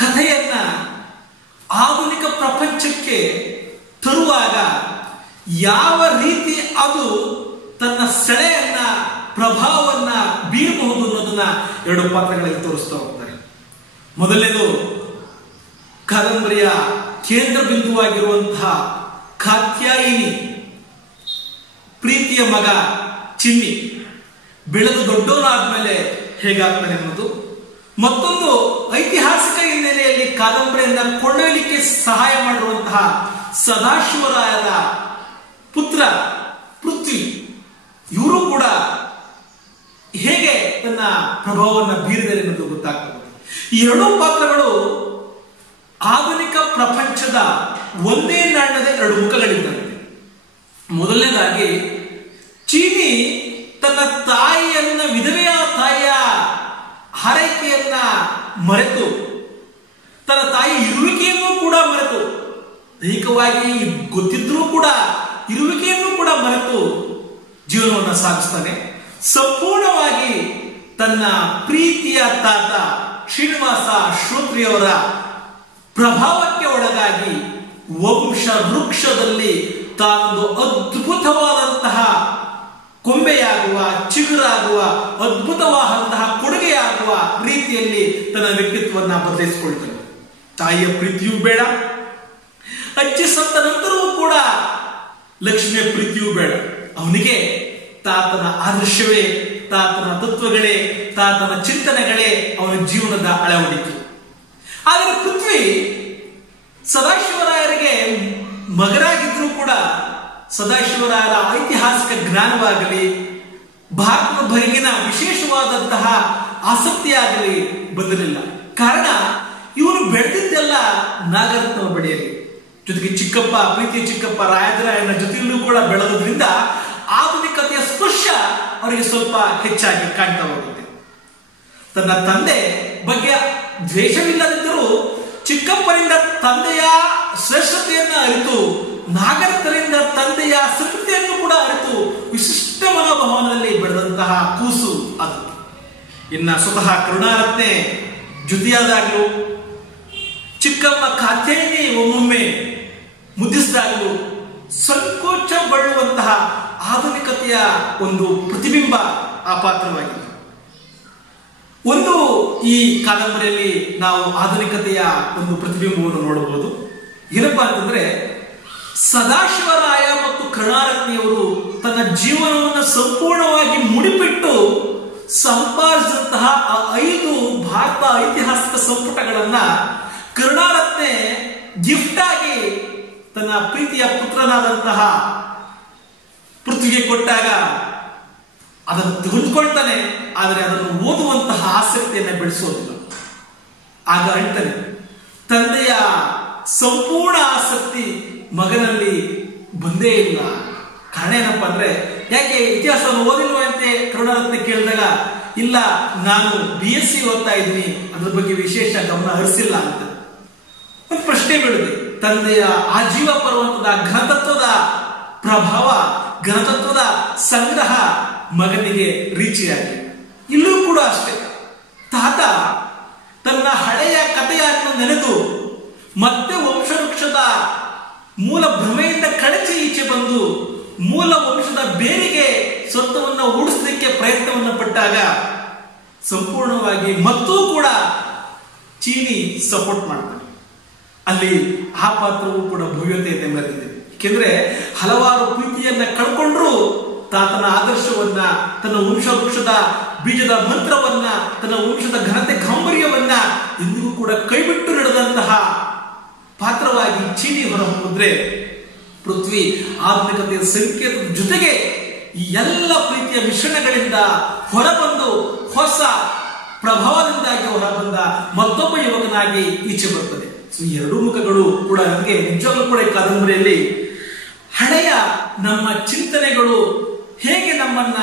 ಕಥೆಯನ್ನ ಆಧುನಿಕ ಪ್ರಪಂಚಕ್ಕೆ ತರುವಾಗ ಯಾವ ರೀತಿ ಅದು ತನ್ನ ಸೆಳೆಯನ್ನ, ಪ್ರಭಾವವನ್ನ ಬೀರಬಹುದು ಅನ್ನೋದನ್ನ ಎರಡು ಪಾತ್ರಗಳಲ್ಲಿ ತೋರಿಸ್ತಾ ಹೋಗ್ತಾರೆ. ಮೊದಲನೇದು ಕಾದಂಬರಿಯ ಕೇಂದ್ರ ಬಿಂದುವಾಗಿರುವಂತಹ ಕಾತ್ಯಾಯಿನಿ, ಪ್ರೀತಿಯ ಮಗ ಚಿನ್ನಿ ಬೆಳೆದು ದೊಡ್ಡವನಾದ್ಮೇಲೆ ಹೇಗಾಗ್ತಾನೆ ಅನ್ನೋದು. ಮತ್ತೊಂದು ಐತಿಹಾಸಿಕ ಹಿನ್ನೆಲೆಯಲ್ಲಿ ಕಾದಂಬರಿಯನ್ನ ಕೊಂಡೊಯ್ಯಲಿಕ್ಕೆ ಸಹಾಯ ಮಾಡಿರುವಂತಹ ಸದಾಶಿವರಾಯರ ಪುತ್ರ ಪೃಥ್ವಿ. ಇವರು ಕೂಡ ಹೇಗೆ ತನ್ನ ಪ್ರಭಾವವನ್ನು ಬೀರಿದರೆ ಅನ್ನೋದು ಗೊತ್ತಾಗ್ತದೆ. ಈ ಎರಡೂ ಪಾತ್ರಗಳು ಆಧುನಿಕ ಪ್ರಪಂಚದ ಒಂದೇ ನಾಣ್ಯದ ಎರಡು ಮುಖಗಳಿದ್ದಂತೆ. ಮೊದಲನೇದಾಗಿ ಚೀನಿ ತನ್ನ ತಾಯಿಯನ್ನ, ವಿಧವೆಯ ತಾಯಿಯ ಹಾರೈಕೆಯನ್ನ ಮರೆತು, ತನ್ನ ತಾಯಿ ಇರುವಿಕೆಯನ್ನು ಕೂಡ ಮರೆತು, ದೈಹಿಕವಾಗಿ ಗೊತ್ತಿದ್ರೂ ಕೂಡ ಇರುವಿಕೆಯನ್ನು ಕೂಡ ಮರೆತು ಜೀವನವನ್ನು ಸಾಗಿಸ್ತಾನೆ. ಸಂಪೂರ್ಣವಾಗಿ ತನ್ನ ಪ್ರೀತಿಯ ತಾತ ಶ್ರೀನಿವಾಸ ಶ್ರೋತ್ರಿಯವರ ಪ್ರಭಾವಕ್ಕೆ ಒಳಗಾಗಿ ವಂಶ ವೃಕ್ಷದಲ್ಲಿ ತಾನೊಂದು ಅದ್ಭುತವಾದಂತಹ ಕೊಂಬೆಯಾಗುವ, ಚಿಗುರಾಗುವ, ಅದ್ಭುತವಾದಂತಹ ಕೊಡುಗೆಯಾಗುವ ರೀತಿಯಲ್ಲಿ ತನ್ನ ವ್ಯಕ್ತಿತ್ವವನ್ನು ಬದಲಿಸಿಕೊಳ್ತಾನೆ. ತಾಯಿಯ ಪ್ರೀತಿಯೂ ಬೇಡ, ಅಜ್ಜಿ ಸತ್ತ ನಂತರವೂ ಕೂಡ ಲಕ್ಷ್ಮಿಯ ಪ್ರೀತಿಯೂ ಬೇಡ. ಅವನಿಗೆ ತಾತನ ಆದರ್ಶವೇ, ತಾತನ ತತ್ವಗಳೇ, ತಾತನ ಚಿಂತನೆಗಳೇ ಅವನ ಜೀವನದ ಅಳವಡಿಕೆ. ಆದರೆ ಪೃಥ್ವಿ ಸದಾಶಿವರಾಯರಿಗೆ ಮಗನಾಗಿದ್ರೂ ಕೂಡ ಸದಾಶಿವರಾಯರ ಐತಿಹಾಸಿಕ ಜ್ಞಾನವಾಗಲಿ, ಭಾರತದ ಬಗೆಗಿನ ವಿಶೇಷವಾದಂತಹ ಆಸಕ್ತಿಯಾಗಲಿ ಬಂದಿರಲಿಲ್ಲ. ಕಾರಣ ಇವನು ಬೆಳೆದಿದ್ದೆಲ್ಲ ನಾಗರತ್ನ ಬಳಿಯಲ್ಲಿ, ಜೊತೆಗೆ ಚಿಕ್ಕಪ್ಪ, ಪ್ರೀತಿಯ ಚಿಕ್ಕಪ್ಪ ರಾಯರಾಯನ ಜೊತೆಯಲ್ಲೂ ಕೂಡ ಬೆಳೆದ್ರಿಂದ ಆಧುನಿಕತೆಯ ಸ್ಪರ್ಶ ಅವರಿಗೆ ಸ್ವಲ್ಪ ಹೆಚ್ಚಾಗಿ ಕಾಣ್ತಾ ಹೋಗುತ್ತೆ. ತನ್ನ ತಂದೆ ಬಗ್ಗೆ ದ್ವೇಷವಿಲ್ಲದಿದ್ದರೂ ಚಿಕ್ಕಪ್ಪನಿಂದ ತಂದೆಯ ಶ್ರೇಷ್ಠತೆಯನ್ನು ಅರಿತು, ನಾಗರತ್ನರಿಂದ ತಂದೆಯ ಸಂಸ್ಕೃತಿಯನ್ನು ಕೂಡ ಅರಿತು ವಿಶಿಷ್ಟ ಮನೋಭಾವನಲ್ಲಿ ಬೆಳೆದಂತಹ ಕೂಸು ಅದು. ಇನ್ನ ಸ್ವತಃ ಕರುಣಾರತ್ನೆ ಜೊತೆಯಾದಾಗಲೂ, ಚಿಕ್ಕಮ್ಮ ಕಾತ್ಯಾಯಿನಿ ಒಮ್ಮೊಮ್ಮೆ ಮುದ್ದಿಸಿದಾಗಲೂ ಸಂಕೋಚಗೊಳ್ಳುವಂತಹ ಆಧುನಿಕತೆಯ ಒಂದು ಪ್ರತಿಬಿಂಬ ಆ ಪಾತ್ರವಾಗಿದೆ. ಒಂದು ಈ ಕಾದಂಬರಿಯಲ್ಲಿ ನಾವು ಆಧುನಿಕತೆಯ ಒಂದು ಪ್ರತಿಬಿಂಬವನ್ನು ನೋಡಬಹುದು. ಏನಪ್ಪಾ ಅಂತಂದ್ರೆ, ಸದಾಶಿವರಾಯ ಮತ್ತು ಕರುಣಾರತ್ನೆಯವರು ತನ್ನ ಜೀವನವನ್ನು ಸಂಪೂರ್ಣವಾಗಿ ಮುಡಿಪಿಟ್ಟು ಸಂಪಾದಿಸಿದಂತಹ 5 ಭಾರತ ಐತಿಹಾಸಿಕ ಸಂಪುಟಗಳನ್ನ ಕರುಣಾರತ್ನೆ ಗಿಫ್ಟ್ ಆಗಿ ತನ್ನ ಪ್ರೀತಿಯ ಪುತ್ರನಾದಂತಹ ಪೃಥ್ವಿಗೆ ಕೊಟ್ಟಾಗ ಅದನ್ನು ಹೊಂದ್ಕೊಳ್ತಾನೆ. ಆದರೆ ಅದನ್ನು ಓದುವಂತಹ ಆಸಕ್ತಿಯನ್ನು ಬೆಳೆಸೋದಿಲ್ಲ. ಆಗ ಹೇಳ್ತಾನೆ, ತಂದೆಯ ಸಂಪೂರ್ಣ ಆಸಕ್ತಿ ಮಗನಲ್ಲಿ ಬಂದೇ ಇಲ್ಲ. ಕಾರಣ ಏನಪ್ಪಾ ಅಂದ್ರೆ, ಯಾಕೆ ಇತಿಹಾಸ ಓದಿಲ್ವಂತೆ ಕರುಣಾರತ್ನೆ ಕೇಳಿದಾಗ, ಇಲ್ಲ ನಾನು BSc ಓದ್ತಾ ಇದ್ದೀನಿ, ಅದ್ರ ಬಗ್ಗೆ ವಿಶೇಷ ಗಮನ ಹರಿಸಿಲ್ಲ ಅಂತ ಒಂದು ಪ್ರಶ್ನೆ ಬೀಳಿದೆ. ತಂದೆಯ ಆಜೀವ ಪರ್ವಂತದ ಘನತತ್ವದ ಪ್ರಭಾವ, ಘನತತ್ವದ ಸಂಗ್ರಹ ಮಗನಿಗೆ ರೀಚಿಯಾಗಿ. ಇಲ್ಲೂ ಕೂಡ ಅಷ್ಟೇ, ತಾತ ತನ್ನ ಹಳೆಯ ಕಥೆಯನ್ನು ನೆನೆದು ಮತ್ತೆ ವಂಶವೃಕ್ಷದ ಮೂಲ ಭ್ರಮೆಯಿಂದ ಕಳಚಿ ಈಚೆ ಬಂದು ಮೂಲ ವಂಶದ ಬೇರಿಗೆ ಸ್ವತ್ತವನ್ನು ಉಳಿಸಲಿಕ್ಕೆ ಪ್ರಯತ್ನವನ್ನು ಪಟ್ಟಾಗ ಸಂಪೂರ್ಣವಾಗಿ ಮತ್ತೂ ಕೂಡ ಚೀನಿ ಸಪೋರ್ಟ್ ಮಾಡ್ತಾನೆ. ಅಲ್ಲಿ ಆ ಪಾತ್ರವೂ ಕೂಡ ಭವ್ಯತೆಯನ್ನು ಮೆರೆದಿದೆ. ಏಕೆಂದ್ರೆ ಹಲವಾರು ಪ್ರೀತಿಯನ್ನ ಕಳ್ಕೊಂಡ್ರು ತಾತನ ಆದರ್ಶವನ್ನ, ತನ್ನ ವಂಶವೃಕ್ಷದ ಬೀಜದ ಮಂತ್ರವನ್ನ, ತನ್ನ ವಂಶದ ಘನತೆ ಗಾಂಭೀರ್ಯವನ್ನ ಇಂದಿಗೂ ಕೂಡ ಕೈಬಿಟ್ಟು ನಡೆದಂತಹ ಪಾತ್ರವಾಗಿ ಚೀನಿ ಹೊರಹೊಮ್ಮಿದ್ರೆ, ಪೃಥ್ವಿ ಆಧುನಿಕತೆಯ ಸಂಕೇತದ ಜೊತೆಗೆ ಈ ಎಲ್ಲ ಪ್ರೀತಿಯ ಮಿಶ್ರಣಗಳಿಂದ ಹೊರಬಂದು ಹೊಸ ಪ್ರಭಾವದಿಂದಾಗಿ ಹೊರಬಂದ ಮತ್ತೊಬ್ಬ ಯುವಕನಾಗಿ ಈಚೆ ಬರ್ತದೆ. ಈ ಎರಡೂ ಮುಖಗಳು ಕೂಡ ನಮಗೆ ನಿಜವಾಗ್ಲೂ ಕೂಡ ಈ ಕಾದಂಬರಿಯಲ್ಲಿ ಹಳೆಯ ನಮ್ಮ ಚಿಂತನೆಗಳು ಹೇಗೆ ನಮ್ಮನ್ನ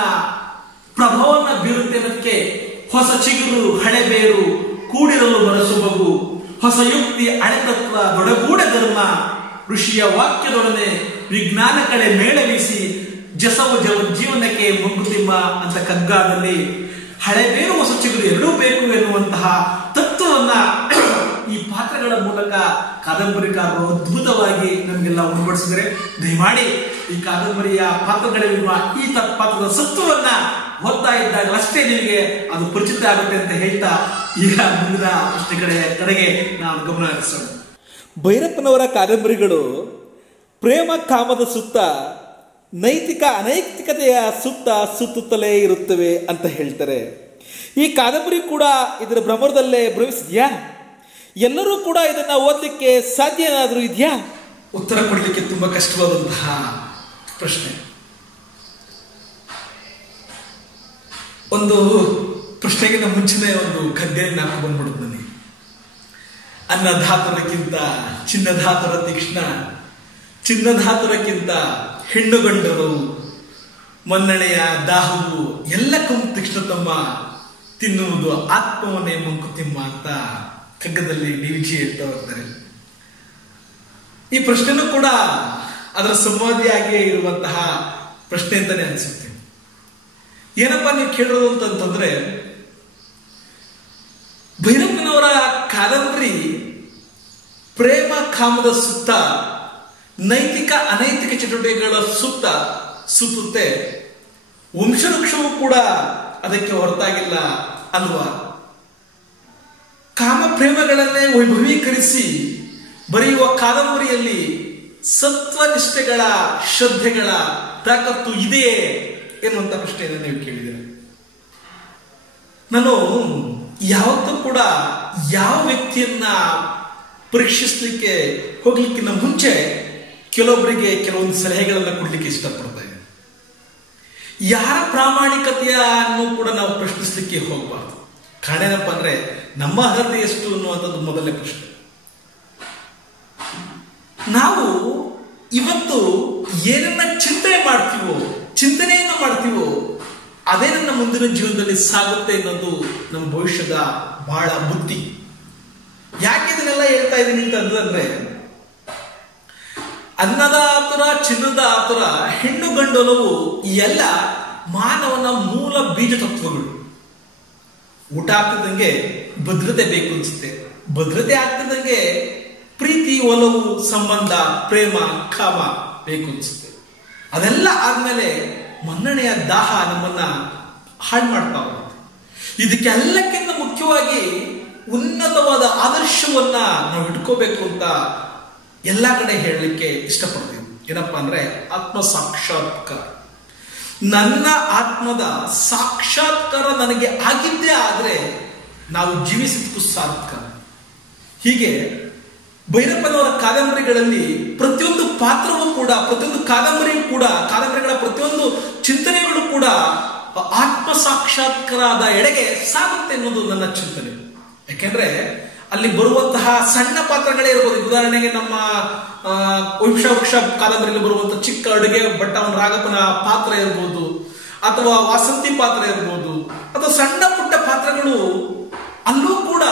ಪ್ರಭಾವವನ್ನು ಬೀರುತ್ತೆ ಅನ್ನೋದಕ್ಕೆ ಹೊಸ ಚಿಗುರು, ಹಳೆ ಬೇರು, ಕೂಡಿರಲು ಮನಸೊಬಗು, ಹೊಸ ಯುಕ್ತಿ, ಹಳೆತತ್ವ, ದೊಡಗೂಡ ಧರ್ಮ, ಋಷಿಯ ವಾಕ್ಯದೊಡನೆ ವಿಜ್ಞಾನ ಕಡೆ ಮೇಳವೀಸಿ ಜಸವು ಜೀವನಕ್ಕೆ ಮಂಕುತಿಮ್ಮ ಅಂತ ಕಗ್ಗಾದಲ್ಲಿ ಹಳೆ ಬೇರು ಹೊಸ ಚಿಗುರು ಎರಡೂ ಬೇಕು ಎನ್ನುವಂತಹ ತತ್ವವನ್ನ ಈ ಪಾತ್ರಗಳ ಮೂಲಕ ಕಾದಂಬರಿಕಾರರು ಅದ್ಭುತವಾಗಿ ನಮಗೆಲ್ಲ ಉಣಬಡಿಸಿದರೆ, ದಯಮಾಡಿ ಈ ಕಾದಂಬರಿಯ ಪಾತ್ರಗಳಿರುವ ಈ ಪಾತ್ರದ ಸತ್ವವನ್ನ ಓದ್ತಾ ಇದ್ದಾಗಲಷ್ಟೇ ನಿಮಗೆ ಅದು ಪರಿಚಿತ ಆಗುತ್ತೆ ಅಂತ ಹೇಳ್ತಾ ಈಗ ಮುಂದಿನ ಕಡೆಗೆ ನಾವು ಗಮನ ಹರಿಸೋಣ. ಭೈರಪ್ಪನವರ ಕಾದಂಬರಿಗಳು ಪ್ರೇಮ ಕಾಮದ ಸುತ್ತ, ನೈತಿಕ ಅನೈತಿಕತೆಯ ಸುತ್ತ ಸುತ್ತುತ್ತಲೇ ಇರುತ್ತವೆ ಅಂತ ಹೇಳ್ತಾರೆ. ಈ ಕಾದಂಬರಿ ಕೂಡ ಇದರ ಭ್ರಮರದಲ್ಲೇ ಭ್ರಮಿಸಿದ್ಯಾ? ಎಲ್ಲರೂ ಕೂಡ ಇದನ್ನ ಓದಲಿಕ್ಕೆ ಸಾಧ್ಯ ಏನಾದರೂ ಇದೆಯಾ? ಉತ್ತರ ಕೊಡಲಿಕ್ಕೆ ತುಂಬಾ ಕಷ್ಟವಾದಂತಹ ಪ್ರಶ್ನೆ. ಒಂದು ಪ್ರಶ್ನೆಗಿಂತ ಮುಂಚೆನೆ ಒಂದು ಗದ್ದೆ ನಾಲ್ಕು ಬಂದ್ಬಿಡುತ್ತೆ ನನಗೆ. ಅನ್ನಧಾತುರಕ್ಕಿಂತ ಚಿನ್ನಧಾತುರ ತೀಕ್ಷ್ಣ, ಚಿನ್ನಧಾತುರಕ್ಕಿಂತ ಹೆಣ್ಣುಗಂಡರು, ಮನ್ನಣೆಯ ದಾಹವು ಎಲ್ಲಕ್ಕೂ ತೀಕ್ಷ್ಣ ತಮ್ಮ, ತಿನ್ನುವುದು ಆತ್ಮವನ್ನೇ ಮಂಕುತಿಮ್ಮ ಅಂತ ಕಗ್ಗದಲ್ಲಿ DVG ಹೇಳ್ತಾ ಹೋಗ್ತಾರೆ. ಈ ಪ್ರಶ್ನೆನೂ ಕೂಡ ಅದರ ಸಂವಾದಿಯಾಗಿಯೇ ಇರುವಂತಹ ಪ್ರಶ್ನೆ ಅಂತಾನೆ ಅನಿಸುತ್ತೆ. ಏನಪ್ಪಾ ನೀವು ಕೇಳೋದು ಅಂತಂತಂದ್ರೆ, ಭೈರಪ್ಪನವರ ಕಾದಂಬರಿ ಪ್ರೇಮ ಕಾಮದ ಸುತ್ತ, ನೈತಿಕ ಅನೈತಿಕ ಚಟುವಟಿಕೆಗಳ ಸುತ್ತ ಸುತ್ತುತ್ತೆ. ವಂಶವೃಕ್ಷವೂ ಕೂಡ ಅದಕ್ಕೆ ಹೊರತಾಗಿಲ್ಲ ಅಲ್ವಾ? ಕಾಮ ಪ್ರೇಮಗಳನ್ನೇ ವೈಭವೀಕರಿಸಿ ಬರೆಯುವ ಕಾದಂಬರಿಯಲ್ಲಿ ಸತ್ವನಿಷ್ಠೆಗಳ ಶ್ರದ್ಧೆಗಳ ತಾಕತ್ತು ಇದೆಯೇ ಎನ್ನುವಂತ ಪ್ರಶ್ನೆಯನ್ನು ನೀವು ಕೇಳಿದ್ದೀರ. ನಾನು ಯಾವತ್ತೂ ಕೂಡ ಯಾವ ವ್ಯಕ್ತಿಯನ್ನ ಪರೀಕ್ಷಿಸಲಿಕ್ಕೆ ಹೋಗ್ಲಿಕ್ಕಿಂತ ಮುಂಚೆ ಕೆಲವೊಬ್ಬರಿಗೆ ಕೆಲವೊಂದು ಸಲಹೆಗಳನ್ನು ಕೊಡ್ಲಿಕ್ಕೆ ಇಷ್ಟಪಡ್ತಾ ಇದ್ದೇನೆ. ಯಾರ ಪ್ರಾಮಾಣಿಕತೆಯನ್ನು ಕೂಡ ನಾವು ಪ್ರಶ್ನಿಸಲಿಕ್ಕೆ ಹೋಗಬಾರ್ದು. ಕಾರಣ ಏನಪ್ಪ ಅಂದ್ರೆ ನಮ್ಮ ಅರ್ಹತೆ ಎಷ್ಟು ಅನ್ನುವಂಥದ್ದು ಮೊದಲನೇ ಪ್ರಶ್ನೆ. ನಾವು ಇವತ್ತು ಏನನ್ನ ಚಿಂತನೆಯನ್ನು ಮಾಡ್ತೀವೋ ಅದೇ ನನ್ನ ಮುಂದಿನ ಜೀವನದಲ್ಲಿ ಸಾಗುತ್ತೆ ಅನ್ನೋದು ನಮ್ಮ ಭವಿಷ್ಯದ ಬಹಳ ಬುದ್ಧಿ. ಯಾಕೆ ಇದನ್ನೆಲ್ಲ ಹೇಳ್ತಾ ಇದ್ದೀನಿ ಅಂತಂದ್ರೆ, ಅನ್ನದ ಆತುರ, ಚಿನ್ನದ ಆತುರ, ಹೆಣ್ಣು ಗಂಡೊಲವು ಎಲ್ಲ ಮಾನವನ ಮೂಲ ಬೀಜ ತತ್ವಗಳು. ಊಟ ಆಗ್ತಿದ್ದಂಗೆ ಭದ್ರತೆ ಬೇಕು ಅನ್ಸುತ್ತೆ, ಭದ್ರತೆ ಆಗ್ತಿದ್ದಂಗೆ ಪ್ರೀತಿ, ಒಲವು, ಸಂಬಂಧ, ಪ್ರೇಮ, ಕಾಮ ಬೇಕು ಅನ್ಸುತ್ತೆ. ಅದೆಲ್ಲ ಆದ್ಮೇಲೆ ಮನ್ನಣೆಯ ದಾಹ ನಮ್ಮನ್ನ ಹಾಳು ಮಾಡ್ತಾ ಹೋಗುತ್ತೆ. ಇದಕ್ಕೆಲ್ಲಕ್ಕಿಂತ ಮುಖ್ಯವಾಗಿ ಉನ್ನತವಾದ ಆದರ್ಶವನ್ನ ನಾವು ಇಟ್ಕೋಬೇಕು ಅಂತ ಎಲ್ಲ ಕಡೆ ಹೇಳಲಿಕ್ಕೆ ಇಷ್ಟಪಡ್ತೀವಿ. ಏನಪ್ಪಾ ಅಂದ್ರೆ ಆತ್ಮ ಸಾಕ್ಷಾತ್ಕಾರ. ನನ್ನ ಆತ್ಮದ ಸಾಕ್ಷಾತ್ಕಾರ ನನಗೆ ಆಗಿದ್ದೇ ಆದ್ರೆ ನಾವು ಜೀವಿಸಿದ್ದಕ್ಕೂ ಸಾರ್ಥಕ. ಹೀಗೆ ಭೈರಪ್ಪನವರ ಕಾದಂಬರಿಗಳಲ್ಲಿ ಪ್ರತಿಯೊಂದು ಪಾತ್ರವೂ ಕೂಡ, ಪ್ರತಿಯೊಂದು ಕಾದಂಬರಿಯೂ ಕೂಡ, ಕಾದಂಬರಿಗಳ ಪ್ರತಿಯೊಂದು ಚಿಂತನೆಗಳು ಕೂಡ ಆತ್ಮ ಸಾಕ್ಷಾತ್ಕಾರದ ಎಡೆಗೆ ಸಾಗುತ್ತೆ ಅನ್ನೋದು ನನ್ನ ಚಿಂತನೆ. ಯಾಕೆಂದ್ರೆ ಅಲ್ಲಿ ಬರುವಂತಹ ಸಣ್ಣ ಪಾತ್ರಗಳೇ ಇರಬಹುದು. ಉದಾಹರಣೆಗೆ ನಮ್ಮ ವಂಶವೃಕ್ಷ ಕಾದಂಬರಿಯಲ್ಲಿ ಬರುವಂತಹ ಚಿಕ್ಕ ಅಡುಗೆ ಭಟ್ಟವನ ರಾಘಪ್ಪನ ಪಾತ್ರ ಇರ್ಬೋದು, ಅಥವಾ ವಾಸಂತಿ ಪಾತ್ರ ಇರ್ಬೋದು, ಅಥವಾ ಸಣ್ಣ ಪುಟ್ಟ ಪಾತ್ರಗಳು. ಅಲ್ಲೂ ಕೂಡ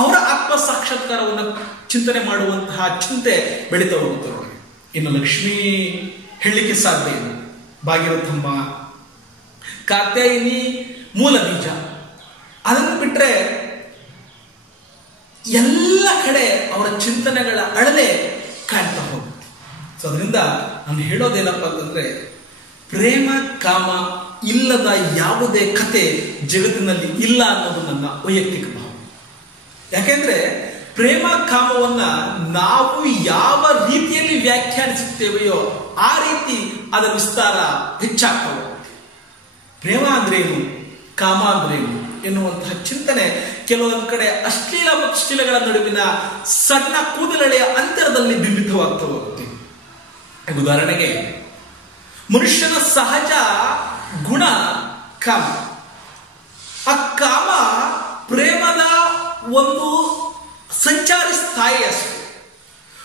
ಅವರ ಆತ್ಮ ಸಾಕ್ಷಾತ್ಕಾರವನ್ನು ಚಿಂತನೆ ಮಾಡುವಂತಹ ಚಿಂತೆ ಬೆಳೀತಾ ಹೋಗುತ್ತೆ ಅವರಿಗೆ. ಇನ್ನು ಲಕ್ಷ್ಮೀ ಹೇಳಲಿಕ್ಕೆ ಸಾಧ್ಯ ಇಲ್ಲ. ಭಾಗೀರಥಮ್ಮ, ಕಾತ್ಯಾಯಿನಿ ಮೂಲ ಬೀಜ. ಅದನ್ನು ಬಿಟ್ರೆ ಎಲ್ಲ ಕಡೆ ಅವರ ಚಿಂತನೆಗಳ ಅಳಲೆ ಕಾಣ್ತಾ ಹೋಗುತ್ತೆ. ಸೊ ಅದರಿಂದ ನಾನು ಹೇಳೋದೇನಪ್ಪ ಅಂತಂದ್ರೆ, ಪ್ರೇಮ ಕಾಮ ಇಲ್ಲದ ಯಾವುದೇ ಕತೆ ಜಗತ್ತಿನಲ್ಲಿ ಇಲ್ಲ ಅನ್ನೋದು ನನ್ನ ವೈಯಕ್ತಿಕ ಭಾವ. ಯಾಕೆಂದ್ರೆ ಪ್ರೇಮ ಕಾಮವನ್ನ ನಾವು ಯಾವ ರೀತಿಯಲ್ಲಿ ವ್ಯಾಖ್ಯಾನಿಸುತ್ತೇವೆಯೋ ಆ ರೀತಿ ಅದರ ವಿಸ್ತಾರ ಹೆಚ್ಚಾಗ್ತಾ ಹೋಗುತ್ತೆ. ಪ್ರೇಮ ಅಂದ್ರೇನು, ಕಾಮ ಅಂದ್ರೇನು ಎನ್ನುವಂತಹ ಚಿಂತನೆ ಕೆಲವೊಂದು ಕಡೆ ಅಶ್ಲೀಲ ಮತ್ತು ಶ್ಲೀಲಗಳ ನಡುವಿನ ಸಣ್ಣ ಕೂದಲೆಳೆಯ ಅಂತರದಲ್ಲಿ ಬಿಂಬಿತವಾಗ್ತಾ ಹೋಗುತ್ತೆ. ಉದಾಹರಣೆಗೆ ಮನುಷ್ಯನ ಸಹಜ ಗುಣ ಕಾಮ. ಆ ಕಾಮ ಪ್ರೇಮದ ಒಂದು ಸಂಚಾರಿ ಸ್ಥಾಯಿ ಅಷ್ಟೆ.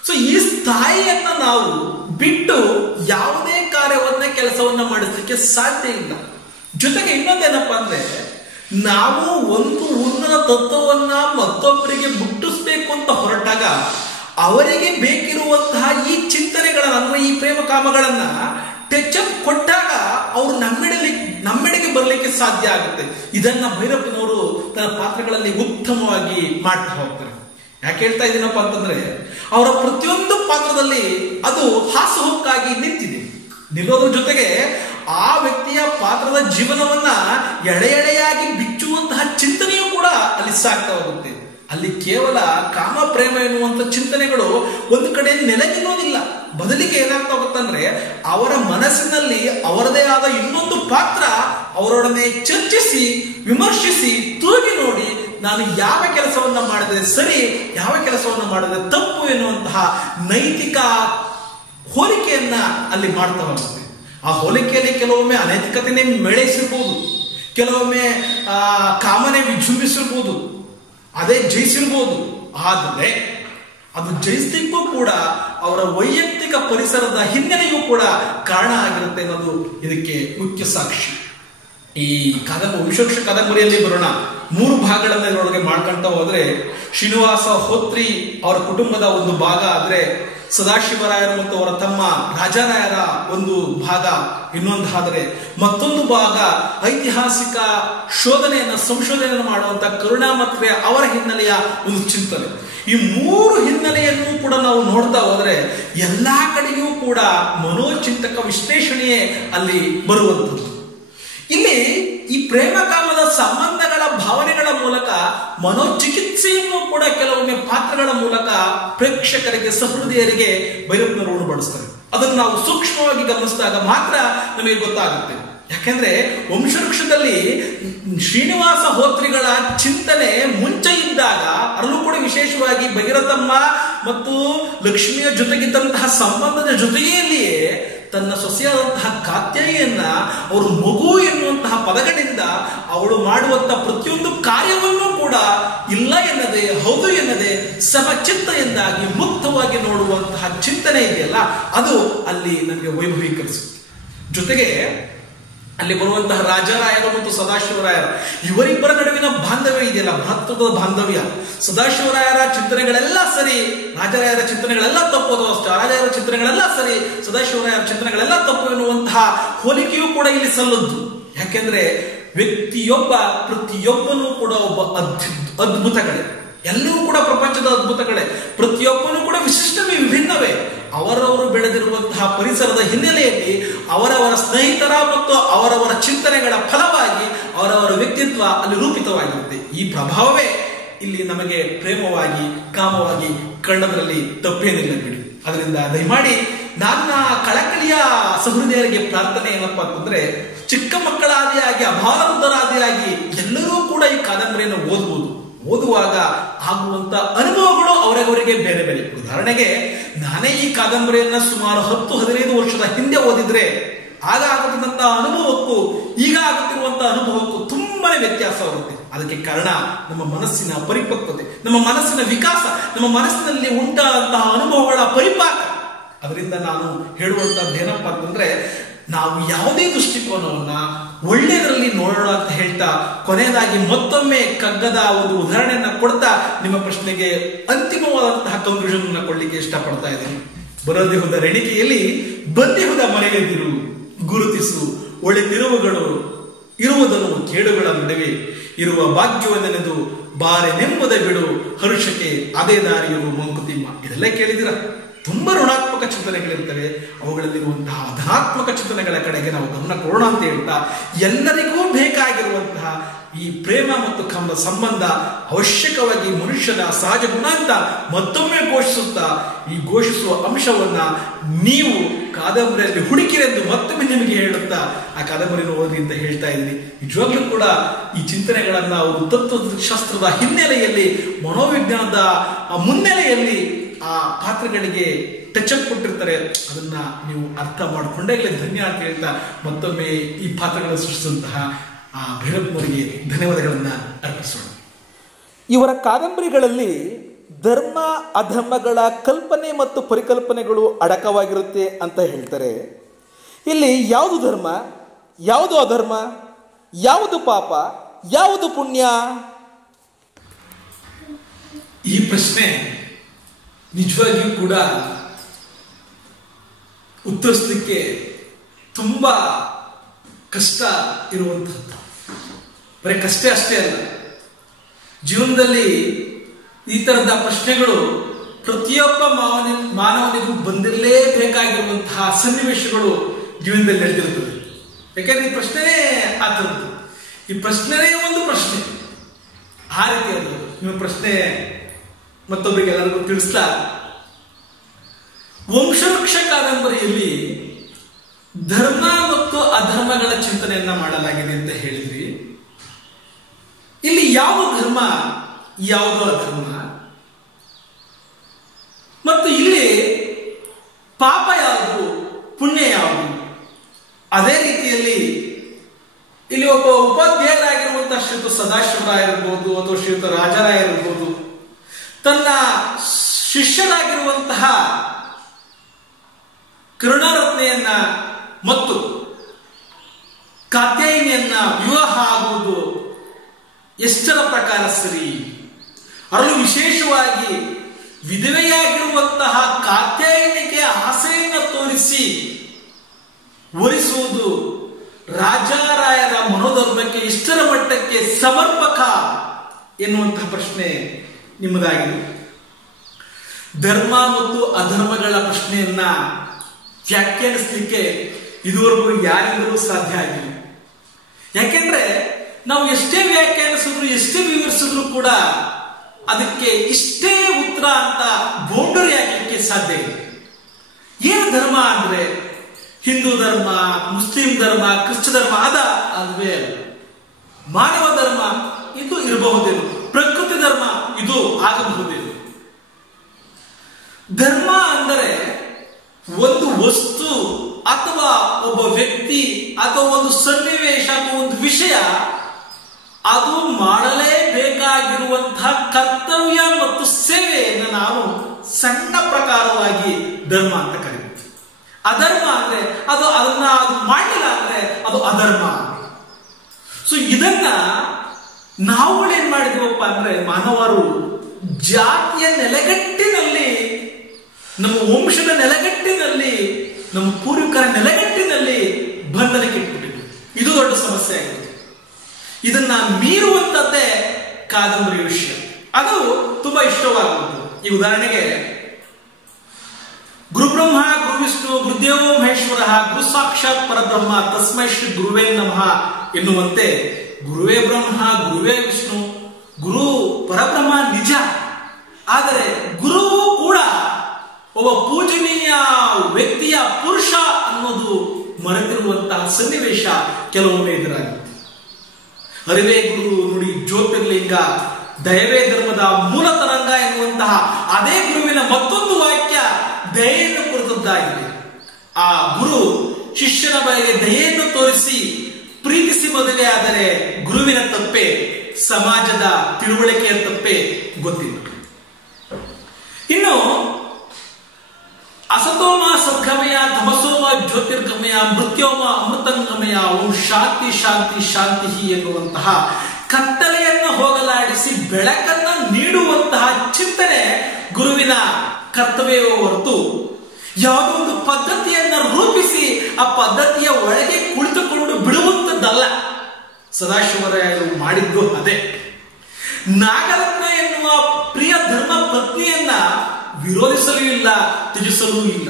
ಸೊ ಈ ಸ್ಥಾಯಿಯನ್ನ ನಾವು ಬಿಟ್ಟು ಯಾವುದೇ ಕಾರ್ಯವನ್ನ ಕೆಲಸವನ್ನ ಮಾಡಿಸಲಿಕ್ಕೆ ಸಾಧ್ಯ ಇಲ್ಲ. ಜೊತೆಗೆ ಇನ್ನೊಂದೇನಪ್ಪ ಅಂದ್ರೆ, ನಾವು ಒಂದು ಉನ್ನತ ತತ್ವವನ್ನ ಮತ್ತೊಬ್ಬರಿಗೆ ಮುಟ್ಟಿಸ್ಬೇಕು ಅಂತ ಹೊರಟಾಗ ಅವರಿಗೆ ಬೇಕಿರುವಂತಹ ಈ ಚಿಂತನೆಗಳನ್ನ ಅಥವಾ ಈ ಪ್ರೇಮ ಕಾಮಗಳನ್ನ ಟೆಚಪ್ ಕೊಟ್ಟಾಗ ಅವರು ನಮ್ಮೆಡೆಗೆ ಬರಲಿಕ್ಕೆ ಸಾಧ್ಯ ಆಗುತ್ತೆ. ಇದನ್ನ ಭೈರಪ್ಪನವರು ತನ್ನ ಪಾತ್ರಗಳಲ್ಲಿ ಉತ್ತಮವಾಗಿ ಮಾಡ್ತಾ ಹೋಗ್ತಾರೆ. ಯಾಕೆ ಹೇಳ್ತಾ ಇದ್ದೀನಪ್ಪ ಅಂತಂದ್ರೆ, ಅವರ ಪ್ರತಿಯೊಂದು ಪಾತ್ರದಲ್ಲಿ ಅದು ಹಾಸುಹೊಕ್ಕಾಗಿ ನಿಲ್ಲೋದ್ರ ಜೊತೆಗೆ ಆ ವ್ಯಕ್ತಿಯ ಪಾತ್ರದ ಜೀವನವನ್ನ ಎಳೆಯಾಗಿ ಬಿಚ್ಚುವಂತಹ ಚಿಂತನೆಯೂ ಕೂಡ ಅಲ್ಲಿ ಸಾಗ್ತಾ ಹೋಗುತ್ತೆ. ಅಲ್ಲಿ ಕೇವಲ ಕಾಮ ಪ್ರೇಮ ಎನ್ನುವಂತ ಚಿಂತನೆಗಳು ಒಂದು ಕಡೆ ನೆಲೆ ನಿಲ್ಲೋದಿಲ್ಲ. ಬದಲಿಗೆ ಏನಾಗ್ತಾ ಹೋಗುತ್ತಂದ್ರೆ, ಅವರ ಮನಸ್ಸಿನಲ್ಲಿ ಅವರದೇ ಆದ ಇನ್ನೊಂದು ಪಾತ್ರ ಅವರೊಡನೆ ಚರ್ಚಿಸಿ, ವಿಮರ್ಶಿಸಿ, ತೂಗಿ ನೋಡಿ ನಾನು ಯಾವ ಕೆಲಸವನ್ನ ಮಾಡಿದ್ರೆ ಸರಿ, ಯಾವ ಕೆಲಸವನ್ನ ಮಾಡಿದ್ರೆ ತಪ್ಪು ಎನ್ನುವಂತಹ ನೈತಿಕ ಹೋಲಿಕೆಯನ್ನ ಅಲ್ಲಿ ಮಾಡ್ತಾ ಹೋಗುತ್ತೆ. ಆ ಹೋಲಿಕೆಯಲ್ಲಿ ಕೆಲವೊಮ್ಮೆ ಅನೈತಿಕತೆನೇ ಮೇಳೈಸಿರ್ಬೋದು, ಕೆಲವೊಮ್ಮೆ ಕಾಮನೆ ವಿಜೃಂಭಿಸಿರ್ಬೋದು, ಅದೇ ಜಯಿಸಿರ್ಬೋದು. ಆದರೆ ಅದು ಜಯಿಸ್ಲಿಕ್ಕೂ ಕೂಡ ಅವರ ವೈಯಕ್ತಿಕ ಪರಿಸರದ ಹಿನ್ನೆಲೆಯೂ ಕೂಡ ಕಾರಣ ಆಗಿರುತ್ತೆ ಅನ್ನೋದು ಇದಕ್ಕೆ ಮುಖ್ಯ ಸಾಕ್ಷಿ. ಈ ವಂಶವೃಕ್ಷ ಕಾದಂಬರಿಯಲ್ಲಿ ಬರೋಣ. 3 ಭಾಗಗಳನ್ನ ಇದರೊಳಗೆ ಮಾಡ್ಕೊಂತ ಹೋದ್ರೆ, ಶ್ರೀನಿವಾಸ ಹೋತ್ರಿ ಅವರ ಕುಟುಂಬದ ಒಂದು ಭಾಗ ಆದ್ರೆ, ಸದಾಶಿವರಾಯರು ಮತ್ತು ಅವರ ತಮ್ಮ ರಾಜಾರಾಯರ ಒಂದು ಭಾಗ ಇನ್ನೊಂದಾದರೆ, ಮತ್ತೊಂದು ಭಾಗ ಐತಿಹಾಸಿಕ ಸಂಶೋಧನೆಯನ್ನು ಮಾಡುವಂತ ಕರುಣಾಮತ್ರೆ ಅವರ ಹಿನ್ನೆಲೆಯ ಒಂದು ಚಿಂತನೆ. ಈ 3 ಹಿನ್ನೆಲೆಯನ್ನು ಕೂಡ ನಾವು ನೋಡ್ತಾ ಹೋದ್ರೆ ಎಲ್ಲಾ ಕಡೆಯೂ ಕೂಡ ಮನೋಚಿಂತಕ ವಿಶ್ಲೇಷಣೆಯೇ ಅಲ್ಲಿ ಬರುವಂಥದ್ದು. ಇಲ್ಲಿ ಈ ಪ್ರೇಮ ಕಾಮದ ಸಂಬಂಧಗಳ ಭಾವನೆಗಳ ಮೂಲಕ ಮನೋಚಿಕಿತ್ಸೆಯನ್ನು ಕೂಡ ಕೆಲವೊಮ್ಮೆ ಪಾತ್ರಗಳ ಮೂಲಕ ಪ್ರೇಕ್ಷಕರಿಗೆ ಸಹೃದಯರಿಗೆ ಭೈರಪ್ಪನವರು ಉಣಬಡಿಸ್ತಾರೆ. ಅದನ್ನು ನಾವು ಸೂಕ್ಷ್ಮವಾಗಿ ಗಮನಿಸಿದಾಗ ಮಾತ್ರ ನಮಗೆ ಗೊತ್ತಾಗುತ್ತೆ. ಯಾಕೆಂದ್ರೆ ವಂಶವೃಕ್ಷದಲ್ಲಿ ಶ್ರೀನಿವಾಸ ಹೋತ್ರಿಗಳ ಚಿಂತನೆ ಮುಂಚೆ ಇದ್ದಾಗ ಅಲ್ಲೂ ಕೂಡ ವಿಶೇಷವಾಗಿ ಭಗೀರಥಮ್ಮ ಮತ್ತು ಲಕ್ಷ್ಮಿಯ ಜೊತೆಗಿದ್ದಂತಹ ಸಂಬಂಧದ ಜೊತೆಯಲ್ಲಿಯೇ ತನ್ನ ಸೊಸೆಯಾದಂತಹ ಕಾತ್ಯಾಯಿಯನ್ನ ಅವರು ಮಗು ಎನ್ನುವಂತಹ ಪದಗಳಿಂದ ಅವಳು ಮಾಡುವಂತಹ ಪ್ರತಿಯೊಂದು ಕಾರ್ಯವನ್ನು ಕೂಡ ಇಲ್ಲ ಎನ್ನದೆ ಹೌದು ಎನ್ನದೆ ಸಮಚಿತ್ತ ಎಂದಾಗಿ ಮುಕ್ತವಾಗಿ ನೋಡುವಂತಹ ಚಿಂತನೆ ಇದೆಯಲ್ಲ, ಅದು ಅಲ್ಲಿ ನಮಗೆ ವೈಭವೀಕರಿಸುತ್ತೆ. ಜೊತೆಗೆ ಅಲ್ಲಿ ಬರುವಂತಹ ರಾಜರಾಯರು ಮತ್ತು ಸದಾಶಿವರಾಯರು ಇವರಿಬ್ಬರ ನಡುವಿನ ಬಾಂಧವ್ಯ ಇದೆಯಲ್ಲ, ಮಹತ್ವದ ಬಾಂಧವ್ಯ. ಸದಾಶಿವರಾಯರ ಚಿಂತನೆಗಳೆಲ್ಲ ಸರಿ, ರಾಜರಾಯರ ಚಿಂತನೆಗಳೆಲ್ಲ ತಪ್ಪು, ಅಥವಾ ರಾಜರಾಯರ ಚಿಂತನೆಗಳೆಲ್ಲ ಸರಿ, ಸದಾಶಿವರಾಯರ ಚಿಂತನೆಗಳೆಲ್ಲ ತಪ್ಪು ಎನ್ನುವಂತಹ ಹೋಲಿಕೆಯೂ ಕೂಡ ಇಲ್ಲಿ ಸಲ್ಲದ್ದು. ಯಾಕೆಂದ್ರೆ ವ್ಯಕ್ತಿಯೊಬ್ಬ ಪ್ರತಿಯೊಬ್ಬನೂ ಕೂಡ ಒಬ್ಬ ಅದ್ಭುತಗಳೇ, ಎಲ್ಲವೂ ಕೂಡ ಪ್ರಪಂಚದ ಅದ್ಭುತಗಳೇ, ಪ್ರತಿಯೊಬ್ಬನೂ ಕೂಡ ವಿಶಿಷ್ಟವೇ, ವಿಭಿನ್ನವೇ. ಅವರವರು ಬೆಳೆದಿರುವಂತಹ ಪರಿಸರದ ಹಿನ್ನೆಲೆಯಲ್ಲಿ ಅವರವರ ಸ್ನೇಹಿತರ ಮತ್ತು ಅವರವರ ಚಿಂತನೆಗಳ ಫಲವಾಗಿ ಅವರವರ ವ್ಯಕ್ತಿತ್ವ ಅಲ್ಲಿ ರೂಪಿತವಾಗಿರುತ್ತೆ. ಈ ಪ್ರಭಾವವೇ ಇಲ್ಲಿ ನಮಗೆ ಪ್ರೇಮವಾಗಿ ಕಾಮವಾಗಿ ಕಣ್ಣದರಲ್ಲಿ ತಪ್ಪೇನಿಲ್ಲ ಬಿಡಿ. ಅದರಿಂದ ದಯಮಾಡಿ ನನ್ನ ಕಳಕಳಿಯ ಸಹೃದಯರಿಗೆ ಪ್ರಾರ್ಥನೆ ಏನಪ್ಪಾ ಅಂತಂದ್ರೆ, ಚಿಕ್ಕ ಮಕ್ಕಳಾದಿಯಾಗಿ ಅಭಾವೃದ್ಧರಾದಿಯಾಗಿ ಎಲ್ಲರೂ ಕೂಡ ಈ ಕಾದಂಬರಿಯನ್ನು ಓದಬಹುದು. ಓದುವಾಗ ಆಗುವಂತ ಅನುಭವಗಳು ಅವರವರಿಗೆ ಬೇರೆ ಬೇರೆ. ಉದಾಹರಣೆಗೆ, ನಾನೇ ಈ ಕಾದಂಬರಿಯನ್ನ ಸುಮಾರು 10-15 ವರ್ಷದ ಹಿಂದೆ ಓದಿದ್ರೆ ಆಗ ಆಗುತ್ತಿದ್ದಂತಹ ಅನುಭವಕ್ಕೂ ಈಗ ಆಗುತ್ತಿರುವಂತಹ ಅನುಭವಕ್ಕೂ ತುಂಬಾನೇ ವ್ಯತ್ಯಾಸವಾಗುತ್ತೆ. ಅದಕ್ಕೆ ಕಾರಣ ನಮ್ಮ ಮನಸ್ಸಿನ ಪರಿಪಕ್ವತೆ, ನಮ್ಮ ಮನಸ್ಸಿನ ವಿಕಾಸ, ನಮ್ಮ ಮನಸ್ಸಿನಲ್ಲಿ ಉಂಟಾದಂತಹ ಅನುಭವಗಳ ಪರಿಪಾಕ. ಅದರಿಂದ ನಾನು ಹೇಳುವಂತದ್ದು ಏನಪ್ಪಾ ಅಂತಂದ್ರೆ, ನಾವು ಯಾವುದೇ ದೃಷ್ಟಿಕೋನವನ್ನ ಒಳ್ಳೆಯದರಲ್ಲಿ ನೋಡೋಣ ಅಂತ ಹೇಳ್ತಾ, ಕೊನೆಯದಾಗಿ ಮತ್ತೊಮ್ಮೆ ಕಗ್ಗದ ಒಂದು ಉದಾಹರಣೆಯನ್ನ ಕೊಡ್ತಾ ನಿಮ್ಮ ಪ್ರಶ್ನೆಗೆ ಅಂತಿಮವಾದಂತಹ ಕನ್ಕ್ಲೂಷನ್ ಅನ್ನ ಕೊಡ್ಲಿಕ್ಕೆ ಇಷ್ಟಪಡ್ತಾ ಇದ್ದೀನಿ. ಬರದಿಹುದ ರೆಣಿಕೆಯಲ್ಲಿ ಬಂದಿಹುದ ಮರೆಯದಿರು, ಗುರುತಿಸು ಒಳೆತಿರುವುಗಳು ಇರುವುದನ್ನು ಕೇಡುಗಳ ನಡುವೆ ಇರುವ ಭಾಗ್ಯವನ್ನೆನೆದು ಬಾರೆನೆಂಬುದೇ ಬಿಡು ಹರುಷಕ್ಕೆ ಅದೇ ದಾರಿಯರು ಮಂಕುತಿಮ್ಮ. ಇದೆಲ್ಲ ಕೇಳಿದಿರ. ತುಂಬಾ ಋಣಾತ್ಮಕ ಚಿಂತನೆಗಳಿರ್ತವೆ. ಅವುಗಳಲ್ಲಿರುವಂತಹ ಧನಾತ್ಮಕ ಚಿಂತನೆಗಳ ಕಡೆಗೆ ನಾವು ಗಮನ ಕೊಡೋಣ ಅಂತ ಹೇಳ್ತಾ, ಎಲ್ಲರಿಗೂ ಬೇಕಾಗಿರುವಂತಹ ಈ ಪ್ರೇಮ ಮತ್ತು ಕಾಮದ ಸಂಬಂಧ ಅವಶ್ಯಕವಾಗಿ ಮನುಷ್ಯನ ಸಹಜ ಗುಣ ಅಂತ ಮತ್ತೊಮ್ಮೆ ಘೋಷಿಸುತ್ತಾ, ಈ ಘೋಷಿಸುವ ಅಂಶವನ್ನ ನೀವು ಕಾದಂಬರಿಯಲ್ಲಿ ಹುಡುಕಿರೆಂದು ಮತ್ತೊಮ್ಮೆ ನಿಮಗೆ ಹೇಳುತ್ತಾ ಆ ಕಾದಂಬರಿಯನ್ನು ಓದಿ ಅಂತ ಹೇಳ್ತಾ ಇದ್ದೀನಿ. ನಿಜವಾಗ್ಲೂ ಕೂಡ ಈ ಚಿಂತನೆಗಳನ್ನ ಅವರು ತತ್ವಶಾಸ್ತ್ರದ ಹಿನ್ನೆಲೆಯಲ್ಲಿ, ಮನೋವಿಜ್ಞಾನದ ಮುನ್ನೆಲೆಯಲ್ಲಿ ಆ ಪಾತ್ರಗಳಿಗೆ ಟಚ್ ಅಪ್ ಕೊಟ್ಟಿರ್ತಾರೆ. ಅದನ್ನ ನೀವು ಅರ್ಥ ಮಾಡಿಕೊಂಡಾಗಲೇ ಧನ್ಯ ಅಂತ ಹೇಳ್ತಾ ಮತ್ತೊಮ್ಮೆ ಈ ಪಾತ್ರಗಳನ್ನು ಸೃಷ್ಟಿಸಿದಂತಹ ಆ ಭೈರಪ್ಪನವರಿಗೆ ಧನ್ಯವಾದಗಳನ್ನ ಅರ್ಪಿಸೋಣ. ಇವರ ಕಾದಂಬರಿಗಳಲ್ಲಿ ಧರ್ಮ ಅಧರ್ಮಗಳ ಕಲ್ಪನೆ ಮತ್ತು ಪರಿಕಲ್ಪನೆಗಳು ಅಡಕವಾಗಿರುತ್ತೆ ಅಂತ ಹೇಳ್ತಾರೆ. ಇಲ್ಲಿ ಯಾವುದು ಧರ್ಮ, ಯಾವುದು ಅಧರ್ಮ, ಯಾವುದು ಪಾಪ, ಯಾವುದು ಪುಣ್ಯ? ಈ ಪ್ರಶ್ನೆ ನಿಜವಾಗಿಯೂ ಕೂಡ ಉತ್ತರಿಸಲಿಕ್ಕೆ ತುಂಬಾ ಕಷ್ಟ ಇರುವಂತಹದ್ದು. ಬರೀ ಕಷ್ಟ ಅಷ್ಟೇ ಅಲ್ಲ, ಜೀವನದಲ್ಲಿ ಈ ತರದ ಪ್ರಶ್ನೆಗಳು ಪ್ರತಿಯೊಬ್ಬ ಮಾನವನಿಗೂ ಬಂದಿರಲೇಬೇಕಾಗಿರುವಂತಹ ಸನ್ನಿವೇಶಗಳು ಜೀವನದಲ್ಲಿ ನಡೆದಿರುತ್ತದೆ. ಯಾಕೆಂದ್ರೆ ಈ ಪ್ರಶ್ನೆನೇ ಆ ಥರದ್ದು. ಈ ಪ್ರಶ್ನೆನೇ ಒಂದು ಪ್ರಶ್ನೆ ಆ ರೀತಿ ಅದು. ನಿಮ್ಮ ಪ್ರಶ್ನೆ ಮತ್ತೊಬ್ಬರಿಗೆ ಎಲ್ಲರಿಗೂ ತಿಳಿಸ್ಲಾ? ವಂಶವೃಕ್ಷ ಕಾದಂಬರಿಯಲ್ಲಿ ಧರ್ಮ ಮತ್ತು ಅಧರ್ಮಗಳ ಚಿಂತನೆಯನ್ನ ಮಾಡಲಾಗಿದೆ ಅಂತ ಹೇಳಿದ್ರಿ. ಇಲ್ಲಿ ಯಾವ ಧರ್ಮ, ಯಾವುದು ಅಧರ್ಮ, ಮತ್ತು ಇಲ್ಲಿ ಪಾಪ ಯಾವುದು, ಪುಣ್ಯ ಯಾವುದು? ಅದೇ ರೀತಿಯಲ್ಲಿ ಇಲ್ಲಿ ಒಬ್ಬ ಉಪಾಧ್ಯಾಯರಾಗಿರುವಂತಹ ಶ್ರೀಯುತ ಸದಾಶಿವರಾಯರಿರ್ಬೋದು ಅಥವಾ ಶ್ರೀಯುತ ರಾಜರಾಯರಿರ್ಬೋದು ತನ್ನ ಶಿಷ್ಯರಾಗಿರುವಂತಹ ಕರುಣಾರತ್ನೆಯನ್ನ ಮತ್ತು ಕಾತ್ಯಾಯಿನಿಯನ್ನ ವಿವಾಹ ಆಗುವುದು ಎಷ್ಟರ ಪ್ರಕಾರ ಸರಿ? ಅದರಲ್ಲೂ ವಿಶೇಷವಾಗಿ ವಿಧವೆಯಾಗಿರುವಂತಹ ಕಾತ್ಯಾಯಿನಿಗೆ ಆಸೆಯನ್ನು ತೋರಿಸಿ ವರಿಸುವುದು ರಾಜರಾಯರ ಮನೋಧರ್ಮಕ್ಕೆ ಇಷ್ಟರ ಮಟ್ಟಕ್ಕೆ ಸಮರ್ಪಕ ಎನ್ನುವಂತಹ ಪ್ರಶ್ನೆ ನಿಮ್ಮದಾಗಿದೆ. ಧರ್ಮ ಮತ್ತು ಅಧರ್ಮಗಳ ಪ್ರಶ್ನೆಯನ್ನ ವ್ಯಾಖ್ಯಾನಿಸಲಿಕ್ಕೆ ಇದುವರೆಗೂ ಯಾರಿಂದಲೂ ಸಾಧ್ಯ ಆಗಿಲ್ಲ. ಯಾಕೆಂದ್ರೆ ನಾವು ಎಷ್ಟೇ ವ್ಯಾಖ್ಯಾನಿಸಿದ್ರು ಎಷ್ಟೇ ವಿವರಿಸಿದ್ರು ಕೂಡ ಅದಕ್ಕೆ ಇಷ್ಟೇ ಉತ್ತರ ಅಂತ ಬೌಂಡರಿ ಹಾಕಲಿಕ್ಕೆ ಸಾಧ್ಯ ಇಲ್ಲ. ಏನು ಧರ್ಮ ಅಂದ್ರೆ ಹಿಂದೂ ಧರ್ಮ, ಮುಸ್ಲಿಂ ಧರ್ಮ, ಕ್ರಿಶ್ಚಿಯನ್ ಧರ್ಮ ಅದುವೇ ಅಲ್ಲ. ಮಾನವ ಧರ್ಮ ಇದು ಇರಬಹುದೇನು, ಪ್ರಕೃತಿ ಧರ್ಮ ಇದು ಆಗಬಹುದೇನು. ಧರ್ಮ ಅಂದರೆ ಒಂದು ವಸ್ತು ಅಥವಾ ಒಬ್ಬ ವ್ಯಕ್ತಿ ಅಥವಾ ಒಂದು ಸನ್ನಿವೇಶ ಅಥವಾ ಒಂದು ವಿಷಯ ಅದು ಮಾಡಲೇಬೇಕಾಗಿರುವಂತಹ ಕರ್ತವ್ಯ ಮತ್ತು ಸೇವೆಯನ್ನು ನಾವು ಸಣ್ಣ ಪ್ರಕಾರವಾಗಿ ಧರ್ಮ ಅಂತ ಕರೀತೀವಿ. ಅಧರ್ಮ ಅಂದ್ರೆ ಅದನ್ನ ಮಾಡಲಿಲ್ಲ ಅಂದ್ರೆ ಅದು ಅಧರ್ಮ. ಸೊ ಇದನ್ನ ನಾವುಗಳೇನ್ ಮಾಡಿದ್ವಪ್ಪ ಅಂದ್ರೆ ಮಾನವರು ಜಾತಿಯ ನೆಲೆಗಟ್ಟಿನಲ್ಲಿ, ನಮ್ಮ ವಂಶದ ನೆಲೆಗಟ್ಟಿನಲ್ಲಿ, ನಮ್ಮ ಪೂರ್ವಿಕರ ನೆಲೆಗಟ್ಟಿನಲ್ಲಿ ಬಂಧನಕ್ಕೆ ಇಟ್ಬಿಟ್ಟಿದ್ವಿ. ಇದು ದೊಡ್ಡ ಸಮಸ್ಯೆ ಆಗಿದೆ. ಇದನ್ನ ಮೀರುವಂತದ್ದೇ ಕಾದಂಬರಿ ವಿಷಯ. ಅದು ತುಂಬಾ ಇಷ್ಟವಾಗುವುದು. ಈ ಉದಾಹರಣೆಗೆ ಗುರುಬ್ರಹ್ಮ ಗುರು ವಿಷ್ಣು ಗುರುದೇವೋ ಮಹೇಶ್ವರ ಗುರು ಸಾಕ್ಷಾತ್ ಪರಬ್ರಹ್ಮ ತಸ್ಮೈ ಶ್ರೀ ಗುರುವೇ ನಮಃ ಎನ್ನುವಂತೆ ಗುರುವೇ ಬ್ರಹ್ಮ ಗುರುವೇ ವಿಷ್ಣು ಗುರು ಪರಬ್ರಹ್ಮ ನಿಜ. ಆದರೆ ಗುರು ಕೂಡ ಒಬ್ಬ ಪೂಜನೀಯ ವ್ಯಕ್ತಿಯ ಪುರುಷ ಅನ್ನೋದು ಮರೆತಿರುವಂತಹ ಸನ್ನಿವೇಶ ಕೆಲವೊಮ್ಮೆ ಎದುರಾಗುತ್ತೆ. ಅರಿವೇ ಗುರು ನುಡಿ ಜ್ಯೋತಿರ್ಲಿಂಗ ದಯವೇ ಧರ್ಮದ ಮೂಲ ತರಂಗ ಎನ್ನುವಂತಹ ಅದೇ ಗುರುವಿನ ಮತ್ತೊಂದು ವಾಕ್ಯ ದಯೆಯನ್ನು ಕುರಿತದ್ದಾಗಿದೆ. ಆ ಗುರು ಶಿಷ್ಯನ ಬಳಿಗೆ ದಯೆಯನ್ನು ತೋರಿಸಿ ಪ್ರೀತಿಸಿ ಮದುವೆ ಆದರೆ ಗುರುವಿನ ತಪ್ಪೆ, ಸಮಾಜದ ತಿಳುವಳಿಕೆಯ ತಪ್ಪೆ ಗೊತ್ತಿಲ್ಲ. ಇನ್ನು ಅಸತೋಮ ಸದ್ಗಮಯ ತಮಸೋಮ ಜ್ಯೋತಿರ್ಗಮಯ ಮೃತ್ಯೋಮ ಅಮೃತಂಗಮಯ ಓಂ ಶಾಂತಿ ಶಾಂತಿ ಶಾಂತಿ ಎನ್ನುವಂತಹ ಕತ್ತಲೆಯನ್ನು ಹೋಗಲಾಡಿಸಿ ಬೆಳಕನ್ನ ನೀಡುವಂತಹ ಚಿಂತನೆ ಗುರುವಿನ ಕರ್ತವ್ಯವೇ ಹೊರತು ಯಾವುದೋ ಒಂದು ಪದ್ಧತಿಯನ್ನ ರೂಪಿಸಿ ಆ ಪದ್ಧತಿಯ ಒಳಗೆ ಕುಳಿತುಕೊಂಡು ಬಿಡುವಂತದ್ದಲ್ಲ. ಸದಾಶಿವರಾಯರು ಮಾಡಿದ್ದು ಅದೇ. ನಾಗರತ್ನ ಎನ್ನುವ ಪ್ರಿಯ ಧರ್ಮ ಪತ್ನಿಯನ್ನ ವಿರೋಧಿಸಲೂ ಇಲ್ಲ, ತ್ಯಜಿಸಲೂ ಇಲ್ಲ.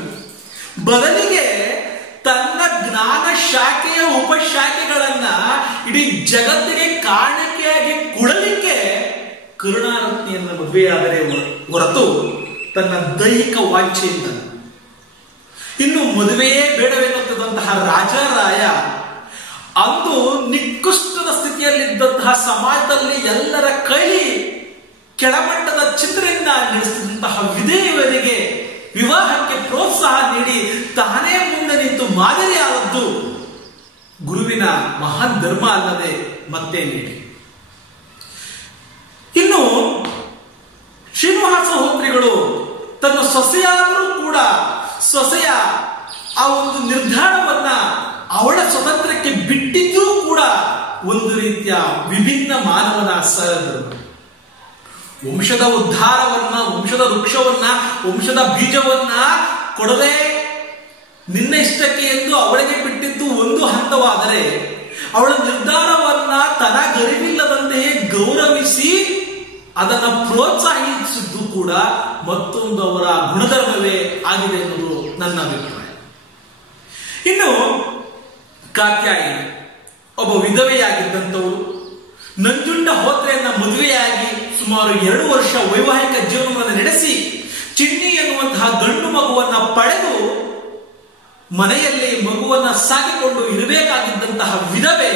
ಬದಲಿಗೆ ತನ್ನ ಜ್ಞಾನ ಶಾಖೆಯ ಉಪಶಾಖೆಗಳನ್ನ ಇಡೀ ಜಗತ್ತಿಗೆ ಕಾಣಿಕೆಯಾಗಿ ಕೊಡಲಿಕ್ಕೆ ಕರುಣಾರತ್ನಿಯನ್ನ ಮದುವೆಯಾದರೆ ಹೊರತು ತನ್ನ ದೈಹಿಕ ವಾಂಛೆಯಿಂದ. ಇನ್ನು ಮದುವೆಯೇ ಬೇಡವೆನ್ನುತ್ತಿದ್ದಂತಹ ರಾಜಾರಾಯ ಅಂದು ನಿಕೃಷ್ಟದ ಸ್ಥಿತಿಯಲ್ಲಿದ್ದಂತಹ ಸಮಾಜದಲ್ಲಿ ಎಲ್ಲರ ಕೈ ಕೆಳಮಟ್ಟದ ಚಿತ್ರದಿಂದ ನಡೆಸಿದಂತಹ ವಿಧೇಯವರಿಗೆ ವಿವಾಹಕ್ಕೆ ಪ್ರೋತ್ಸಾಹ ನೀಡಿ ತಾನೇ ಮುಂದೆ ನಿಂತು ಮಾದರಿಯಾದದ್ದು ಗುರುವಿನ ಮಹಾನ್ ಧರ್ಮ ಅಲ್ಲದೆ ಮತ್ತೆ ನೀಡಿ. ಇನ್ನು ಶ್ರೀನಿವಾಸ ಹೋತ್ರಿಗಳು ತನ್ನ ಸೊಸೆಯಾದರೂ ಕೂಡ ಸೊಸೆಯ ಆ ಒಂದು ನಿರ್ಧಾರವನ್ನ ಅವಳ ಸ್ವತಂತ್ರಕ್ಕೆ ಬಿಟ್ಟಿದ್ರೂ ಕೂಡ ಒಂದು ರೀತಿಯ ವಿಭಿನ್ನ ಮಾನವನ ಸಹಧರ್ಮ. ವಂಶದ ಉದ್ಧಾರವನ್ನ, ವಂಶದ ವೃಕ್ಷವನ್ನ, ವಂಶದ ಬೀಜವನ್ನ ಕೊಡದೆ ನಿನ್ನ ಇಷ್ಟಕ್ಕೆ ಎಂದು ಅವಳಿಗೆ ಬಿಟ್ಟಿದ್ದು ಒಂದು ಹಂತವಾದರೆ, ಅವಳ ನಿರ್ಧಾರವನ್ನ ತನಗರಿವಿಲ್ಲದಂತೆಯೇ ಗೌರವಿಸಿ ಅದನ್ನ ಪ್ರೋತ್ಸಾಹಿಸಿದ್ದು ಕೂಡ ಮತ್ತೊಂದು ಅವರ ಗುಣಧರ್ಮವೇ ಆಗಿದೆ ಎನ್ನುವುದು ನನ್ನ ಅಭಿಪ್ರಾಯ. ಇನ್ನು ಕಾತ್ಯಾಯಿನಿ ಒಬ್ಬ ವಿಧವೆಯಾಗಿದ್ದಂಥವಳು ನಂಜುಂಡ ಹೋತ್ರೆಯನ್ನ ಮದುವೆಯಾಗಿ ಸುಮಾರು 2 ವರ್ಷ ವೈವಾಹಿಕ ಜೀವನವನ್ನು ನಡೆಸಿ ಚಿನ್ನಿ ಎನ್ನುವಂತಹ ಗಂಡು ಮಗುವನ್ನ ಪಡೆದು ಮನೆಯಲ್ಲಿ ಮಗುವನ್ನ ಸಾಕಿಕೊಂಡು ಇರಬೇಕಾಗಿದ್ದಂತಹ ವಿಧವೆ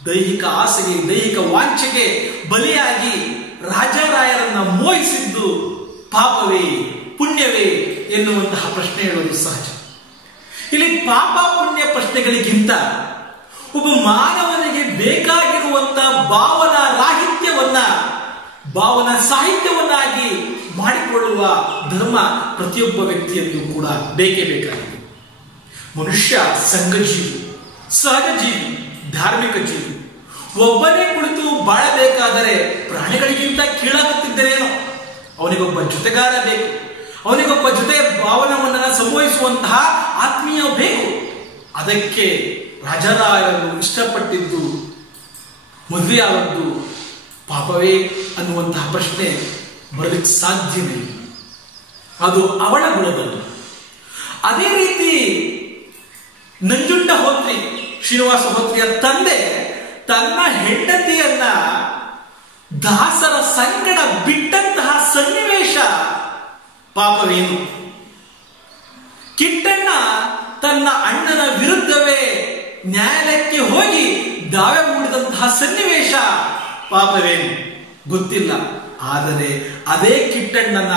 ದೈಹಿಕ ಆಸೆಗೆ, ದೈಹಿಕ ವಾಂಛೆಗೆ ಬಲಿಯಾಗಿ ರಾಜಾರಾಯರನ್ನ ಮೋಹಿಸಿದ್ದು ಪಾಪವೇ ಪುಣ್ಯವೇ ಎನ್ನುವಂತಹ ಪ್ರಶ್ನೆ ಹೇಳೋದು ಸಹಜ. ಇಲ್ಲಿ ಪಾಪ ಪುಣ್ಯ ಪ್ರಶ್ನೆಗಳಿಗಿಂತ ಒಬ್ಬ ಮಾನವನಿಗೆ ಬೇಕಾಗಿರುವಂತಹ ಭಾವನಾ ರಾಹಿತ್ಯವನ್ನ ಭಾವನಾ ಸಾಹಿತ್ಯವನ್ನಾಗಿ ಮಾಡಿಕೊಳ್ಳುವ ಧರ್ಮ ಪ್ರತಿಯೊಬ್ಬ ವ್ಯಕ್ತಿಯಲ್ಲೂ ಕೂಡ ಬೇಕೇ ಬೇಕಾಗಿದೆ. ಮನುಷ್ಯ ಸಂಘಜೀವಿ, ಸಹಜ ಜೀವಿ, ಧಾರ್ಮಿಕ ಜೀವಿ. ಒಬ್ಬನೇ ಕುಳಿತು ಬಾಳಬೇಕಾದರೆ ಪ್ರಾಣಿಗಳಿಗಿಂತ ಕೀಳಾಗುತ್ತಿದ್ದರೇನೋ. ಅವನಿಗೊಬ್ಬ ಜೊತೆಗಾರ ಬೇಕು, ಅವನಿಗೊಬ್ಬ ಜೊತೆ ಭಾವನವನ್ನ ಸಂಭವಿಸುವಂತಹ ಆತ್ಮೀಯ ಬೇಕು. ಅದಕ್ಕೆ ರಾಜಾರಾಯರು ಇಷ್ಟಪಟ್ಟಿದ್ದು ಮದುವೆಯಾದದ್ದು ಪಾಪವೇ ಅನ್ನುವಂತಹ ಪ್ರಶ್ನೆ ಬರಲಿಕ್ಕೆ ಸಾಧ್ಯವೇ ಇಲ್ಲ. ಅದು ಅವಳ ಗುಣದಲ್ಲಿ. ಅದೇ ರೀತಿ ನಂಜುಂಡ ಹೋತ್ರಿ ಶ್ರೀನಿವಾಸ ಹೋತ್ರಿಯ ತಂದೆ ತನ್ನ ಹೆಂಡತಿಯನ್ನ ದಾಸರ ಸಂಗಡ ಬಿಟ್ಟಂತಹ ಸನ್ನಿವೇಶ ಪಾಪವೇನು? ಕಿಟ್ಟಣ್ಣ ತನ್ನ ಅಣ್ಣನ ವಿರುದ್ಧವೇ ನ್ಯಾಯಾಲಯಕ್ಕೆ ಹೋಗಿ ದಾವೆ ಹೂಡಿದಂತಹ ಸನ್ನಿವೇಶ ಪಾಪವೇನು? ಗೊತ್ತಿಲ್ಲ. ಆದರೆ ಅದೇ ಕಿಟ್ಟಣ್ಣನ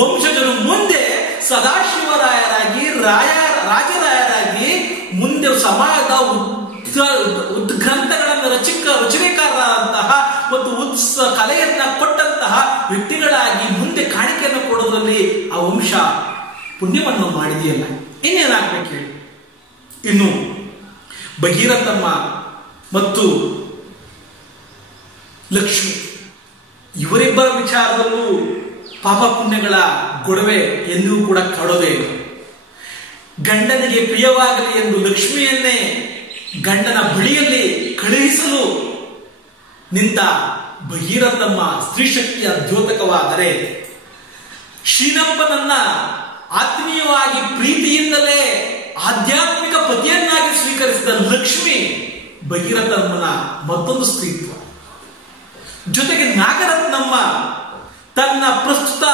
ವಂಶಜರು ಮುಂದೆ ಸದಾಶಿವರಾಯರಾಗಿ ರಾಜರಾಯರಾಗಿ ಮುಂದೆ ಸಮಾಜದ ಗ್ರಂಥಗಳನ್ನು ರಚನೆಕಾರರಾದಂತಹ ಮತ್ತು ಕಲೆಯನ್ನ ಕೊಟ್ಟಂತಹ ವ್ಯಕ್ತಿಗಳಾಗಿ ಮುಂದೆ ಕಾಣಿಕೆಯನ್ನು ಕೊಡೋದ್ರಲ್ಲಿ ಆ ವಂಶ ಪುಣ್ಯವನ್ನು ಮಾಡಿದೆಯಲ್ಲ, ಇನ್ನೇನಾಗ್ಬೇಕು ಹೇಳಿ? ಇನ್ನು ಭಗೀರಥಮ್ಮ ಮತ್ತು ಲಕ್ಷ್ಮಿ ಇವರಿಬ್ಬರ ವಿಚಾರದಲ್ಲೂ ಪಾಪ ಪುಣ್ಯಗಳ ಗೊಡವೆ ಎಂದೂ ಕೂಡ ಕಾಡೋದೇ ಇಲ್ಲ. ಗಂಡನಿಗೆ ಪ್ರಿಯವಾಗಲಿ ಎಂದು ಲಕ್ಷ್ಮಿಯನ್ನೇ ಗಂಡನ ಬಳಿಯಲ್ಲಿ ಕಳುಹಿಸಲು ನಿಂತ ಭಗೀರಥಮ್ಮ ಸ್ತ್ರೀಶಕ್ತಿಯ ದ್ಯೋತಕವಾದರೆ, ಶೀನಪ್ಪನನ್ನ ಆತ್ಮೀಯವಾಗಿ ಪ್ರೀತಿಯಿಂದಲೇ ಆಧ್ಯಾತ್ಮಿಕ ಪತಿಯನ್ನಾಗಿ ಸ್ವೀಕರಿಸಿದ ಲಕ್ಷ್ಮಿ ಭಗೀರಥಮ್ಮನ ಮತ್ತೊಂದು ಸ್ತ್ರೀತ್ವ. ಜೊತೆಗೆ ನಾಗರತ್ನಮ್ಮ ತನ್ನ ಪ್ರಸ್ತುತ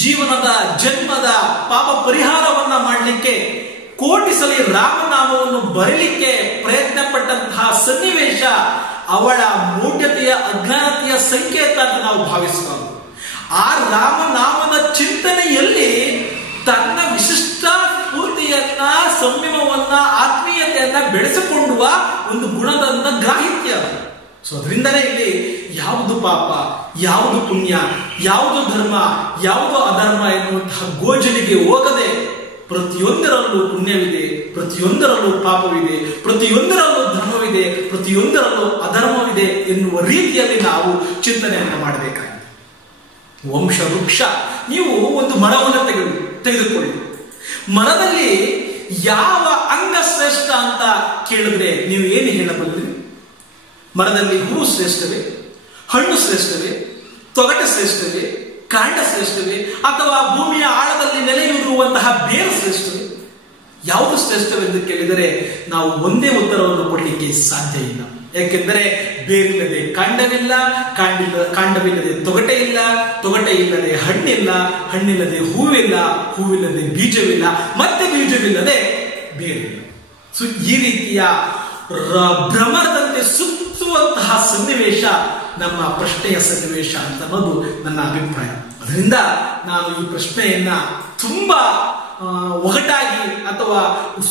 ಜೀವನದ ಜನ್ಮದ ಪಾಪ ಪರಿಹಾರವನ್ನ ಮಾಡಲಿಕ್ಕೆ ಕೋಟಿ ಸಲ ರಾಮನಾಮವನ್ನು ಬರೀಲಿಕ್ಕೆ ಪ್ರಯತ್ನ ಪಟ್ಟಂತಹ ಸನ್ನಿವೇಶ ಅವಳ ಮೂಢತೆಯ ಅಜ್ಞಾನತೆಯ ಸಂಕೇತ ಅಂತ ನಾವು ಭಾವಿಸಬಹುದು. ಆ ರಾಮನಾಮದ ಚಿಂತನೆಯಲ್ಲಿ ತನ್ನ ವಿಶಿಷ್ಟ ಸ್ಫೂರ್ತಿಯನ್ನ, ಸಂಯಮವನ್ನ, ಆತ್ಮೀಯತೆಯನ್ನ ಬೆಳೆಸಿಕೊಳ್ಳುವ ಒಂದು ಗುಣದ ಗ್ರಾಹಿತ್ಯ. ಸೊ ಅದರಿಂದಲೇ ಇಲ್ಲಿ ಯಾವುದು ಪಾಪ, ಯಾವುದು ಪುಣ್ಯ, ಯಾವುದು ಧರ್ಮ, ಯಾವುದು ಅಧರ್ಮ ಎನ್ನುವಂತಹ ಗೋಜಲಿಗೆ ಹೋಗದೆ ಪ್ರತಿಯೊಂದರಲ್ಲೂ ಪುಣ್ಯವಿದೆ, ಪ್ರತಿಯೊಂದರಲ್ಲೂ ಪಾಪವಿದೆ, ಪ್ರತಿಯೊಂದರಲ್ಲೂ ಧರ್ಮವಿದೆ, ಪ್ರತಿಯೊಂದರಲ್ಲೂ ಅಧರ್ಮವಿದೆ ಎನ್ನುವ ರೀತಿಯಲ್ಲಿ ನಾವು ಚಿಂತನೆಯನ್ನು ಮಾಡಬೇಕಾಗಿದೆ. ವಂಶ ವೃಕ್ಷ, ನೀವು ಒಂದು ಮರವನ್ನು ತೆಗೆದುಕೊಳ್ಳಿ. ಮರದಲ್ಲಿ ಯಾವ ಅಂಗ ಶ್ರೇಷ್ಠ ಅಂತ ಕೇಳಿದ್ರೆ ನೀವು ಏನು ಹೇಳಬಲ್ಲಿರಿ? ಮರದಲ್ಲಿ ಹೂವು ಶ್ರೇಷ್ಠವೇ, ಹಣ್ಣು ಶ್ರೇಷ್ಠವೇ, ತೊಗಟೆ ಶ್ರೇಷ್ಠವೇ, ಕಾಂಡ ಶ್ರೇಷ್ಠವೇ, ಅಥವಾ ಭೂಮಿಯ ಆಳದಲ್ಲಿ ನೆಲೆಯೂರುವಂತಹ ಬೇರು ಶ್ರೇಷ್ಠವೇ? ಯಾವುದು ಶ್ರೇಷ್ಠವೆಂದು ಕೇಳಿದರೆ ನಾವು ಒಂದೇ ಉತ್ತರವನ್ನು ಕೊಡಲಿಕ್ಕೆ ಸಾಧ್ಯ ಇಲ್ಲ. ಯಾಕೆಂದರೆ ಬೇರಿಲ್ಲದೆ ಕಾಂಡವಿಲ್ಲ, ಕಾಂಡವಿಲ್ಲದೆ ತೊಗಟೆ ಇಲ್ಲ, ತೊಗಟೆ ಇಲ್ಲದೆ ಹಣ್ಣಿಲ್ಲ, ಹಣ್ಣಿಲ್ಲದೆ ಹೂವಿಲ್ಲ, ಹೂವಿಲ್ಲದೆ ಬೀಜವಿಲ್ಲ, ಮತ್ತೆ ಬೀಜವಿಲ್ಲದೆ ಬೇರಿಲ್ಲ. ಸೊ ಈ ರೀತಿಯ ಭ್ರಮರದಂತೆ ಸುತ್ತುವಂತಹ ಸನ್ನಿವೇಶ ನಮ್ಮ ಪ್ರಶ್ನೆಯ ಸನ್ನಿವೇಶ ಅಂತ ಅನ್ನೋದು ನನ್ನ ಅಭಿಪ್ರಾಯ. ಅದರಿಂದ ನಾನು ಈ ಪ್ರಶ್ನೆಯನ್ನ ತುಂಬಾ ಒಗಟಾಗಿ ಅಥವಾ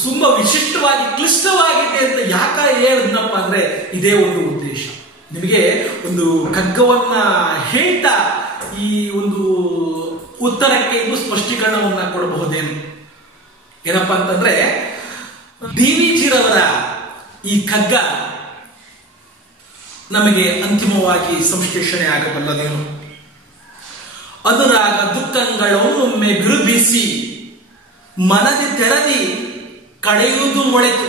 ತುಂಬಾ ವಿಶಿಷ್ಟವಾಗಿ ಕ್ಲಿಷ್ಟವಾಗಿದೆ ಅಂತ ಯಾಕೆ ಹೇಳಿದ್ನಪ್ಪ ಅಂದ್ರೆ ಇದೇ ಒಂದು ಉದ್ದೇಶ. ನಿಮಗೆ ಒಂದು ಕಗ್ಗವನ್ನ ಹೇಳ್ತಾ ಈ ಒಂದು ಉತ್ತರಕ್ಕೆ ಇದು ಸ್ಪಷ್ಟೀಕರಣವನ್ನ ಕೊಡಬಹುದೇನು? ಏನಪ್ಪಾ ಅಂತಂದ್ರೆ, ಡಿ.ವಿ.ಜಿರವರ ಈ ಕಗ್ಗ ನಮಗೆ ಅಂತಿಮವಾಗಿ ಸಂಶ್ಲೇಷಣೆ ಆಗಬಲ್ಲದೇನು? ಅನುರಾಗ ದುಃಖಗಳೊಮ್ಮೊಮ್ಮೆ ಬಿರುಬಿಸಿ ಮನದಿ ತೆರದಿ ಕಳೆಯುವುದು ಮೊಳೆತು,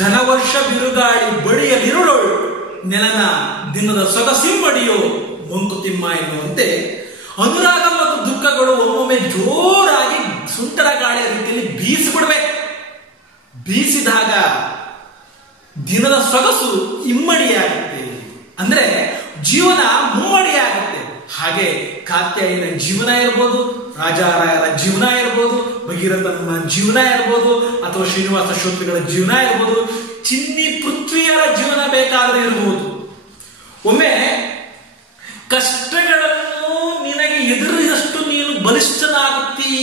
ಘನವರ್ಷ ಬಿರುಗಾಳಿ ಬಡಿಯಲಿರುಳೋಳು ನೆಲನ ದಿನದ ಸೊಗಸಿಂಬಡಿಯೋ ಮಂಕುತಿಮ್ಮ ಎನ್ನುವಂತೆ ಅನುರಾಗ ಮತ್ತು ದುಃಖಗಳು ಒಮ್ಮೊಮ್ಮೆ ಜೋರಾಗಿ ಸುಂಟರ ಗಾಳಿಯ ರೀತಿಯಲ್ಲಿ ಬೀಸಿಬಿಡ್ಬೇಕು. ಬೀಸಿದಾಗ ದಿನದ ಸೊಗಸು ಇಮ್ಮಡಿಯಾಗುತ್ತೆ, ಅಂದ್ರೆ ಜೀವನ ಮುಮ್ಮಡಿಯಾಗುತ್ತೆ. ಹಾಗೆ ಕಾತ್ಯಾಯನ ಜೀವನ ಇರ್ಬೋದು, ರಾಜಾರಾಯರ ಜೀವನ ಇರ್ಬೋದು, ಭಗೀರಥನ ಜೀವನ ಇರ್ಬೋದು, ಅಥವಾ ಶ್ರೀನಿವಾಸ ಶೋತ್ರಿಗಳ ಜೀವನ ಇರ್ಬೋದು, ಚಿನ್ನಿ ಪೃಥ್ವಿಯರ ಜೀವನ ಬೇಕಾದ್ರೆ ಇರಬಹುದು. ಒಮ್ಮೆ ಕಷ್ಟಗಳನ್ನು ನಿನಗೆ ಎದುರಿದಷ್ಟು ನೀನು ಬಲಿಷ್ಠನಾಗುತ್ತೀ.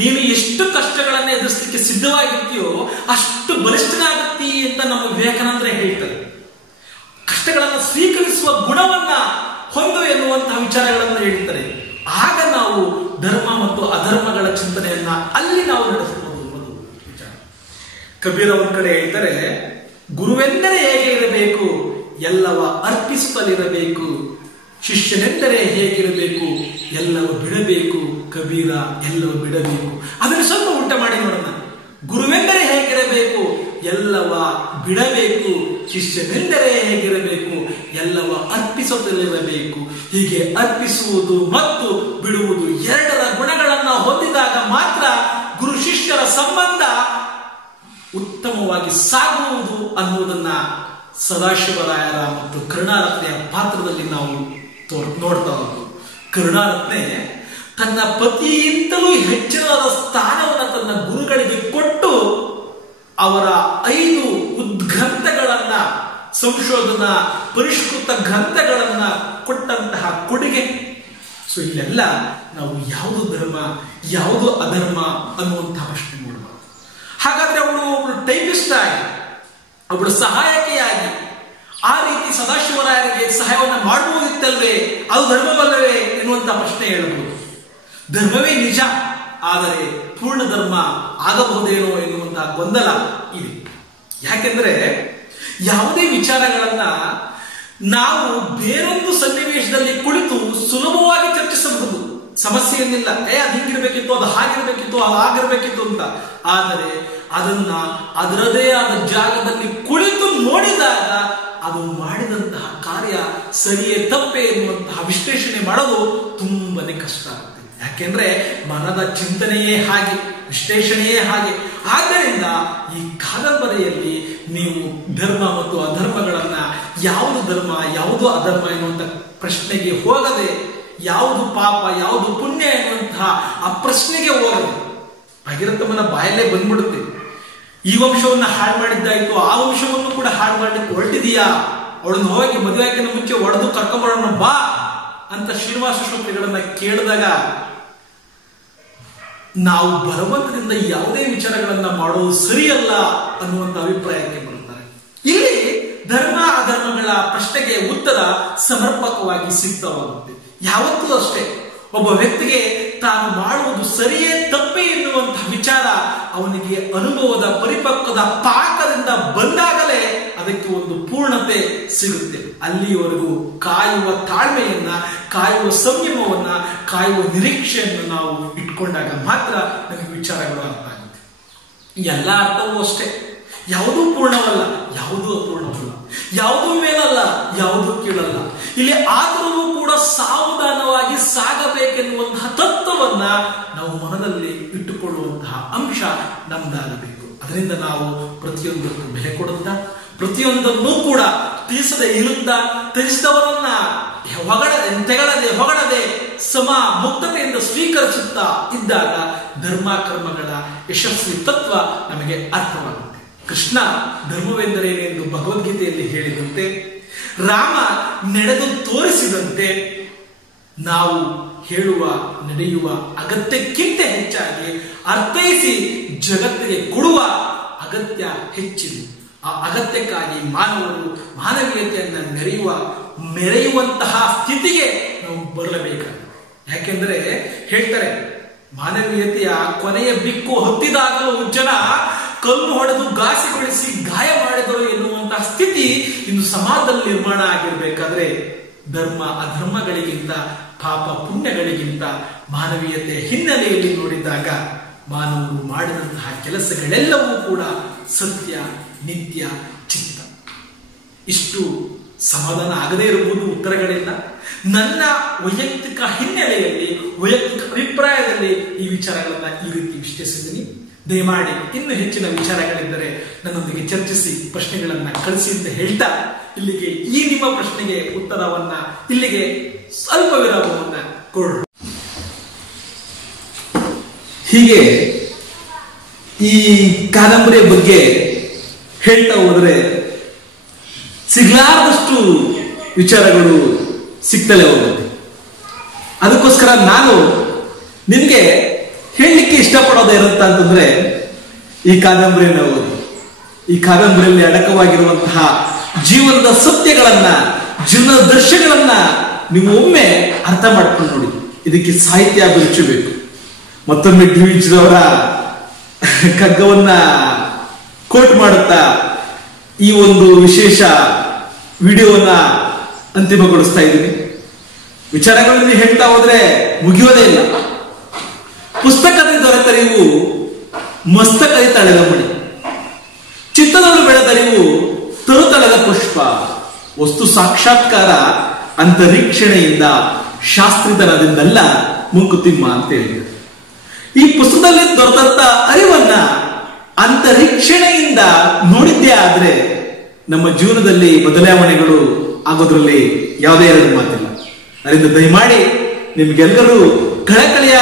ನೀನು ಎಷ್ಟು ಕಷ್ಟಗಳನ್ನು ಎದುರಿಸಲಿಕ್ಕೆ ಸಿದ್ಧವಾಗಿರ್ತೀಯೋ ಅಷ್ಟು ಬಲಿಷ್ಠನಾಗುತ್ತೀ ಅಂತ ನಮ್ಮ ವಿವೇಕಾನಂದರು ಹೇಳ್ತಾರೆ. ಕಷ್ಟಗಳನ್ನು ಸ್ವೀಕರಿಸುವ ಗುಣವನ್ನ ಹೊಂದು ಎನ್ನುವಂತಹ ವಿಚಾರಗಳನ್ನು ಹೇಳ್ತಾರೆ. ಆಗ ನಾವು ಧರ್ಮ ಮತ್ತು ಅಧರ್ಮಗಳ ಚಿಂತನೆಯನ್ನ ಅಲ್ಲಿ ನಾವು ನಡೆಸಬಹುದು ವಿಚಾರ. ಕಬೀರ ಒಂದ್ ಕಡೆ ಹೇಳ್ತಾರೆ, ಗುರುವೆಂದರೆ ಹೇಗೆ ಇರಬೇಕು, ಎಲ್ಲವ ಅರ್ಪಿಸುತ್ತಲಿರಬೇಕು. ಶಿಷ್ಯನೆಂದರೆ ಹೇಗಿರಬೇಕು, ಎಲ್ಲವೂ ಬಿಡಬೇಕು. ಕಬೀರ, ಎಲ್ಲವೂ ಬಿಡಬೇಕು. ಅದನ್ನು ಸ್ವಲ್ಪ ಉಲ್ಟ ಮಾಡಿ ನೋಡೋಣ. ಗುರುವೆಂದರೆ ಹೇಗಿರಬೇಕು, ಎಲ್ಲವ ಬಿಡಬೇಕು. ಶಿಷ್ಯನೆಂದರೆ ಹೇಗಿರಬೇಕು, ಎಲ್ಲವ ಅರ್ಪಿಸುತ್ತಲಿರಬೇಕು. ಹೀಗೆ ಅರ್ಪಿಸುವುದು ಮತ್ತು ಬಿಡುವುದು ಎರಡರ ಗುಣಗಳನ್ನು ಹೊಂದಿದಾಗ ಮಾತ್ರ ಗುರು ಶಿಷ್ಯರ ಸಂಬಂಧ ಉತ್ತಮವಾಗಿ ಸಾಗುವುದು ಅನ್ನುವುದನ್ನ ಸದಾಶಿವರಾಯರ ಮತ್ತು ಕರುಣಾರತ್ನೆಯ ಪಾತ್ರದಲ್ಲಿ ನಾವು ನೋಡ್ತಾ ಹೋಗ್ತೀವಿ. ಕರುಣಾರತ್ನೆ ತನ್ನ ಪತಿಯಿಂದಲೂ ಹೆಚ್ಚಿನ ಸ್ಥಾನವನ್ನು ತನ್ನ ಗುರುಗಳಿಗೆ ಕೊಟ್ಟು ಅವರ 5 ಉದ್ಗ್ರಂಥಗಳನ್ನ, ಸಂಶೋಧನಾ ಪರಿಷ್ಕೃತ ಗ್ರಂಥಗಳನ್ನ ಕೊಟ್ಟಂತಹ ಕೊಡುಗೆ. ಸೊ ಇಲ್ಲೆಲ್ಲ ನಾವು ಯಾವುದು ಧರ್ಮ ಯಾವುದು ಅಧರ್ಮ ಅನ್ನುವಂತಹ ಪ್ರಶ್ನೆ ಮಾಡಬಹುದು. ಹಾಗಾದ್ರೆ ಒಬ್ಬಳು ಟೈಪಿಸ್ಟ್ ಆಗಿ, ಒಬ್ಬಳು ಸಹಾಯಕಿಯಾಗಿ ಆ ರೀತಿ ಸದಾಶಿವರಾಯರಿಗೆ ಸಹಾಯವನ್ನ ಮಾಡಬಹುದಿತ್ತಲ್ವೇ, ಅದು ಧರ್ಮವಲ್ಲವೇ ಎನ್ನುವಂತಹ ಪ್ರಶ್ನೆ ಹೇಳಬಹುದು. ಧರ್ಮವೇ ನಿಜ, ಆದರೆ ಪೂರ್ಣ ಧರ್ಮ ಆಗಬಹುದೇನೋ ಎನ್ನುವಂತಹ ಗೊಂದಲ ಇದೆ. ಯಾಕೆಂದ್ರೆ ಯಾವುದೇ ವಿಚಾರಗಳನ್ನ ನಾವು ಬೇರೊಂದು ಸನ್ನಿವೇಶದಲ್ಲಿ ಕುಳಿತು ಸುಲಭವಾಗಿ ಚರ್ಚಿಸಬಹುದು, ಸಮಸ್ಯೆ ಏನಿಲ್ಲ. ಅದು ಹಿಂಗಿರ್ಬೇಕಿತ್ತು, ಅದು ಹಾಗಿರ್ಬೇಕಿತ್ತು, ಅದು ಆಗಿರ್ಬೇಕಿತ್ತು ಅಂತ. ಆದರೆ ಅದನ್ನ ಅದರದೇ ಆದ ಜಾಗದಲ್ಲಿ ಕುಳಿತು ನೋಡಿದಾಗ ಅದು ಮಾಡಿದಂತಹ ಕಾರ್ಯ ಸರಿಯೇ ತಪ್ಪೇ ಎನ್ನುವಂತಹ ವಿಶ್ಲೇಷಣೆ ಮಾಡೋದು ತುಂಬಾನೇ ಕಷ್ಟ ಆಗುತ್ತೆ. ಯಾಕೆಂದ್ರೆ ಮನದ ಚಿಂತನೆಯೇ ಹಾಗೆ, ವಿಶ್ಲೇಷಣೆಯೇ ಹಾಗೆ. ಆದ್ದರಿಂದ ಈ ಕಾದಂಬರಿಯಲ್ಲಿ ನೀವು ಧರ್ಮ ಮತ್ತು ಅಧರ್ಮಗಳನ್ನ, ಯಾವುದು ಧರ್ಮ ಯಾವುದು ಅಧರ್ಮ ಎನ್ನುವಂತ ಪ್ರಶ್ನೆಗೆ ಹೋಗದೆ, ಯಾವುದು ಪಾಪ ಯಾವುದು ಪುಣ್ಯ ಎನ್ನುವಂತಹ ಆ ಪ್ರಶ್ನೆಗೆ ಹೋಗದೆ, ಭಗೀರಥಮ್ಮನ ಬಾಯಲ್ಲೇ ಬಂದ್ಬಿಡುತ್ತೆ. ಈ ವಂಶವನ್ನ ಹಾಳು ಮಾಡಿದ್ದಾಯ್ತು, ಆ ವಂಶವನ್ನು ಕೂಡ ಹಾಳು ಮಾಡ್ಲಿಕ್ಕೆ ಹೊರಟಿದೀಯಾ, ಅವಳನ್ನು ಹೋಗಿ ಮದುವೆ ಹಾಕಿನ ಮುಂಚೆ ಒಡೆದು ಕರ್ಕೊಂಬರೋಣ ಬಾ ಅಂತ ಶ್ರೀನಿವಾಸ ಶುಕ್ಲಿಗಳನ್ನ ಕೇಳಿದಾಗ ನಾವು ಬಲವಂತದಿಂದ ಯಾವುದೇ ವಿಚಾರಗಳನ್ನ ಮಾಡೋದು ಸರಿಯಲ್ಲ ಅನ್ನುವಂತ ಅಭಿಪ್ರಾಯಕ್ಕೆ ಬರುತ್ತಾರೆ. ಇಲ್ಲಿ ಧರ್ಮ ಅಧರ್ಮಗಳ ಪ್ರಶ್ನೆಗೆ ಉತ್ತರ ಸಮರ್ಪಕವಾಗಿ ಸಿಗ್ತವಾಗುತ್ತೆ. ಯಾವತ್ತೂ ಅಷ್ಟೇ ಒಬ್ಬ ವ್ಯಕ್ತಿಗೆ ತಾನು ಮಾಡುವುದು ಸರಿಯೇ ತಪ್ಪೇ ಎನ್ನುವಂತಹ ವಿಚಾರ ಅವನಿಗೆ ಅನುಭವದ ಪರಿಪಕ್ವದ ಪಾಕದಿಂದ ಬಂದಾಗಲೇ ಅದಕ್ಕೆ ಒಂದು ಪೂರ್ಣತೆ ಸಿಗುತ್ತೆ. ಅಲ್ಲಿಯವರೆಗೂ ಕಾಯುವ ತಾಳ್ಮೆಯನ್ನ, ಕಾಯುವ ಸಂಯಮವನ್ನ, ಕಾಯುವ ನಿರೀಕ್ಷೆಯನ್ನು ನಾವು ಇಟ್ಕೊಂಡಾಗ ಮಾತ್ರ ನಮಗೆ ವಿಚಾರಗಳು ಅರ್ಥ ಆಗುತ್ತೆ. ಎಲ್ಲ ಅರ್ಥವೂ ಅಷ್ಟೇ, ಯಾವುದೂ ಪೂರ್ಣವಲ್ಲ, ಯಾವುದೂ ಅಪೂರ್ಣವಲ್ಲ, ಯಾವುದೂ ಮೇಲಲ್ಲ, ಯಾವುದೂ ಕೀಳಲ್ಲ. ಇಲ್ಲಿ ಆದರೂ ಕೂಡ ಸಾವಧಾನವಾಗಿ ಸಾಗಬೇಕೆನ್ನುವಂತಹ ತತ್ವವನ್ನ ನಾವು ಮನದಲ್ಲಿ ಇಟ್ಟುಕೊಳ್ಳುವಂತಹ ಅಂಶ ನಮ್ದಾಗಬೇಕು. ಅದರಿಂದ ನಾವು ಪ್ರತಿಯೊಂದಕ್ಕೂ ಬೆಲೆ ಕೊಡುತ್ತಾ, ಪ್ರತಿಯೊಂದನ್ನೂ ಕೂಡ ತಿಳಿಸದೆ ಇರುತ್ತಾ, ತಿಳಿಸಿದವರನ್ನ ತೆಗಳದೆ ಹೊಗಳದೆ ಸಮ ಮುಕ್ತತೆಯಿಂದ ಸ್ವೀಕರಿಸುತ್ತಾ ಇದ್ದಾಗ ಧರ್ಮ ಕರ್ಮಗಳ ಯಶಸ್ವಿ ತತ್ವ ನಮಗೆ ಅರ್ಥವಾಗುತ್ತೆ. ಕೃಷ್ಣ ಧರ್ಮವೆಂದರೇನೆಂದು ಭಗವದ್ಗೀತೆಯಲ್ಲಿ ಹೇಳಿದಂತೆ, ರಾಮ ನಡೆದು ತೋರಿಸಿದಂತೆ ನಾವು ಹೇಳುವ ನಡೆಯುವ ಅಗತ್ಯಕ್ಕಿಂತ ಹೆಚ್ಚಾಗಿ ಅರ್ಥೈಸಿ ಜಗತ್ತಿಗೆ ಕೊಡುವ ಅಗತ್ಯ ಹೆಚ್ಚಿದೆ. ಆ ಅಗತ್ಯಕ್ಕಾಗಿ ಮಾನವರು ಮಾನವೀಯತೆಯನ್ನ ಮೆರೆಯುವಂತಹ ಸ್ಥಿತಿಗೆ ನಾವು ಬರಲೇಬೇಕಾಗುತ್ತೆ. ಯಾಕೆಂದ್ರೆ ಹೇಳ್ತಾರೆ, ಮಾನವೀಯತೆಯ ಕೊನೆಯ ಬಿಕ್ಕು ಹೊತ್ತಿದಾಗಲೂ ಜನ ಕಲ್ಲು ಹೊಡೆದು ಘಾಸಿಗೊಳಿಸಿ ಗಾಯ ಮಾಡಿದರು ಎನ್ನುವಂತಹ ಸ್ಥಿತಿ ಇನ್ನು ಸಮಾಜದಲ್ಲಿ ನಿರ್ಮಾಣ ಆಗಿರ್ಬೇಕಾದ್ರೆ ಧರ್ಮ ಅಧರ್ಮಗಳಿಗಿಂತ, ಪಾಪ ಪುಣ್ಯಗಳಿಗಿಂತ ಮಾನವೀಯತೆ ಹಿನ್ನೆಲೆಯಲ್ಲಿ ನೋಡಿದಾಗ ಮಾನವರು ಮಾಡಿದಂತಹ ಕೆಲಸಗಳೆಲ್ಲವೂ ಕೂಡ ಸತ್ಯ, ನಿತ್ಯ, ಚಿತ್ತ. ಇಷ್ಟು ಸಮಾಧಾನ ಆಗದೇ ಇರಬಹುದು ಉತ್ತರಗಳಿಂದ. ನನ್ನ ವೈಯಕ್ತಿಕ ಹಿನ್ನೆಲೆಯಲ್ಲಿ, ವೈಯಕ್ತಿಕ ಅಭಿಪ್ರಾಯದಲ್ಲಿ ಈ ವಿಚಾರಗಳನ್ನ ಈ ರೀತಿ ವಿಶ್ಲೇಷಿಸಿದ್ದೀನಿ. ದಯಮಾಡಿ ಇನ್ನು ಹೆಚ್ಚಿನ ವಿಚಾರಗಳಿದ್ದರೆ ನನ್ನೊಂದಿಗೆ ಚರ್ಚಿಸಿ ಪ್ರಶ್ನೆಗಳನ್ನ ಕಳಿಸಿ ಅಂತ ಹೇಳ್ತಾ, ಇಲ್ಲಿಗೆ ಈ ನಿಮ್ಮ ಪ್ರಶ್ನೆಗೆ ಉತ್ತರವನ್ನ ಇಲ್ಲಿಗೆ ಸ್ವಲ್ಪ ವಿರಾಮವನ್ನ ಕೊಡೋಣ. ಹೀಗೆ ಈ ಕಾದಂಬರಿಯ ಬಗ್ಗೆ ಹೇಳ್ತಾ ಹೋದ್ರೆ ಸಿಗ್ಲಾರದಷ್ಟು ವಿಚಾರಗಳು ಸಿಗ್ತಲೇ ಹೋಗುತ್ತೆ. ಅದಕ್ಕೋಸ್ಕರ ನಾನು ನಿನ್ಗೆ ಹೇಳಲಿಕ್ಕೆ ಇಷ್ಟಪಡೋದು ಏನಂತ ಅಂತಂದ್ರೆ, ಈ ಕಾದಂಬರಿಯನ್ನು ಓದಿ, ಈ ಕಾದಂಬರಿಯಲ್ಲಿ ಅಡಕವಾಗಿರುವಂತಹ ಜೀವನದ ಸತ್ಯಗಳನ್ನ, ಜೀವನದ ದೃಶ್ಯಗಳನ್ನ ನೀವು ಒಮ್ಮೆ ಅರ್ಥ ಮಾಡ್ಕೊಂಡು ನೋಡಿ. ಇದಕ್ಕೆ ಸಾಹಿತ್ಯ ಅಭಿರುಚಿ ಬೇಕು. ಮತ್ತೊಮ್ಮೆ ಡಿವಿಜಿಯವರ ಕಗ್ಗವನ್ನ ಕೋಟ್ ಮಾಡುತ್ತಾ ಈ ಒಂದು ವಿಶೇಷ ವಿಡಿಯೋವನ್ನ ಅಂತಿಮಗೊಳಿಸ್ತಾ ಇದ್ದೀನಿ. ವಿಚಾರಗಳಲ್ಲಿ ಹೇಳ್ತಾ ಹೋದ್ರೆ ಮುಗಿಯೋದೇ ಇಲ್ಲ. ಪುಸ್ತಕದ ದೊರೆತರಿವು ಮಸ್ತಕದಿ ತಳೆದ ಮಣಿ, ಚಿತ್ತದಳು ಬೆಳೆದರಿವು ತರುತಳೆದ ಪುಷ್ಪ, ವಸ್ತು ಸಾಕ್ಷಾತ್ಕಾರ ಅಂತರೀಕ್ಷಣೆಯಿಂದ ಶಾಸ್ತ್ರಿತನದಿಂದಲ್ಲ ಮುಂಕುತಿಮ್ಮ ಅಂತ ಹೇಳಿದ್ರು. ಈ ಪುಸ್ತಕದಲ್ಲಿ ದೊರೆತಂತ ಅರಿವನ್ನ ಅಂತರೀಕ್ಷಣೆಯಿಂದ ನೋಡಿದ್ದೇ ಆದ್ರೆ ನಮ್ಮ ಜೀವನದಲ್ಲಿ ಬದಲಾವಣೆಗಳು ಆಗೋದ್ರಲ್ಲಿ ಯಾವುದೇ ಎರಡು ಮಾತಿಲ್ಲ. ಅದರಿಂದ ದಯಮಾಡಿ ನಿಮ್ಗೆಲ್ಲರೂ ಕಳಕಳಿಯ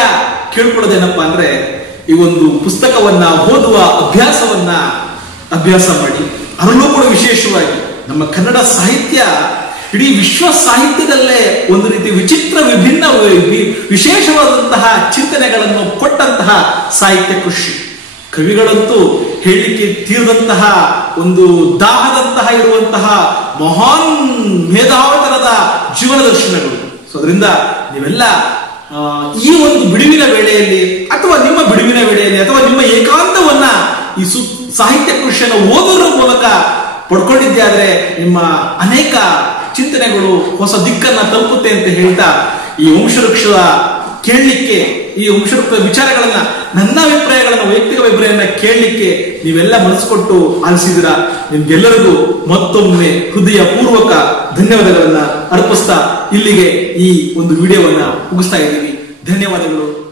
ಕೇಳ್ಕೊಳ್ಳೋದೇನಪ್ಪಾ ಅಂದ್ರೆ, ಈ ಒಂದು ಪುಸ್ತಕವನ್ನ ಓದುವ ಅಭ್ಯಾಸ ಮಾಡಿ. ಅದರಲ್ಲೂ ಕೂಡ ವಿಶೇಷವಾಗಿ ನಮ್ಮ ಕನ್ನಡ ಸಾಹಿತ್ಯ ಇಡೀ ವಿಶ್ವ ಸಾಹಿತ್ಯದಲ್ಲೇ ಒಂದು ರೀತಿ ವಿಚಿತ್ರ ವಿಭಿನ್ನ ವಿಶೇಷವಾದಂತಹ ಚಿಂತನೆಗಳನ್ನು ಕೊಟ್ಟಂತಹ ಸಾಹಿತ್ಯ ಕೃಷಿ. ಕವಿಗಳಂತೂ ಹೇಳಲಿಕ್ಕೆ ತೀರದಂತಹ ಒಂದು ದಾಹದಂತಹ ಇರುವಂತಹ ಮಹಾನ್ ಮೇಧಾವತನದ ಜೀವನ ದರ್ಶನಗಳು. ಸೊ ಅದರಿಂದ ನೀವೆಲ್ಲ ಈ ಒಂದು ಬಿಡುವಿನ ವೇಳೆಯಲ್ಲಿ ಅಥವಾ ನಿಮ್ಮ ಬಿಡುವಿನ ವೇಳೆಯಲ್ಲಿ ಅಥವಾ ನಿಮ್ಮ ಏಕಾಂತವನ್ನ ಈ ಸಾಹಿತ್ಯ ಕೃಷಿಯನ್ನು ಓದೋದ್ರ ಮೂಲಕ ಪಡ್ಕೊಂಡಿದ್ದೆ ಆದ್ರೆ ನಿಮ್ಮ ಅನೇಕ ಚಿಂತನೆಗಳು ಹೊಸ ದಿಕ್ಕನ್ನ ತಲುಪುತ್ತೆ ಅಂತ ಹೇಳ್ತಾ, ಈ ವಂಶವೃಕ್ಷದ ಕೇಳಲಿಕ್ಕೆ, ಈ ವಂಶವೃಕ್ಷದ ವಿಚಾರಗಳನ್ನ, ನನ್ನ ಅಭಿಪ್ರಾಯಗಳನ್ನ, ವೈಯಕ್ತಿಕ ಅಭಿಪ್ರಾಯವನ್ನ ಕೇಳಲಿಕ್ಕೆ ನೀವೆಲ್ಲ ಮನಸ್ಸು ಕೊಟ್ಟು ಆಲಿಸಿದಿರ. ನಿಮ್ಗೆಲ್ಲರಿಗೂ ಮತ್ತೊಮ್ಮೆ ಹೃದಯ ಪೂರ್ವಕ ಧನ್ಯವಾದಗಳನ್ನ ಅರ್ಪಿಸ್ತಾ ಇಲ್ಲಿಗೆ ಈ ಒಂದು ವಿಡಿಯೋವನ್ನ ಮುಗಿಸ್ತಾ ಇದ್ದೀವಿ. ಧನ್ಯವಾದಗಳು.